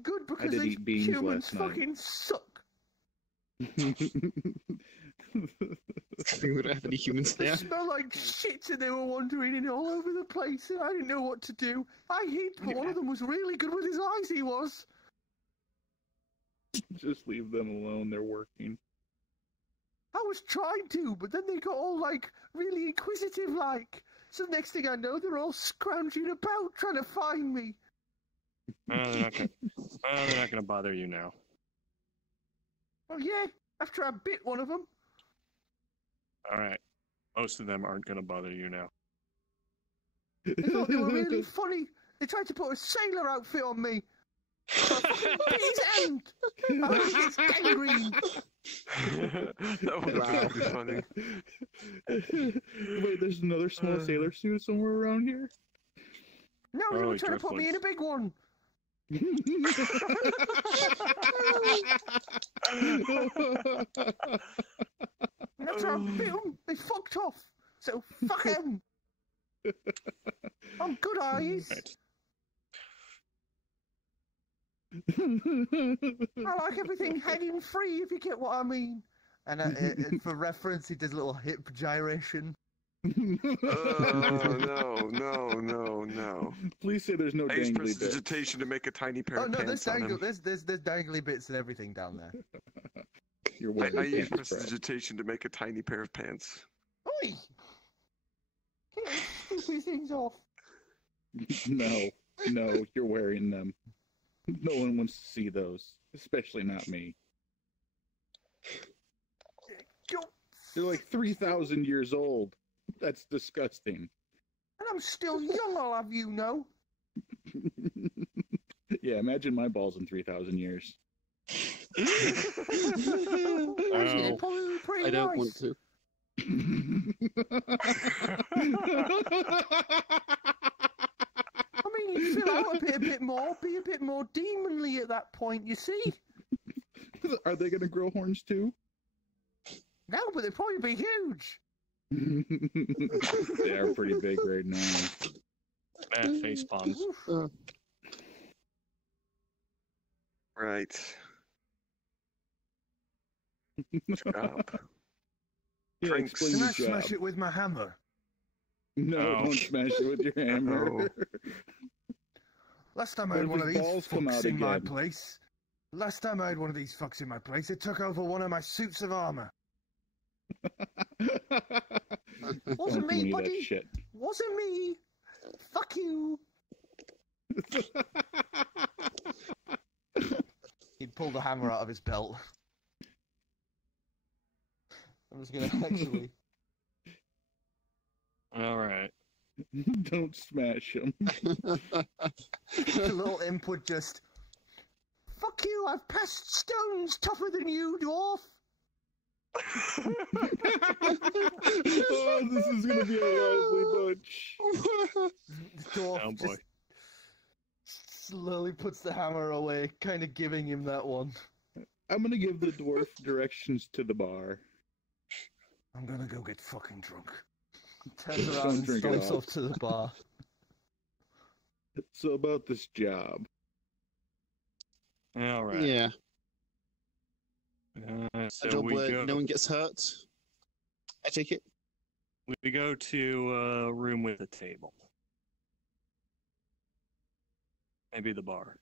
Good, because did these eat beans humans last night. fucking suck. We don't have any humans They there. smelled like shit and they were wandering in all over the place and I didn't know what to do. I hid, but one of them was really good with his eyes, he was. Just leave them alone. They're working. I was trying to, but then they got all, like, really inquisitive-like. So next thing I know, they're all scrounging about trying to find me. They're not gonna bother you now. Well, yeah, after I bit one of them. All right. Most of them aren't gonna bother you now. They thought they were really funny. They tried to put a sailor outfit on me. So I fucking bit his hand. I hope he gets gangrene. That would be funny. Wait, there's another small sailor suit somewhere around here? No, they were trying to put me in a big one. And after I bit them, they fucked off. So fuck them. I'm good eyes. Right. I like everything heading free, if you get what I mean. And for reference, he does a little hip gyration. No. Please say there's no I use dangly bits. prestidigitation to make a tiny pair Oh of no, pants on him. there's dangly bits and everything down there. You're I wearing use pants, Brad. prestidigitation to make a tiny pair of pants. Oi! Get those stupid things off. No, you're wearing them. No one wants to see those, especially not me. They're like 3,000 years old. That's disgusting. And I'm still young, I'll have you know. Yeah, imagine my balls in 3,000 years. Actually, they'd probably be pretty I don't nice. want to. I mean, you fill out a bit more, be a bit more demonly at that point, you see? Are they going to grow horns too? No, but they'd probably be huge. They are pretty big right now. Bad face palms. Right. Job. Yeah, Drinks. explain Can your I job. smash it with my hammer? No, Oh. don't smash it with your hammer. No. Last time I What had if one of his these balls come fucks out in my again? place. Last time I had one of these fucks in my place, it took over one of my suits of armor. Wasn't Don't do any me, of that buddy. shit. Wasn't me. Fuck you. He pulled the hammer out of his belt. I'm just gonna actually. All right. Don't smash him. The little imp would just. Fuck you! I've passed stones tougher than you, dwarf. Oh, this is gonna be a lively bunch. The dwarf Oh, boy. just slowly puts the hammer away, kind of giving him that one. I'm gonna give the dwarf directions to the bar. I'm gonna go get fucking drunk. Turns Don't around and drink it stomps all. off to the bar. So about this job. All right. Yeah. A So job we where go. no one gets hurt. I take it. We go to a room with a table. Maybe the bar.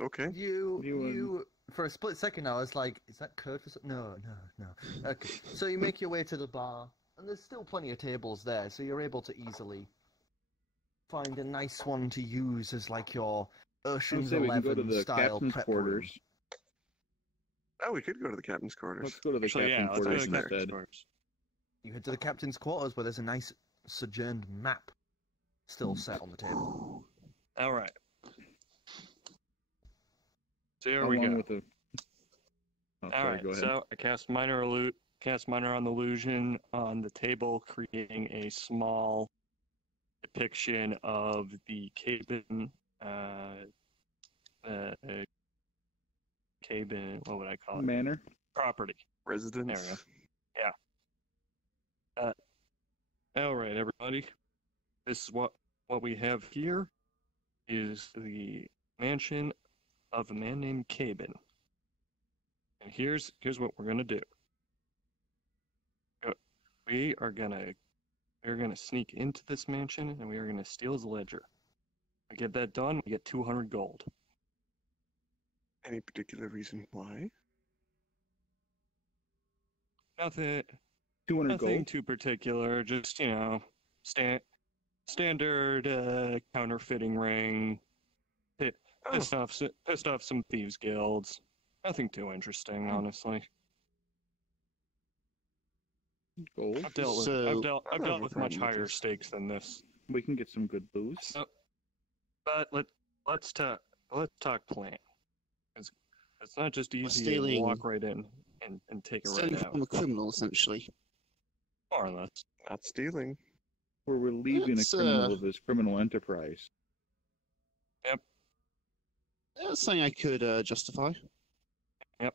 Okay. You for a split second I was like, is that code for something? No. Okay. So you make your way to the bar, and there's still plenty of tables there, so you're able to easily find a nice one to use as like your I would Ocean's say we can go to 11 the style captain's prep quarters. Oh, we could go to the captain's quarters. Let's go to the Actually, yeah, captain's let's go quarters to the there. captain's instead. quarters. You head to the captain's quarters where there's a nice sojourned map still set on the table. All right. So here How we long go. with the... Oh, All sorry, right. go ahead. So I cast minor on illusion on the table, creating a small depiction of the cabin. Cabin. What would I call it? Manor? Property. Residence. There we go. All right, everybody. This is what we have here is the mansion of a man named Cabin. And here's what we're gonna do. We're gonna sneak into this mansion, and we are gonna steal his ledger. We get that done, we get 200 gold. Any particular reason why? Nothing 200 Nothing gold. too particular, just, standard counterfeiting ring, pissed off some thieves guilds. Nothing too interesting, honestly. Gold. I've dealt with much higher stakes than this. We can get some good booze. But let's talk plan. It's not just easy to stealing- walk right in and take it Stealing right out. from a criminal, essentially. More or less. Not stealing. We're relieving It's, a criminal of his criminal enterprise. That's something I could justify. Yep.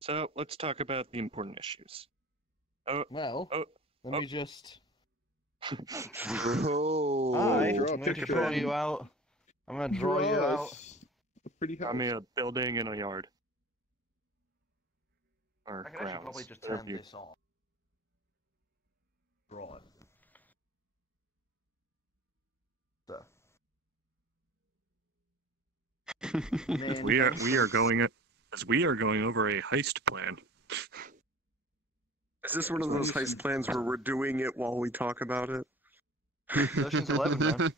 So let's talk about the important issues. Well, let me just. Oh, I'm draw a going to picture. draw you out. I'm going to draw you out. A pretty house. I mean, a building and a yard. Or I can actually grounds, probably just whatever turn you- this on. Draw it. So. Main We are entrance. going over a heist plan. Is this one of those heist plans where we're doing it while we talk about it? Ocean's 11, man. Is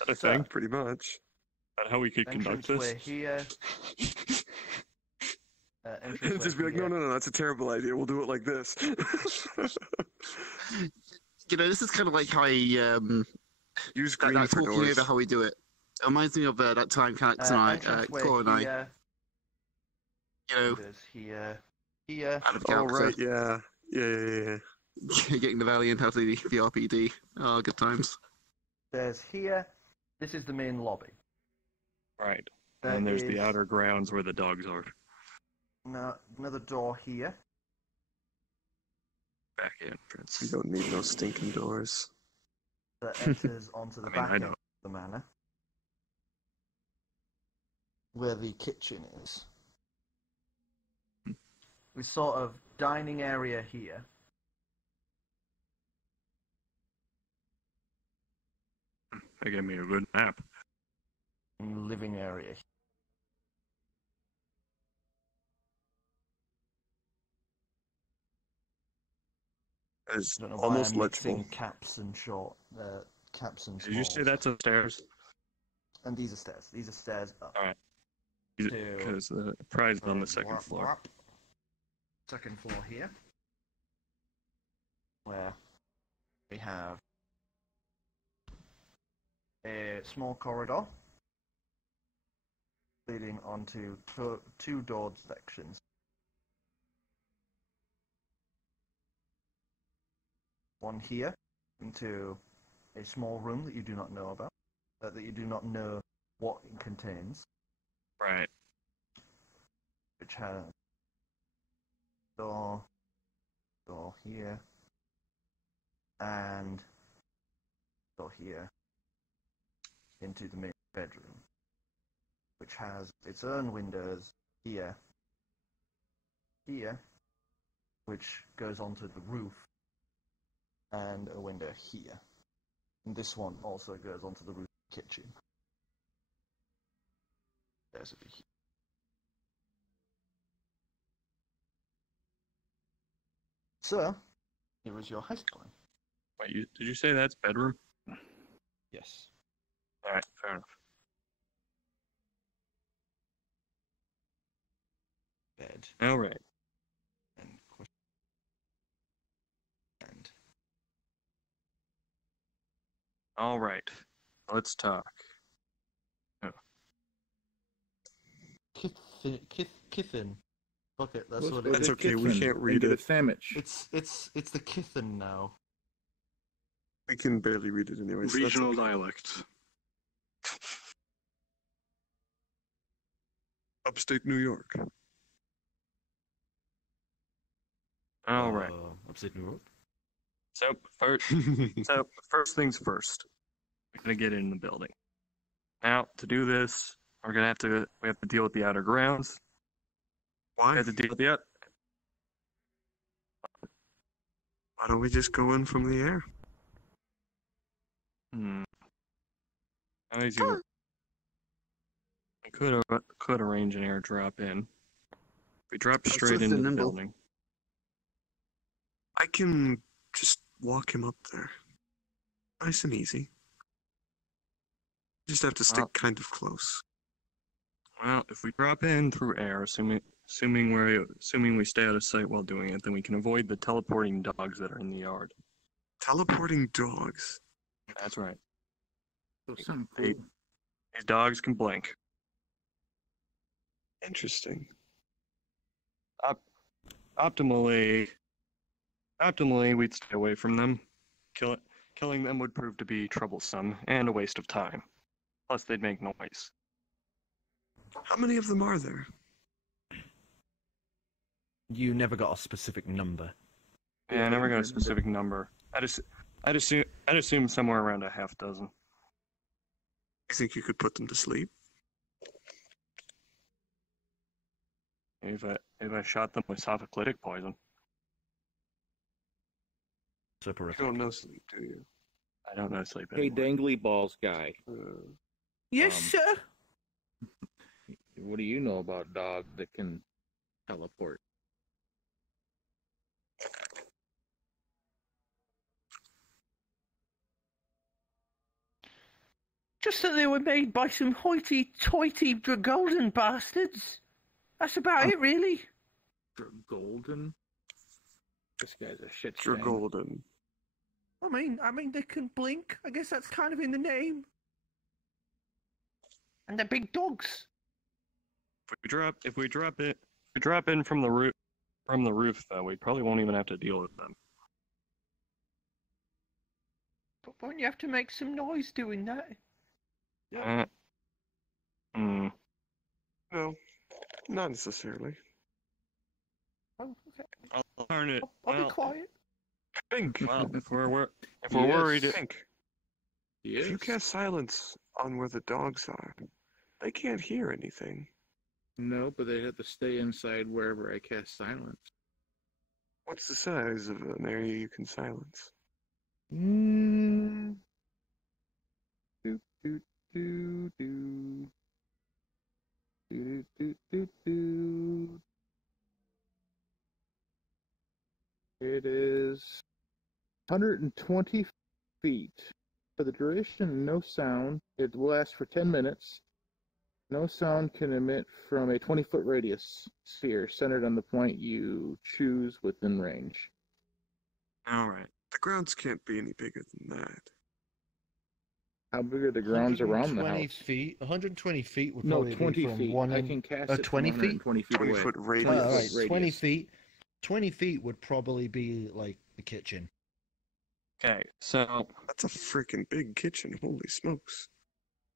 that a So, thing? Pretty much. Is that how we could conduct entranceway this? here. And just be like, no, that's a terrible idea. We'll do it like this. This is kind of like how I Use green that for talking doors. over how we do it. It reminds me of that time Calix and I, Korro and I, here. There's here. out of Oh, character, right, yeah. Yeah. getting the Valiant out of the VRD&D. Oh, good times. There's here. This is the main lobby. Right. There And there's the is outer grounds where the dogs are. another door here. Back entrance. You don't need no stinking doors. That enters onto the I mean, back I end don't. of the manor, where the kitchen is. We sort of dining area here. They gave me a good map. And living area. It's I don't know almost why I'm mixing legible. caps and caps and Did you say smalls. that's upstairs? And these are stairs. These are stairs up. Alright. To- Because the prize is on the second Wap, floor. wap. Second floor here, where we have a small corridor leading onto two doored sections. One here into a small room that you do not know about, that you do not know what it contains, Right. which has door here, and door here into the main bedroom, which has its own windows here, which goes onto the roof, and a window here. And this one also goes onto the roof of the kitchen. There's a big. So, here is your heist plan. Wait, did you say that's bedroom? Yes. Alright, fair enough. Bed Alright. and and Alright. Let's talk. Kithen. Fuck it, that's Let's what go it That's is. to okay, we kitchen can't and read get a it. sandwich. It's the Kithen now. We can barely read it anyway. So Regional that's okay. dialect. Upstate New York. Alright. Upstate New York. So first things first. We're gonna get in the building. Now, to do this, we have to deal with the outer grounds. Why? Had to deal with yet? Why don't we just go in from the air? How easy would... I could arrange an airdrop in. If we drop straight swift into and the nimble. building. I can just walk him up there. Nice and easy. Just have to stick kind of close. Well, if we drop in through air, assuming we stay out of sight while doing it, then we can avoid the teleporting dogs that are in the yard. Teleporting dogs? That's right. So something cool. These dogs can blink. Interesting. Optimally, we'd stay away from them. Killing them would prove to be troublesome and a waste of time. Plus, they'd make noise. How many of them are there? You never got a specific number. Yeah, I never got a specific number. I'd assume somewhere around a half dozen. You think you could put them to sleep? If I shot them with sophoclitic poison. You don't know sleep, do you? I don't know sleep Hey, anymore. dangly balls guy. Yes, sir. What do you know about dogs that can teleport? Just that they were made by some hoity-toity golden bastards. That's about it, really. Golden? This guy's a shit You're stain. golden. I mean, they can blink. I guess that's kind of in the name. And they're big dogs. If we drop in from the roof, though, we probably won't even have to deal with them. But won't you have to make some noise doing that? No, not necessarily. Oh, okay. I'll turn it. I'll be quiet. Think. Well, if we're worried, Think. Yes. If you cast silence on where the dogs are, they can't hear anything. No, but they have to stay inside wherever I cast silence. What's the size of an area you can silence? Do, do, do, do. Do, do, do, do. It is 120 feet. For the duration, no sound. It will last for 10 minutes. No sound can emit from a 20-foot radius sphere centered on the point you choose within range. All right. The grounds can't be any bigger than that. How big are the grounds around the 120 house? feet. 120 feet would No, probably 20 be from feet. one I end. can cast it 20 from feet? 120 feet away. 20-foot Oh, radius. all right, Radius. 20 feet. 20 feet would probably be like the kitchen. Okay, so That's a freaking big kitchen. Holy smokes.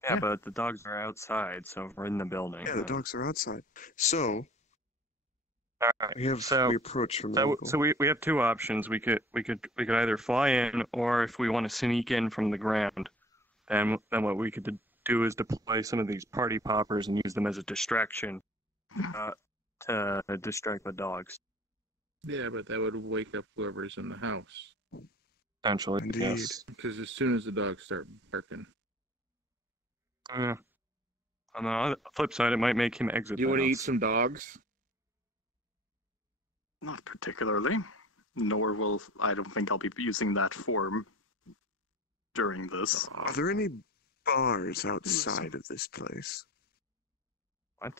yeah, but the dogs are outside, so if we're in the building. Yeah, the dogs are outside. So, All right. we approach from the So we have two options. We could either fly in, or if we want to sneak in from the ground, then what we could do is deploy some of these party poppers and use them as a distraction to distract the dogs. Yeah, but that would wake up whoever's in the house. Essentially, Indeed. yes. Because as soon as the dogs start barking. Yeah. On the flip side, it might make him exit. Do you the want to eat house. some dogs? Not particularly. Nor will I don't think I'll be using that form during this. Are there any bars outside of this place? What?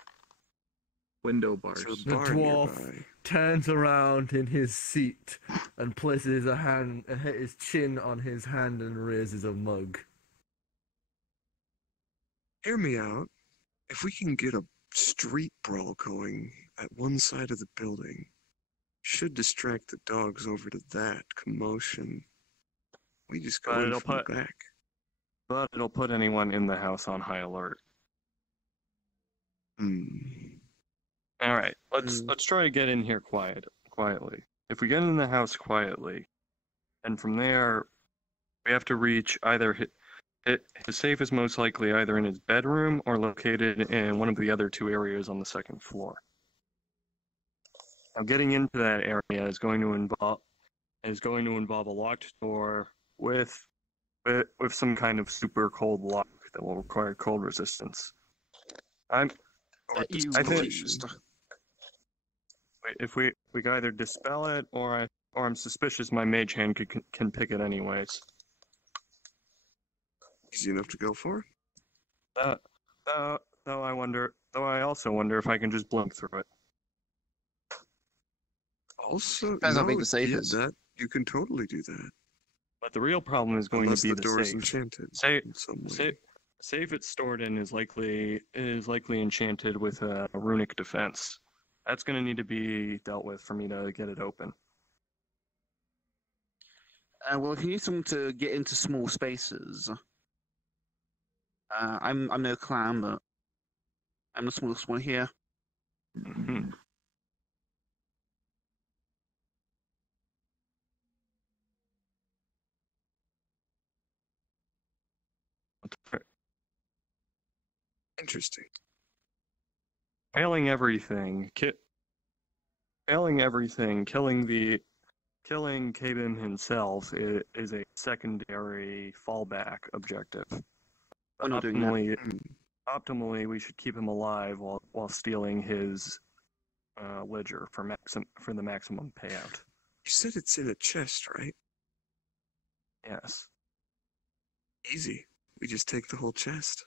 Window bars. Is The there a bar dwarf nearby? turns around in his seat and places his chin on his hand and raises a mug. Hear me out. If we can get a street brawl going at one side of the building, should distract the dogs over to that commotion. We just go But in it'll from put- the back. But it'll put anyone in the house on high alert. All right, let's try to get in here quietly. If we get in the house quietly, and from there, we have to reach either his safe is most likely either in his bedroom or located in one of the other two areas on the second floor. Now, getting into that area is going to involve a locked door with some kind of super cold lock that will require cold resistance. I think if we can either dispel it or I'm suspicious my mage hand can pick it anyways. Easy enough to go for. Though I also wonder if I can just blink through it. Also, Depends how no, big the safe yeah, is. that you can totally do that. But the real problem is going Unless to be the door is safe. enchanted in some way. Safe it's stored in is likely enchanted with a runic defense. That's going to need to be dealt with for me to get it open. Well, if you need someone to get into small spaces, I'm no Clam, but I'm the smallest one here. Mm-hmm. Interesting. Failing everything, killing Kabin himself is a secondary fallback objective. We're not doing that. Optimally, we should keep him alive while stealing his ledger for the maximum payout. You said it's in a chest, right? Yes. Easy. We just take the whole chest.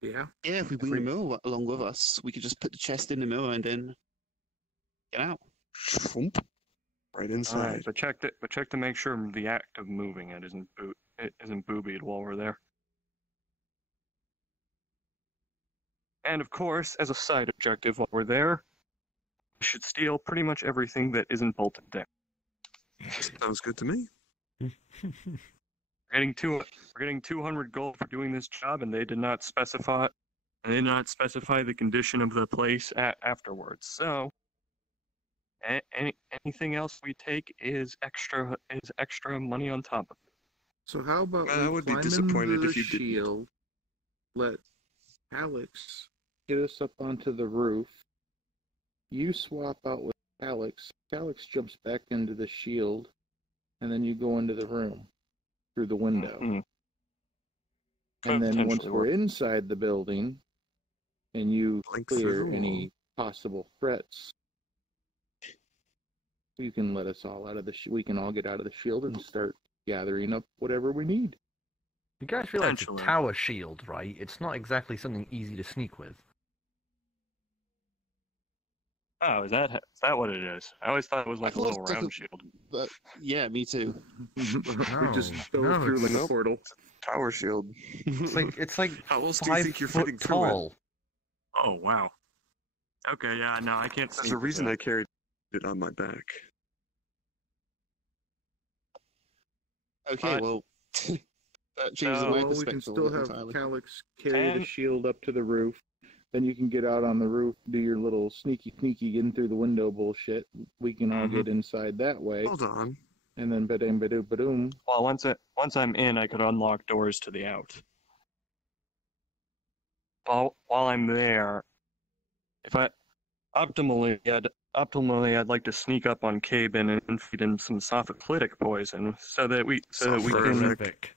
Yeah. Yeah, if we bring the mirror along with us, we could just put the chest in the mirror and then get out. Right inside. Alright, but check to make sure the act of moving it isn't boobied while we're there. And of course, as a side objective while we're there, we should steal pretty much everything that isn't bolted down. Sounds good to me. We're getting 200 gold for doing this job, and they did not specify the condition of the place afterwards. So anything else we take is extra money on top of it. So how about I would be disappointed if you didn't. shield, let Calix Get us up onto the roof. You swap out with Calix. Calix jumps back into the shield, and then you go into the room through the window. Mm-hmm. And then once Potentially we're work. inside the building, and you Blink through clear the wall. any possible threats, you can let us all out of the. We can all get out of the shield and start gathering up whatever we need. You guys realize the Potentially. tower shield, right? It's not exactly something easy to sneak with. Oh, is that what it is? I always thought it was like a thought it little was like round a- shield. But yeah, me too. we just go no, through like nope. a portal. Tower shield. It's like How else do you 5 think you're foot fitting through it? tall. Oh wow. Okay, yeah, no, I can't. There's sneak a with reason that. I carried it on my back. Okay, well, that changes No, my Well, we perspective can still have entirely. Calix carry Carry the shield up to the roof. Then you can get out on the roof, do your little sneaky in through the window bullshit. We can all get inside that way, Hold on. and then ba-doom. Well, once I'm in, I could unlock doors to the out. While I'm there, optimally, I'd like to sneak up on Kabin and feed him some sophoclitic poison, so that we can. Horrific.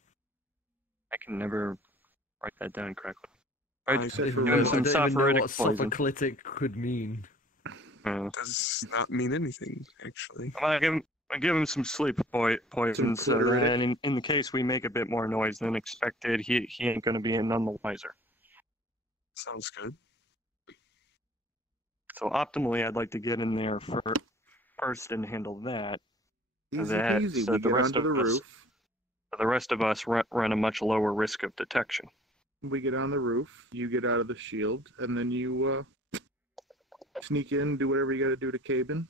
I can never write that down correctly. I Right, said give for him real. I some don't even know sophoritic what poison. sophoclitic could mean. Does not mean anything, actually. I give him some sleep poison, so that in the case we make a bit more noise than expected, he ain't gonna be none the wiser. Sounds good. So optimally, I'd like to get in there first and handle that. Easy That- peasy. so We the get rest onto the of us- roof. So the rest of us run a much lower risk of detection. We get on the roof. You get out of the shield, and then you sneak in, do whatever you got to do to Cabin.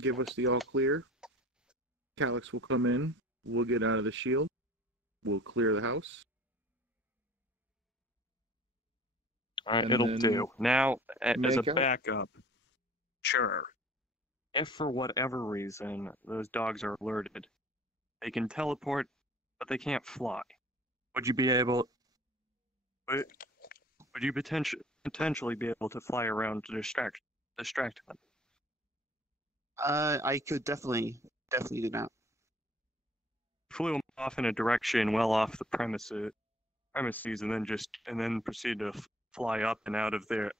Give us the all clear. Calix will come in. We'll get out of the shield. We'll clear the house. All right, And it'll then do. Now, as a make out. backup, sure. If for whatever reason those dogs are alerted, they can teleport, but they can't fly. Would you be able? would you potentially be able to fly around to distract them? I could definitely do that. Flew them off in a direction well off the premises, and then proceed to fly up and out of their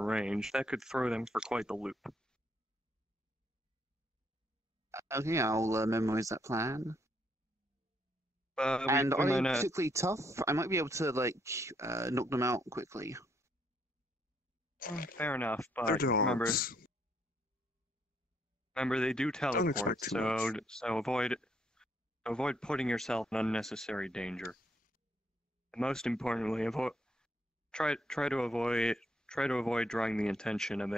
range. That could throw them for quite the loop. Okay, I'll memorize that plan. And are they particularly tough? I might be able to knock them out quickly. Fair enough, but They're dogs. remember they do teleport, expect too so avoid putting yourself in unnecessary danger. And most importantly, try to avoid drawing the attention of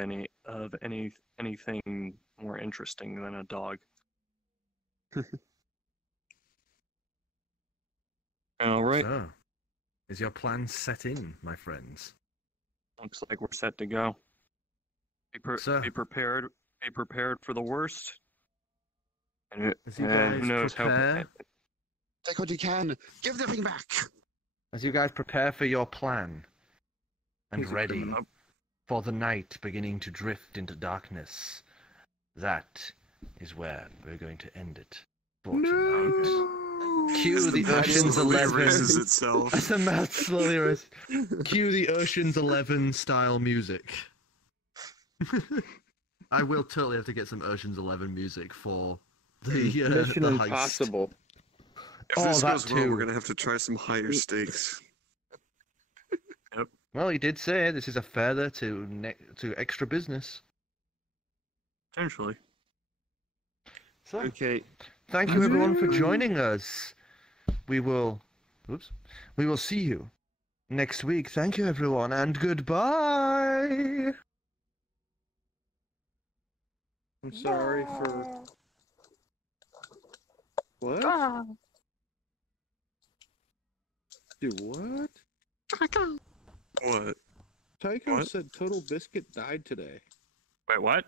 anything more interesting than a dog. All right. So, is your plan set in, my friends? Looks like we're set to go. Be prepared. Be prepared for the worst. And As you guys who knows prepare, how. Take what you can. Give everything back. as you guys prepare for your plan and He's ready coming up. for the night beginning to drift into darkness, that is where we're going to end it for tonight. Cue the Ocean's 11. Itself. As the mouth slowly erases. Cue the Ocean's 11 style music. I will totally have to get some Ocean's 11 music for the Mission the heist. Impossible. If this that goes well, too. we're gonna have to try some higher stakes. Well, he did say this is a further to extra business. Potentially. So, Okay. thank you everyone for joining us. We will see you next week. Thank you everyone, and goodbye. I'm sorry for... What? Dude, what? What? Tycho What? said Total Biscuit died today. Wait, what?